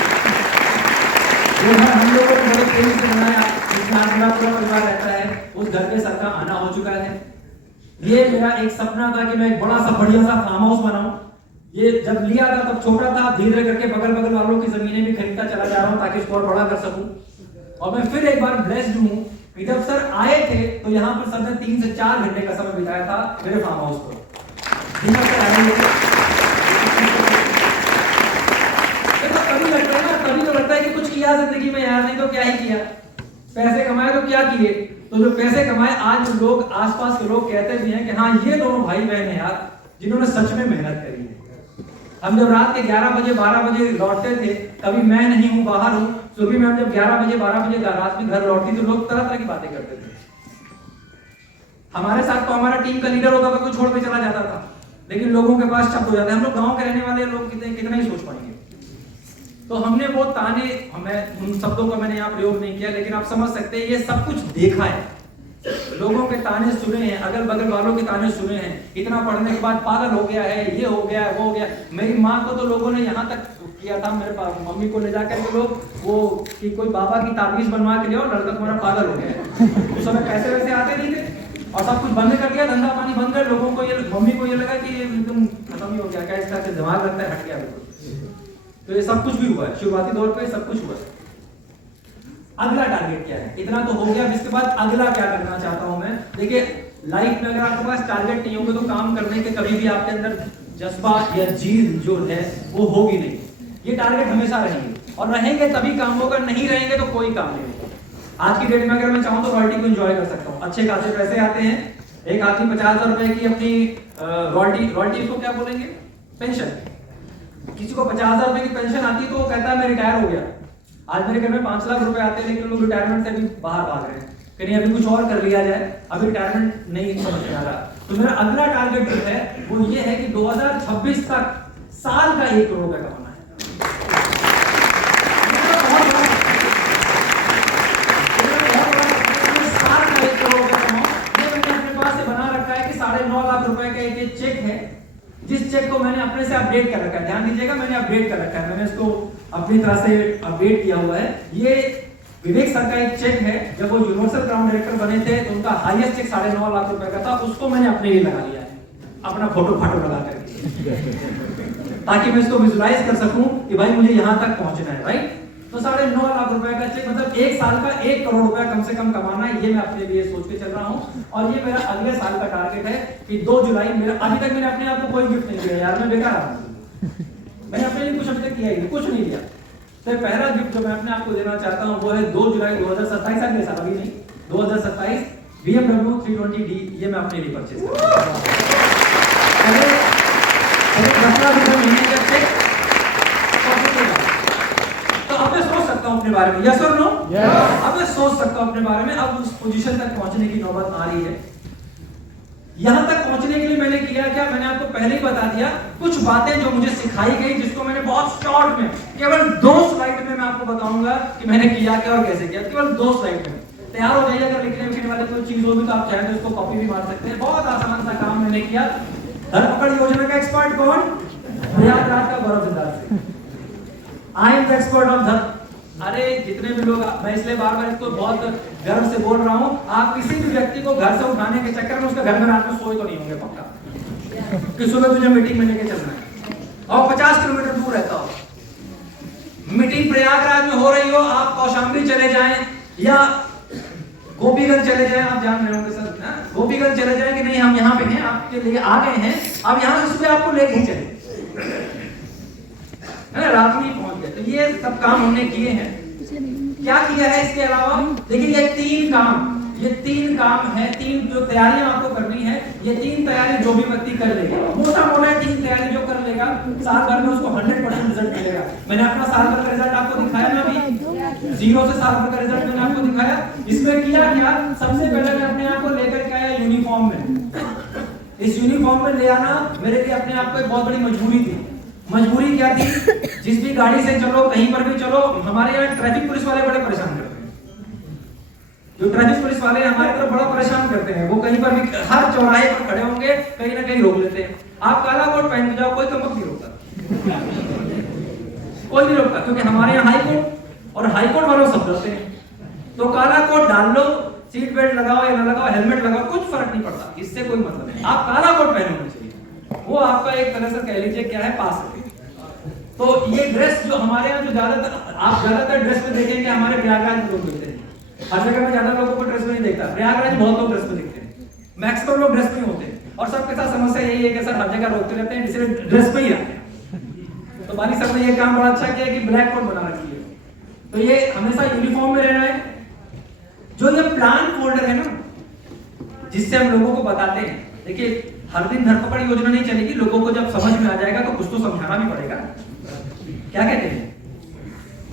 जो घर हम लोगों ने बड़े प्रेम से बनाया, जिसमें आज मेरा पूरा परिवार रहता है, उस घर पे सबका आना हो चुका है। ये मेरा एक सपना था कि मैं एक बड़ा सा बढ़िया सा फार्म हाउस बनाऊं, ये जब लिया था तब छोटा था, धीरे करके बगल बगल वालों की जमीनें भी खरीदता चला जा रहा हूँ ताकि इसको और बड़ा कर सकूं। और मैं फिर एक बार ब्लेस्ड हूँ कि जब सर आए थे तो यहाँ पर सर ने 3 से 4 घंटे का समय बिताया था मेरे फार्म हाउस पर। कभी तो लगता है कि कुछ किया जिंदगी में यार, नहीं तो क्या ही किया। पैसे कमाए तो क्या किए, तो जो पैसे कमाए आज लोग आसपास के लोग कहते भी हैं कि हाँ ये दोनों भाई बहन हैं यार जिन्होंने सच में मेहनत करी है। हम जब रात के 11 बजे 12 बजे लौटते थे, कभी मैं नहीं हूं बाहर हूं, सुबह में हम जब 11 बजे 12 बजे रात में घर लौटती तो लोग तरह तरह की बातें करते थे। हमारे साथ तो हमारा टीम का लीडर होता था, कोई छोड़ के चला जाता था, लेकिन लोगों के पास शब्द हो जाते हैं। हम लोग गांव के रहने वाले लोग कितना ही सोच पाएंगे। तो हमने वो ताने, हमें उन शब्दों का मैंने यहाँ प्रयोग नहीं किया, लेकिन आप समझ सकते हैं ये सब कुछ देखा है, लोगों के ताने सुने हैं, अगल बगल वालों के ताने सुने हैं, इतना पढ़ने के बाद पागल हो गया है, ये हो गया वो हो गया। मेरी माँ को तो लोगों ने यहाँ तक किया था, मेरे पास मम्मी को ले जाकर के लोग वो कि कोई बाबा की ताबीज बनवा के ले आओ, लड़का तुम्हारा पागल हो गया है। उस समय पैसे वैसे आते नहीं थे और सब कुछ बंद कर दिया, धंधा पानी बंद कर, लोगों को ये, मम्मी को ये लगा कि ये एकदम खत्म ही हो गया, क्या इस तरह से दिमाग लगता है हट गया। तो ये सब कुछ भी हुआ है, शुरुआती दौर पे सब कुछ हुआ है। अगला टारगेट क्या है, इतना तो हो गया, इसके बाद अगला क्या करना चाहता हूं मैं। देखिए लाइफ में अगर आपके पास टारगेट नहीं होगा तो काम करने के कभी भी आपके अंदर जज्बा या जील जो है वो होगी नहीं। ये टारगेट हमेशा रहेंगे और रहेंगे तभी काम होगा, नहीं रहेंगे तो कोई काम नहीं होगा। आज की डेट में अगर मैं चाहूं तो रॉयल्टी को एंजॉय कर सकता हूं, अच्छे खासे पैसे आते हैं। एक आदमी 50,000 रुपए की अपनी रॉयल्टी को क्या बोलेंगे, पेंशन, किसी को 50,000 रुपए की पेंशन आती है तो वो कहता है मैं रिटायर हो गया। आज मेरे घर में 5 लाख रुपए आते हैं, लेकिन लोग रिटायरमेंट से अभी बाहर भाग रहे हैं, कहीं अभी कुछ और कर लिया जाए, अभी रिटायरमेंट नहीं समझ में आ रहा। तो मेरा अगला टारगेट जो है वो ये है कि 2026 तक साल का 1 करोड़ रुपए कमाना है। साल का 1 करोड़ रुपए कमाऊं, ये मैंने अपने पास से बना रखा है कि 9.5 लाख रुपए का एक चेक है, जिस चेक को मैंने अपने से अपडेट कर रखा है। ध्यान दीजिएगा, मैंने अपडेट कर रखा है, मैंने इसको अपनी तरह से अपडेट किया हुआ है। ये विवेक सर का एक चेक है, जब वो यूनिवर्सल क्राउन डायरेक्टर बने थे तो उनका हाईएस्ट चेक 9.5 लाख रुपए का था, उसको मैंने अपने लिए लगा लिया है, अपना फोटो लगा करके, ताकि मैं इसको विजुलाइज कर सकूं कि भाई मुझे यहां तक पहुंचना है। राइट, तो 9.5 लाख रुपए का चेक मतलब 1 साल का 1 करोड़ रुपया कम से कम कमाना है, ये मैं अपने लिए सोच के चल रहा हूं। और ये मेरा अगले साल का टारगेट है कि 2 जुलाई मेरा, अभी तक मैंने अपने आप को कोई गिफ्ट नहीं दिया यार, मैं बेकार हूं, मैंने अपने लिए कुछ अभी तक किया ही नहीं, कुछ नहीं दिया। तो पहला गिफ्ट जो मैं अपने आप को देना चाहता हूं वो है 2 जुलाई 2027, अगले साल, अभी नहीं, 2027 BMW 320D, ये मैं अपने लिए परचेज तो अब मैं सोच सकता हूं अपने बारे में, यस और नो? अब मैं सोच सकता हूं अपने बारे में। अब उस पोजीशन तक पहुंचने की नौबत आ रही है। यहां तक पहुंचने के लिए मैंने किया क्या, मैंने आपको पहले ही बता दिया, कुछ बातें जो मुझे सिखाई गई, जिसको मैंने बहुत शॉर्ट में, केवल 2 स्लाइड में मैं आपको बताऊंगा कि मैंने किया क्या और कैसे किया, केवल 2 स्लाइड में। तैयार हो जाइए, अगर लिखने वाले कोई चीज होगी तो आप चाहें तो इसको कॉपी भी मार सकते हैं। बहुत आसान सा काम मैंने किया। धरपकड़ योजना का एक्सपर्ट कौन? प्रयागराज का Gaurav Siddharth Singh. I am the expert of धर। अरे जितने भी लोग, मैं इसलिए बार बार इसको बहुत गर्व से बोल रहा हूं, आप किसी भी व्यक्ति को घर से उठाने के चक्कर में उसके घर में रात में सोए तो नहीं होंगे पक्का, कि सुबह तुझे मीटिंग में लेके चलना है और 50 किलोमीटर दूर रहता हो, मीटिंग प्रयागराज में हो रही हो, आप कौशाम्बी चले जाएं या गोपीगंज चले जाएं, आप जान रहे होंगे सर ना, गोपीगंज चले जाएं कि नहीं हम यहाँ पे हैं, आपके लिए आ गए हैं, अब यहाँ से सुबह आपको लेके चले, रात में ही पहुंच गए। तो ये सब काम हमने किए हैं। क्या किया है इसके अलावा? देखिए ये 3 काम है, 3 जो तैयारियां आपको करनी है, ये 3 तैयारी जो भी व्यक्ति कर लेगा, मोटा मोटा 3 तैयारी जो कर लेगा, साल भर में उसको 100% रिजल्ट मिलेगा। मैंने अपना साल भर का रिजल्ट आपको दिखाया ना, अभी 0 से साल भर का रिजल्ट मैंने आपको दिखाया। इसमें किया क्या, सबसे पहले मैं अपने आप को लेकर के आया यूनिफॉर्म में। इस यूनिफॉर्म में ले आना मेरे लिए अपने आप को एक बहुत बड़ी मजबूरी थी। मजबूरी क्या थी, जिस भी गाड़ी से चलो, कहीं पर भी चलो, हमारे यहाँ ट्रैफिक पुलिस वाले बड़े परेशान करते हैं। जो ट्रैफिक पुलिस वाले हमारे तरफ बड़ा परेशान करते हैं, वो कहीं पर भी, हर चौराहे पर खड़े होंगे, कहीं ना कहीं रोक लेते हैं। आप काला कोट पहन के जाओ, कोई कमक नहीं रोकता, कोई नहीं रोकता, क्योंकि हमारे यहाँ हाई कोर्ट और हाई कोर्ट वालों सब डरते हैं। तो काला कोट डाल लो, सीट बेल्ट लगाओ या ना लगाओ, हेलमेट लगाओ, कुछ फर्क नहीं पड़ता, इससे कोई मतलब नहीं, आप काला कोट पहने होने चाहिए। वो आपका एक तरह से कह लीजिए क्या है, पास है। तो ये ड्रेस जो हमारे यहाँ जो ज्यादातर ड्रेस में देखेंगे हमारे प्रयागराज में लोग मिलते हैं। हर जगह में ज्यादा लोगों को ड्रेस में नहीं देखता, प्रयागराज में बहुत लोग ड्रेस में दिखते हैं, मैक्सिमम लोग ड्रेस में होते हैं। और सबके साथ समस्या यही है कि सर हर जगह रोकते रहते हैं, इसलिए ड्रेस में ही आते हैं। तो बानी सर ने ये काम बड़ा अच्छा किया कि ब्लैक कोट बना रखी है, तो ये हमेशा यूनिफॉर्म में रहना है। जो ये प्लान फोल्डर है ना, जिससे हम लोगों को बताते हैं, देखिए हर दिन धरपकड़ योजना नहीं चलेगी, लोगों को जब समझ में आ जाएगा तो कुछ तो समझाना भी पड़ेगा। क्या कहते हैं,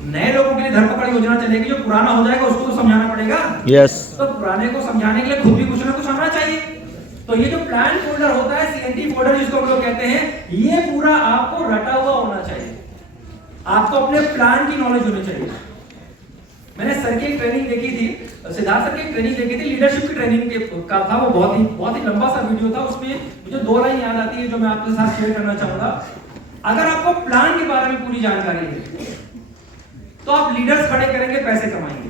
नए लोगों के लिए धरपकड़ योजना चलेगी, जो पुराना हो जाएगा उसको तो समझाना पड़ेगा। यस। तो पुराने को समझाने के लिए खुद भी कुछ ना कुछ आना चाहिए। तो ये जो प्लान फोल्डर होता है, सीएनटी फोल्डर जिसको हम लोग कहते हैं, ये पूरा आपको रटा हुआ होना चाहिए। आपको अपने प्लान की नॉलेज होनी चाहिए। मैंने सर की एक ट्रेनिंग देखी थी, सिद्धार्थ सर की एक ट्रेनिंग देखी थी, लीडरशिप की ट्रेनिंग का था वो, बहुत ही लंबा सा वीडियो था। उसमें मुझे 2 लाइन याद आती है जो मैं आपके साथ शेयर करना चाहूंगा। अगर आपको प्लान के बारे में पूरी जानकारी है तो आप लीडर्स खड़े करेंगे, पैसे कमाएंगे।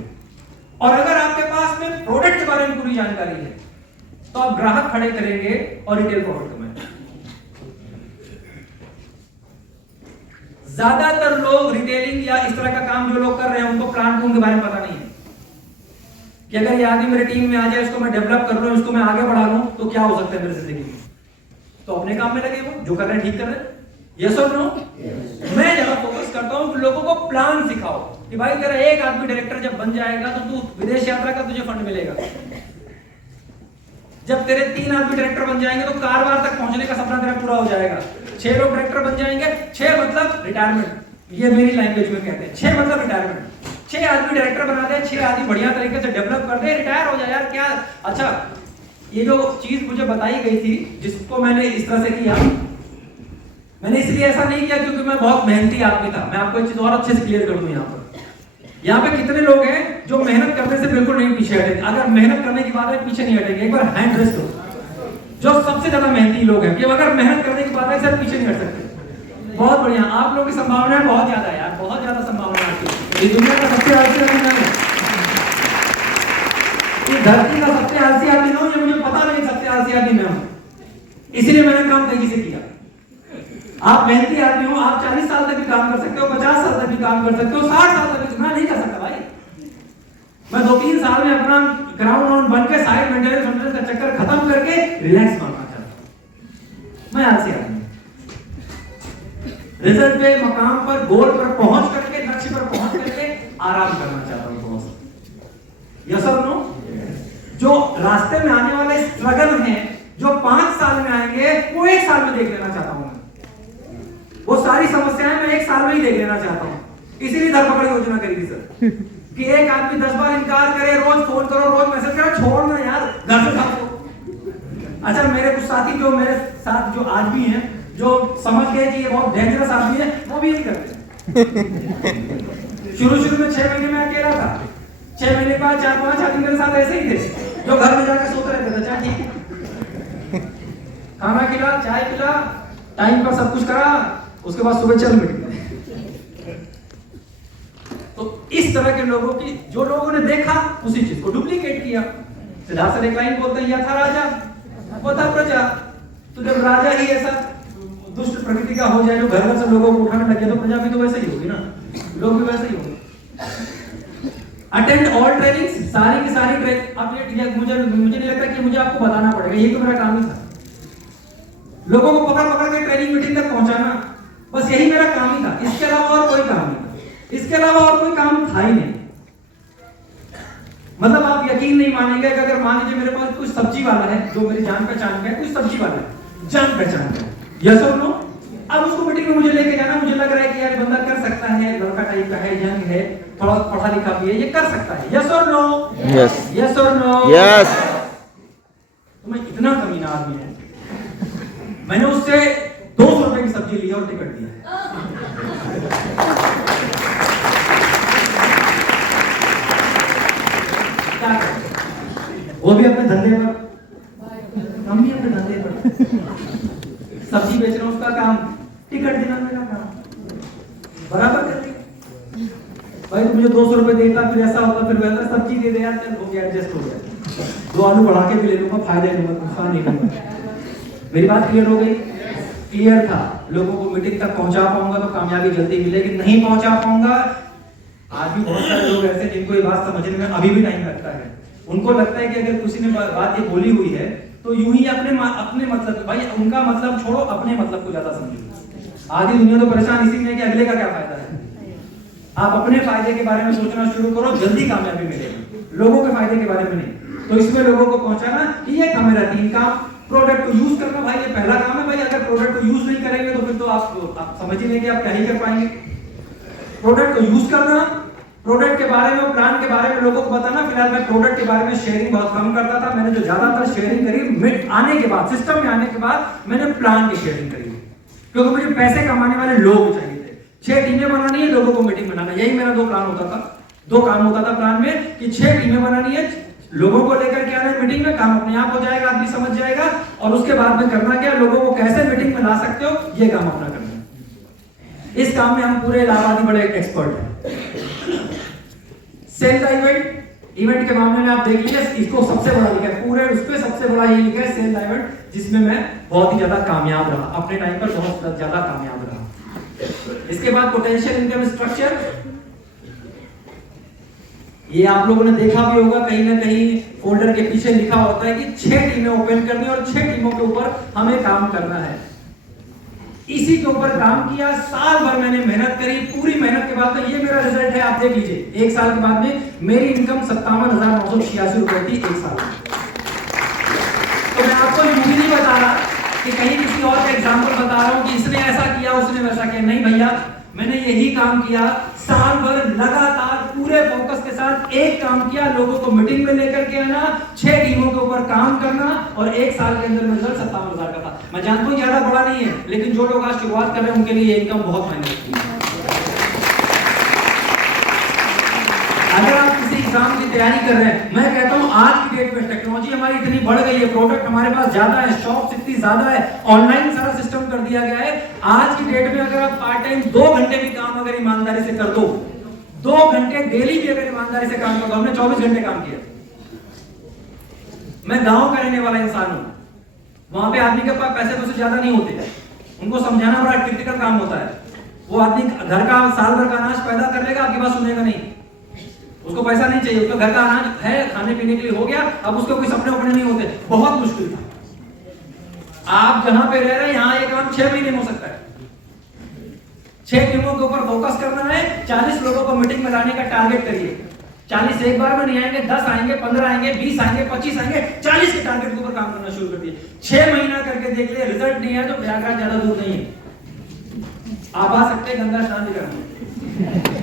और अगर आपके पास में प्रोडक्ट के बारे में पूरी जानकारी है तो आप ग्राहक खड़े करेंगे और रिटेल प्रॉफिट कमाएंगे। ज्यादातर लोग रिटेलिंग या इस तरह का काम जो लोग कर रहे हैं उनको प्लान के बारे में पता नहीं है कि अगर ये आदमी मेरे टीम में आ जाए, उसको मैं डेवलप कर लूं, इसको मैं आगे बढ़ा लूं तो क्या हो सकता है मेरी जिंदगी में। तो अपने काम में लगे, वो जो कर रहे हैं ठीक कर रहे हैं। यस और नो? मैं ज्यादा फोकस करता हूं कि लोगों को प्लान सिखाओ कि भाई तेरा एक आदमी डायरेक्टर जब बन जाएगा तो तू विदेश यात्रा का तुझे फंड मिलेगा। जब तेरे 3 आदमी डायरेक्टर बन जाएंगे तो कारवार तक पहुंचने का सपना तेरा पूरा हो जाएगा। 6 लोग डायरेक्टर बन जाएंगे, 6 मतलब रिटायरमेंट, ये मेरी लैंग्वेज में कहते हैं 6 मतलब रिटायरमेंट। 6 आदमी डायरेक्टर बना दे, 6 आदमी बढ़िया तरीके से डेवलप कर दे, रिटायर हो जाए यार, क्या अच्छा। ये जो चीज मुझे बताई गई थी, जिसको मैंने इस तरह से किया, मैंने इसलिए ऐसा नहीं किया क्योंकि मैं बहुत मेहनती आदमी था। मैं आपको एक चीज और अच्छे से क्लियर कर दूं। यहाँ पे कितने लोग हैं जो मेहनत करने से बिल्कुल नहीं पीछे हटेंगे? अगर मेहनत करने की बात है पीछे नहीं हटेंगे, एक बार हैंड रेस्ट हो। जो सबसे ज्यादा मेहनती लोग हैं कि अगर मेहनत करने की बात है सर पीछे नहीं हट सकते। बहुत बढ़िया, आप लोगों की संभावना बहुत ज्यादा है यार, बहुत ज्यादा संभावना है। इस दुनिया का सबसे आलसी आदमी मैं हूं, इस धरती का सबसे आलसी आदमी मैं हूं, ये मुझे पता नहीं सबसे आलसी आदमी मैं हूं, इसीलिए मैंने काम तेजी से किया। आप मेहनती आदमी हो, आप 40 साल तक भी काम कर सकते हो, 50 साल तक भी काम कर सकते हो, 60 साल तक भी। मैं नहीं कर सकता भाई। मैं 2-3 साल में अपना ग्राउंड राउंड बन के साइड मेंटेनेंस का चक्कर खत्म करके रिलैक्स मारना चाहता हूं। मैं आलसी आदमी, रिजल्ट पे, मकाम पर, गोल पर पहुंच करके, लक्ष्य पर पहुंच करके आराम करना चाहता हूं थोड़ा सा। यस और नो? जो रास्ते में आने वाले स्ट्रगल हैं, जो 5 साल में आएंगे, वो 1 साल में देख लेना चाहता हूं। वो सारी समस्याएं मैं 1 साल में ही देख लेना चाहता हूं। इसीलिए धरपकड़ योजना करी थी सर, कि एक आदमी 10 बार इनकार करे, रोज फोन करो, रोज मैसेज करो, छोड़ना यार, घर से भागो। अच्छा, मेरे कुछ साथी जो मेरे साथ जो आदमी हैं, जो समझ गए कि ये बहुत डेंजरस आदमी है, वो भी नहीं करते। शुरू में 6 महीने में अकेला था, 6 महीने के बाद 4-5 आदमी मेरे साथ ऐसे ही थे, जो घर में जाकर सोते रहते थे, चाहे ठीक खाना खिला, चाय पिला, टाइम पर सब कुछ करा, उसके बाद सुबह चल मिट गए। तो इस तरह के लोगों की, जो लोगों ने देखा उसी चीज को डुप्लीकेट किया। सिद्धार्थ सर एक लाइन बोलते हैं, यह था राजा वो था प्रजा। तो जब राजा ही ऐसा दुष्ट प्रकृति का हो जाए, जो घर से लोगों को उठाने लगे, तो प्रजा भी तो वैसे ही होगी ना, लोग भी वैसे ही होंगे। अटेंड ऑल ट्रेनिंग्स, सारी की सारी ट्रेनिंग। अब ये मुझे नहीं लगता कि मुझे आपको बताना पड़ेगा, ये तो मेरा काम ही था, लोगों को पकड़ पकड़ के ट्रेनिंग मीटिंग तक पहुंचाना, बस यही मेरा काम ही था। इसके अलावा और कोई काम नहीं था, इसके अलावा और कोई काम था ही नहीं। मतलब आप यकीन नहीं मानेंगे कि अगर मान लीजिए मेरे पास कोई सब्जी वाला है, जो मेरी जान पहचान का है, कोई सब्जी वाला है, जान पहचान का, यस और नो? अब उसको मीटिंग में मुझे लेके जाना, मुझे लग रहा है कि यार बंदा कर सकता है, लड़का टाइप का है, यंग है, थोड़ा पढ़ा लिखा भी है, ये कर सकता है, यस और नो? यस। यस और नो? यस। तो मैं इतना कमीना आदमी है, मैंने उससे 200 रुपए की सब्जी ली और टिकट दिया। क्या करें? वो भी अपने धंधे पर, हम भी अपने धंधे पर। सब्जी बेचना उसका काम, टिकट देना मेरा काम, बराबर कर लिया। भाई तो मुझे 200 रुपए देता, फिर ऐसा होता, फिर वैसा, सब्जी दे दे यार, चल हो गया, एडजस्ट हो गया, 2 आलू बढ़ा के भी ले लूंगा, फायदा नहीं होगा, नुकसान नहीं होगा। मेरी बात क्लियर हो गई? क्लियर था, लोगों को मीटिंग तक पहुंचा पाऊंगा तो कामयाबी जल्दी मिलेगी, नहीं पहुंचा पाऊंगा। आज भी बहुत सारे लोग ऐसे जिनको ये बात समझने में अभी भी टाइम लगता है। उनको लगता है कि अगर किसी ने बात ये बोली हुई है तो यूं ही अपने मतलब, भाई उनका मतलब छोड़ो, अपने मतलब को ज्यादा समझो। आधी दुनिया तो परेशान इसी में है कि अगले का क्या फायदा है। आप अपने फायदे के बारे में सोचना शुरू करो, जल्दी कामयाबी मिलेगी, लोगों के फायदे के बारे में नहीं। तो इसमें लोगों को पहुंचाना, ये था मेरा 3 काम। प्रोडक्ट को यूज करना, भाई ये पहला काम है। भाई अगर प्रोडक्ट को यूज नहीं करेंगे तो फिर तो आप समझ ही नहीं कि आप क्या ही कर पाएंगे। प्रोडक्ट को यूज करना, प्रोडक्ट के बारे में, प्लान के बारे में लोगों को बताना। फिलहाल मैं प्रोडक्ट के बारे में शेयरिंग बहुत कम करता था। मैंने जो ज्यादातर शेयरिंग करी आने के बाद, सिस्टम में आने के बाद मैंने प्लान की शेयरिंग करी, क्योंकि मुझे पैसे कमाने वाले लोग चाहिए थे। 6 टीमें बनानी है, लोगों को मीटिंग बनाना, यही मेरा 2 प्लान होता था। 2 काम होता था प्लान में कि 6 टीमें बनानी है, लोगों को लेकर के आना है मीटिंग में, काम अपने आप हो जाएगा, आदमी समझ जाएगा। और उसके बाद में करना क्या, लोगों को कैसे मीटिंग में ला सकते हो, ये काम अपना करना है। इस काम में हम पूरे इलाहाबादी बड़े एक्सपर्ट हैं। सेल द इवेंट के मामले में आप देख लीजिए, इसको सबसे बड़ा लिखा है पूरे उस पे, सबसे बड़ा ये लिखा है सेल द इवेंट, जिसमें मैं बहुत ही ज्यादा कामयाब रहा, अपने टाइम पर बहुत ज्यादा कामयाब रहा। इसके बाद पोटेंशियल इनकम स्ट्रक्चर, ये आप लोगों ने देखा भी होगा, कहीं ना कहीं फोल्डर के पीछे लिखा होता है कि 6 टीमें ओपन करनी और 6 टीमों के ऊपर हमें काम करना है। इसी के ऊपर काम किया, साल भर मैंने मेहनत करी। पूरी मेहनत के बाद तो ये मेरा रिजल्ट है, आप देख लीजिए। 1 साल के बाद में मेरी इनकम 57,986 रुपए थी 1 साल में। तो मैं आपको यूं ही नहीं बता रहा कि कहीं किसी और का एग्जाम्पल बता रहा हूं कि इसने ऐसा किया, उसने वैसा किया। नहीं भैया, मैंने यही काम किया, साल भर लगातार पूरे फोकस के साथ एक काम किया, लोगों को मीटिंग में लेकर के आना, 6 टीमों के ऊपर काम करना, और 1 साल के अंदर रिजल्ट 57,000 का था। मैं जानता हूं ज्यादा बड़ा नहीं है, लेकिन जो लोग आज शुरुआत कर रहे हैं उनके लिए इनकम बहुत मायने रखती है। अगर आप किसी एग्जाम की तैयारी कर रहे हैं, मैं कहता हूं आज की डेट में टेक्नोलॉजी हमारी इतनी बढ़ गई है, प्रोडक्ट हमारे पास ज्यादा है, शॉप्स इतनी ज्यादा है, ऑनलाइन सारा सिस्टम कर दिया गया है। आज की डेट में अगर आप पार्ट टाइम 2 घंटे भी काम अगर ईमानदारी से कर दो, 2 घंटे डेली भी अगर ईमानदारी से काम कर दो, हमने 24 घंटे काम किया। मैं गांव का रहने वाला इंसान हूं, वहां पे आदमी के पास पैसे ज्यादा नहीं होते, उनको समझाना बड़ा क्रिटिकल काम होता है। वो आदमी घर का साल भर का अनाज पैदा कर लेगा, आपकी बात सुनेगा नहीं, उसको पैसा नहीं चाहिए, उसका घर का अनाज है, खाने पीने के लिए हो गया, अब उसके कोई सपने उपने नहीं होते। बहुत मुश्किल था। आप जहां पे रह रहे हैं, यहां ये काम 6 महीने में हो सकता है। 6 टीमों के ऊपर फोकस करना है, 40 लोगों को मीटिंग में लाने का टारगेट करिए। 40 एक बार में नहीं आएंगे, 10 आएंगे, 15 आएंगे, 20 आएंगे, 25 आएंगे, 40 के टारगेट के ऊपर काम करना शुरू कर दिए। 6 महीना करके देख लिया, रिजल्ट नहीं है तो प्रयागराज ज्यादा दूर नहीं है, आप आ सकते हैं, गंगा स्नान भी करना।